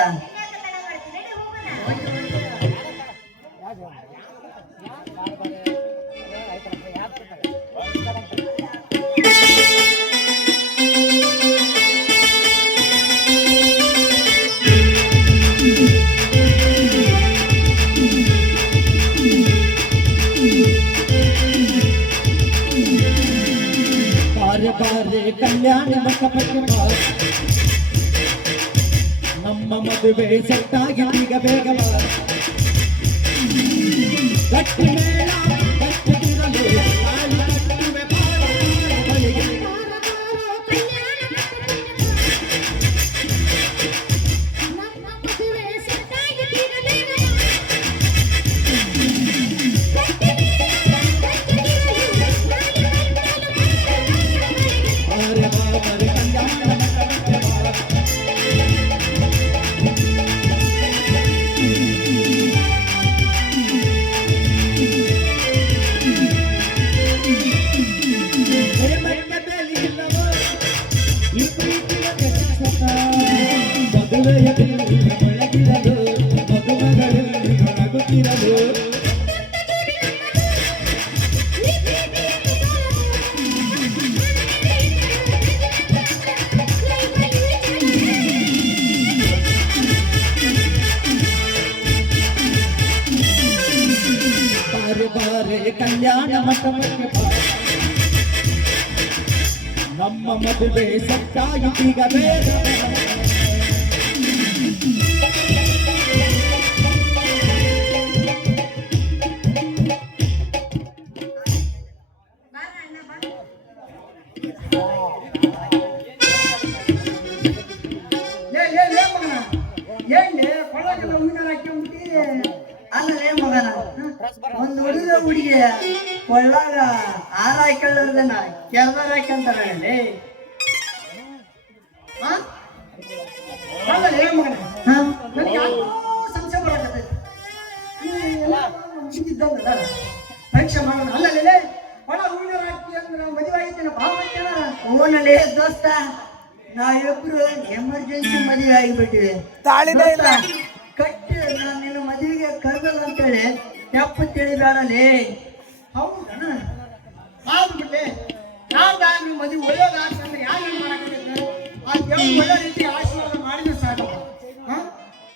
ಬಾರೆ ಕಲ್ಯಾಣ ಮಂಟಪಕ್ಕೆ ಬಾ, ನಮ್ಮ ಮದುವೆ ಸೆಟ್ಟಾಗಿ ಈಗ ಬೇಗ ಬಾ. ಗಟ್ಟಿ ಮೇಳ ಗಟ್ಟಿಗಿರಲು ತಾಳಿ ಕಟ್ಟುವೆ ಬಳಿಗೆ. ಬಾರೆ ಕಲ್ಯಾಣ ಮಂಟಪಕ್ಕೆ ಬಾ, ನಮ್ಮ ಮದುವೆ ಸಟ್ಟಾಗಿ ಈಗ ಬೇಗ ಅಲ್ಲೇ ಮಗನ ಒಂದು ಹುಡುಗ ಹುಡುಗಿ ಕೊಳ್ಳಾಗ ಹಾರ ಹಾಕೊಳ್ಳೋದನ್ನ ಕೆರ್ದಾಗ ಹಾಕೊಂತಾರ. ಸಂಶಯ ಬರಕತ್ತೈತಿ, ಪರೀಕ್ಷೆ ಮಾಡೋಣ. ಅಲ್ಲೇ ಒಳ ಹೂವಿನ ಹಾಕಿ ಅಂದ್ರೆ ಮದುವೆ ಆಗೈತೇನ ಭಾವ ಓನಲ್ಲೇ ದೋಸ್ತ, ನಾವಿಬ್ರು ಎಮರ್ಜೆನ್ಸಿ ಮದುವೆ ಆಗಿಬಿಟ್ಟಿವೆ. ಕಟ್ಟಿ ನಾನು ನಿನ್ನ ಮದುವೆಗೆ ಕರ್ದಲ್ಲ ಅಂತೇಳಿ ತೆಪ್ಪು ತಿಳಿಬೇಡಲೇ. ಹೌದಣ್ಣ, ಆಗ್ಬಿಟ್ಟೆ. ನಾನು ಮದುವೆ ಒಳ್ಳೇದಾಗ್ತಂದ್ರೆ ಯಾರು ಮಾಡಕ್ಕೆ ಆ ದೇವ್ರು ಒಳ್ಳೆ ರೀತಿ ಆಶೀರ್ವಾದ ಮಾಡಿದ್ರೆ ಸಾಕು.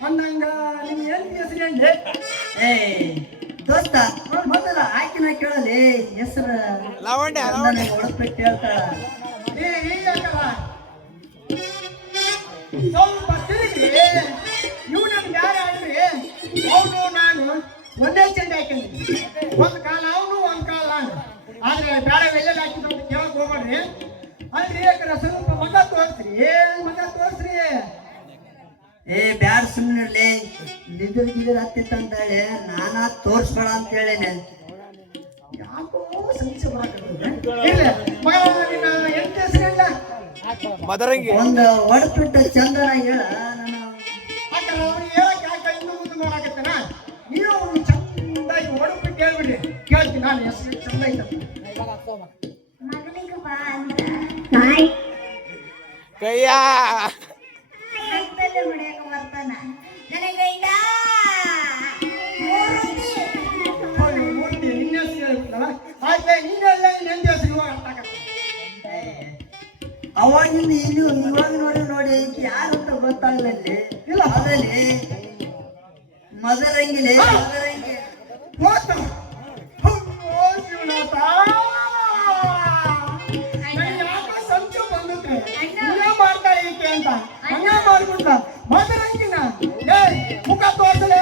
ಅಂದಂಗ ನಿಮ್ ಏನ್ ಹೆಸರು? ಏ ದೋಸ್ತ, ಮೊದಲ ಆಕಿನ ಕೇಳಲಿ ಹೆಸರು ಹೊಡದ್ಬಿಟ್ಟು ಹೇಳ್ತಾಳ. ಸ್ವಲ್ಪ ತಿರುಗಿ ಇವ್ ನಮ್ಗೆ ಯಾರು ಆಡ್ರಿ, ಅವನು ನಾನು ಒಂದೇ ಚೆಂದ ಹಾಕಿದ್ವಿ. ಒಂದ್ ಕಾಲ ಅವನು ಒಂದ್ ಕಾಲ ನಾನು. ಆದ್ರೆ ಬೇಡ ಎಲ್ಲೆಲ್ಲ ಹಾಕಿದ್ರು ಅಂತ ಕೇಳಕ್ ಹೋಗ್ಬೇಡ್ರಿ. ಅಲ್ರಿ ಯಾಕಂದ್ರೆ ಸ್ವಲ್ಪ ಮಗ ತೋರಿಸ್ರಿ. ಏ ಬ್ಯಾಡ ಸುಮ್ಮನಿರ್ಲಿ, ನಿದ್ರ ಹತ್ತಿತ್ತಂತಾಳೆ, ನಾನಾ ತೋರ್ಸ್ಬೇಡ ಅಂತ ಹೇಳೇನೆ. ಯಾಕೋ ಸಂಶಯ ಬರಾಕತ್ತೈತೆ. ಇಲ್ಲ ಮಗ, ನಿನ್ನ ಎಂತ ಹೆಸರಿಲ್ಲ ಒಂದು ಹೊಡ್ಬಿಟ್ಟು ಚಂದನ ಹೇಳ. ನಾನು ಯಾಕಂದ್ರೆ ಅವ್ನು ಹೇಳಕ್ ಯಾಕೆ ಇನ್ನೂ ಮುಂದೆ ಮಾಡಾಕತ್ತೇನ, ನೀವು ಚಂದಾಗಿ ಹೊಡ್ಬಿಟ್ಟು ಹೇಳ್ಬಿಡ್ರಿ, ಕೇಳ್ತೀನಿ ನಾನು ಹೆಸರು ಚಂದ ಐತ. ಮಗನಿಗೆ ಬಾ ಅಂತ ಹೊಡೆಯಕ ಬರ್ತಾನ ನನ್ನ ಗಂಡ. ಮೂರ್ತಿ ನಿನ್ನ ಹೆಸರು ಹೇಳ್ಬಿಟ್ಟಲ್ಲ, ಆಯ್ತು ನೀನೆಲ್ಲ ನಿನ್ನ ಹೆಸರು ಅರ್ಥ ಆಗತ್ತೆ. ಅವಾಗಿಂದ ಇವಾಗ ನೋಡಿ ಈಕೆ ಯಾರಂತ ಗೊತ್ತಾಗ್ಲಲ್ಲಿ. ಇಲ್ಲ ಅದರಲ್ಲಿ ಮದರಂಗಿಲೆ ಸಂಚು ಬಂದಿದ್ರೆ ಮಾಡ್ತಾ ಈಕೆ ಅಂತ ಹಂಗ ಮಾಡ್ಬಿಟ್ಟ ಮದರಂಗಿನ ಮುಖ ತೋರ್ಸಲೇ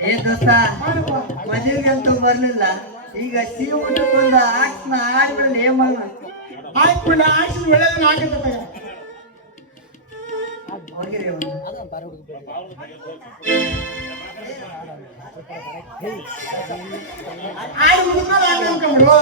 ಏ ದೋಸ್ತ ಮದುವೆಗೆ ಅಂತೂ ಬರ್ಲಿಲ್ಲ, ಈಗ ಸಿಹಿ ಊಟಕ್ಕೊಂದು ಆಕ್ಸ್ನ ಆಡ್ಬಿಡಲಿ ಏ ಮಗ. ಆಯ್ತು ಆಕ್ಸಿಡ್ ಒಳ್ಳೆದನ್ನ ಆಗತ್ತೆ. ಹೋಗಿರಿ ಅವ್ನು. ಆಡು ಮುಗಿದ್ಮೇಲೆ ಆಗ ಅನ್ಕೊಂಡ್ಬಿಡು.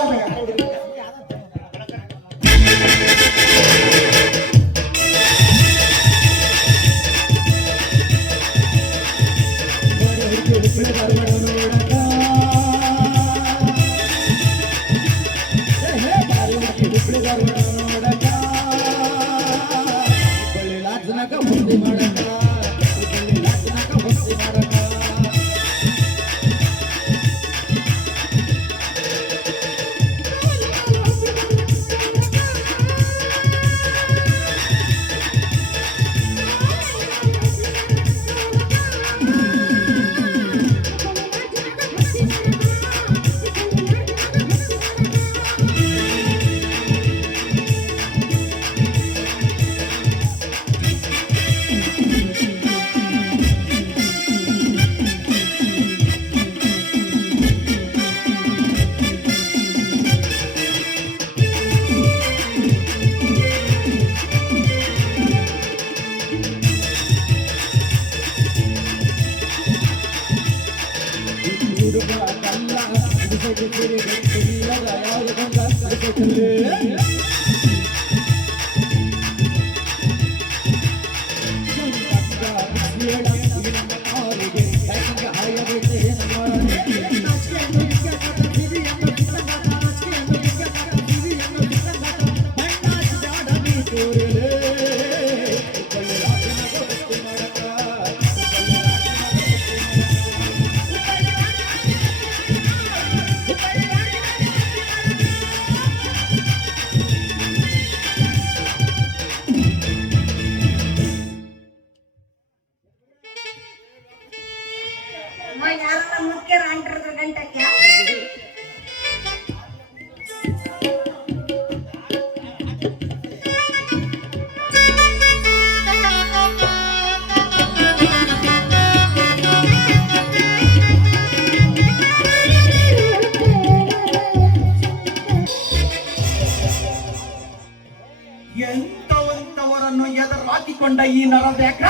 ಎಂತವಂತವರನ್ನು ಎದುರಾಕಿಕೊಂಡ ಈ ನರವ್ಯಾಘ್ರ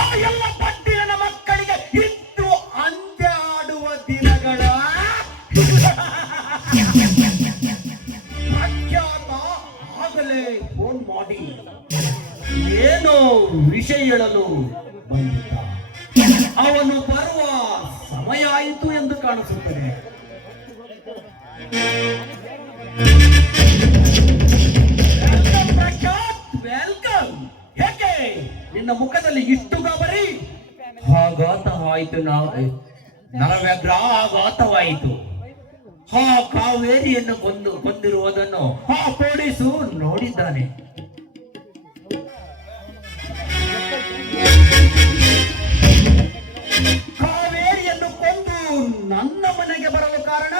ಆ ಎಲ್ಲ ಪಟ್ಟಿನ ಮಕ್ಕಳಿಗೆ ಇದ್ದು ಅಂತ್ಯ ಆಡುವ ದಿನಗಳ ಪ್ರಖ್ಯಾತ ಆಗಲೇ ಫೋನ್ ಮಾಡಿ ಏನೋ ವಿಷಯ ಹೇಳಲು ಬಂದಿದ್ದ. ಅವನು ಬರುವ ಸಮಯ ಆಯಿತು ಎಂದು ಕಾಣಿಸುತ್ತದೆ. ವೆಲ್ಕಮ್. ಹೇಗೆ ನಿನ್ನ ಮುಖದಲ್ಲಿ ಇಷ್ಟು ಗಾಬರಿ? ಆಘಾತವಾಯಿತು. ನರವ್ಯಾಘ್ರ ಆಘಾತವಾಯಿತು. ಆ ಕಾವೇರಿಯನ್ನು ಕೊಂದಿರುವುದನ್ನು ಆ ಪೊಲೀಸು ನೋಡಿದ್ದಾನೆ. ಕಾವೇರಿಯನ್ನು ಕೊಂದು ನನ್ನ ಮನೆಗೆ ಬರಲು ಕಾರಣ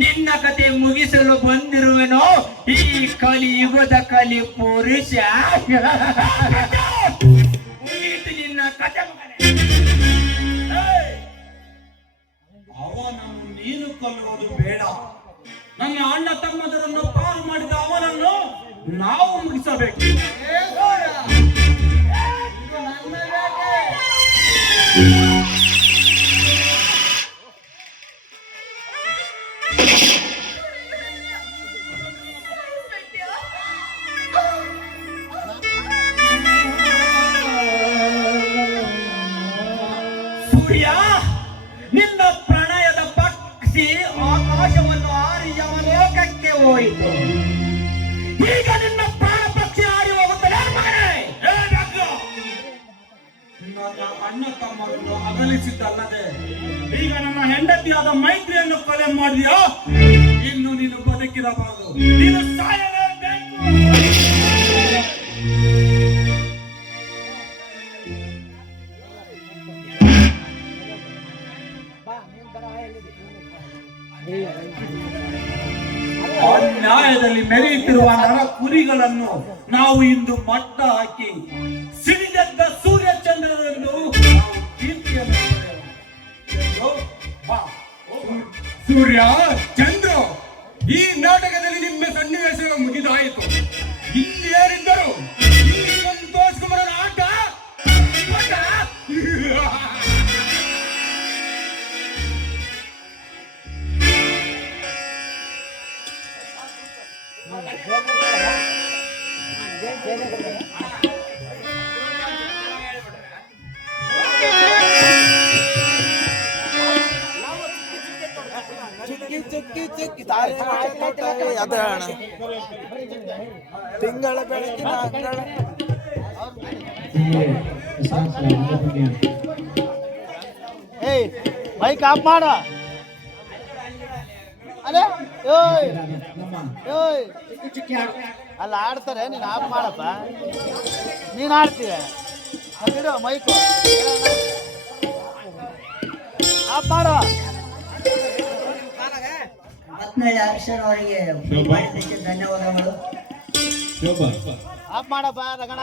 ನಿನ್ನ ಕತೆ ಮುಗಿಸಲು ಬಂದಿರುವೆನೋ ಈ ಕಲಿಯುಗದ ಕಲಿ ಪುರುಷ. ಮುಗೀತು ನಿನ್ನ ಕತೆ ಮಗನೇ. ಅವನನ್ನು ನೀನು ಕೊಲ್ಲುವುದು ಬೇಡ. ನನ್ನ ಅಣ್ಣ ತಮ್ಮದರನ್ನು ಪಾರು ಮಾಡಿದ ಅವನನ್ನು ನಾವು ಮುಗಿಸಬೇಕು. ಸೂರ್ಯ, ನಿನ್ನ ಪ್ರಣಯದ ಪಕ್ಷಿ ಆಕಾಶವನ್ನು ಹಾರಿ ಯಮಲೋಕಕ್ಕೆ ಹೋಯಿತು. ಈಗ ನಿನ್ನ ಪ್ರಾಣ ಪಕ್ಷಿ ಹಾರಿ ಹೋಗುತ್ತದೆ ಮಗನೇ. ನನ್ನ ಅಣ್ಣ ತಮ್ಮರನ್ನು ಅಗಲಿಸಿದ್ದಲ್ಲದೆ ಈಗ ನನ್ನ ಹೆಂಡತಿಯಾದ ಮೈತ್ರಿಯನ್ನು ಕೊಲೆ ಮಾಡಿದೆಯೋ, ಇನ್ನು ನೀನು ಬದುಕಿರಬಾರದು. ನೀನು ಸಾಯಲೇಬೇಕು. ಅನ್ಯಾಯದಲ್ಲಿ ಮೆರೆಯುತ್ತಿರುವ ನರ ಕುರಿಗಳನ್ನು ನಾವು ಇಂದು ಮಟ್ಟ ಹಾಕಿ ಸಿಡಿದೆದ್ದ ಸೂರ್ಯಚಂದ್ರರ ಸೂರ್ಯ, ಚಂದ್ರ, ಈ ನಾಟಕದಲ್ಲಿ ನಿಮ್ಮ ಸನ್ನಿವೇಶಗಳು ಮುಗಿದಾಯಿತು. ಇಲ್ಲಿ ಯಾರಿದ್ದರು? ಇಲ್ಲಿ ಸಂತೋಷ್ ಕುಮಾರನ ಆಟ ತಿಂಗಳ ಬೆಳಕಿನ ಅಂಗಳ ಏಯ್ ಬೈಕ್ ಆಫ್ ಮಾಡ ಅದೇ ಓಯ್ ಓಯ್ ಅಲ್ಲ ಆಡ್ತಾರೆ, ನೀನು ಆಫ್ ಮಾಡಪ್ಪ. ನೀನು ಆಡ್ತೀಯ ಇಡು ಮೈಕು ಆಫ್ ಮಾಡು. ಮತ್ನಳ್ಳಿ ಅಕ್ಷರ ಅವರಿಗೆ ಮಾಡಿದ್ದಕ್ಕೆ ಧನ್ಯವಾದಗಳು. ಆಫ್ ಮಾಡಪ್ಪ ರಗಣ.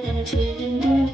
Thank you.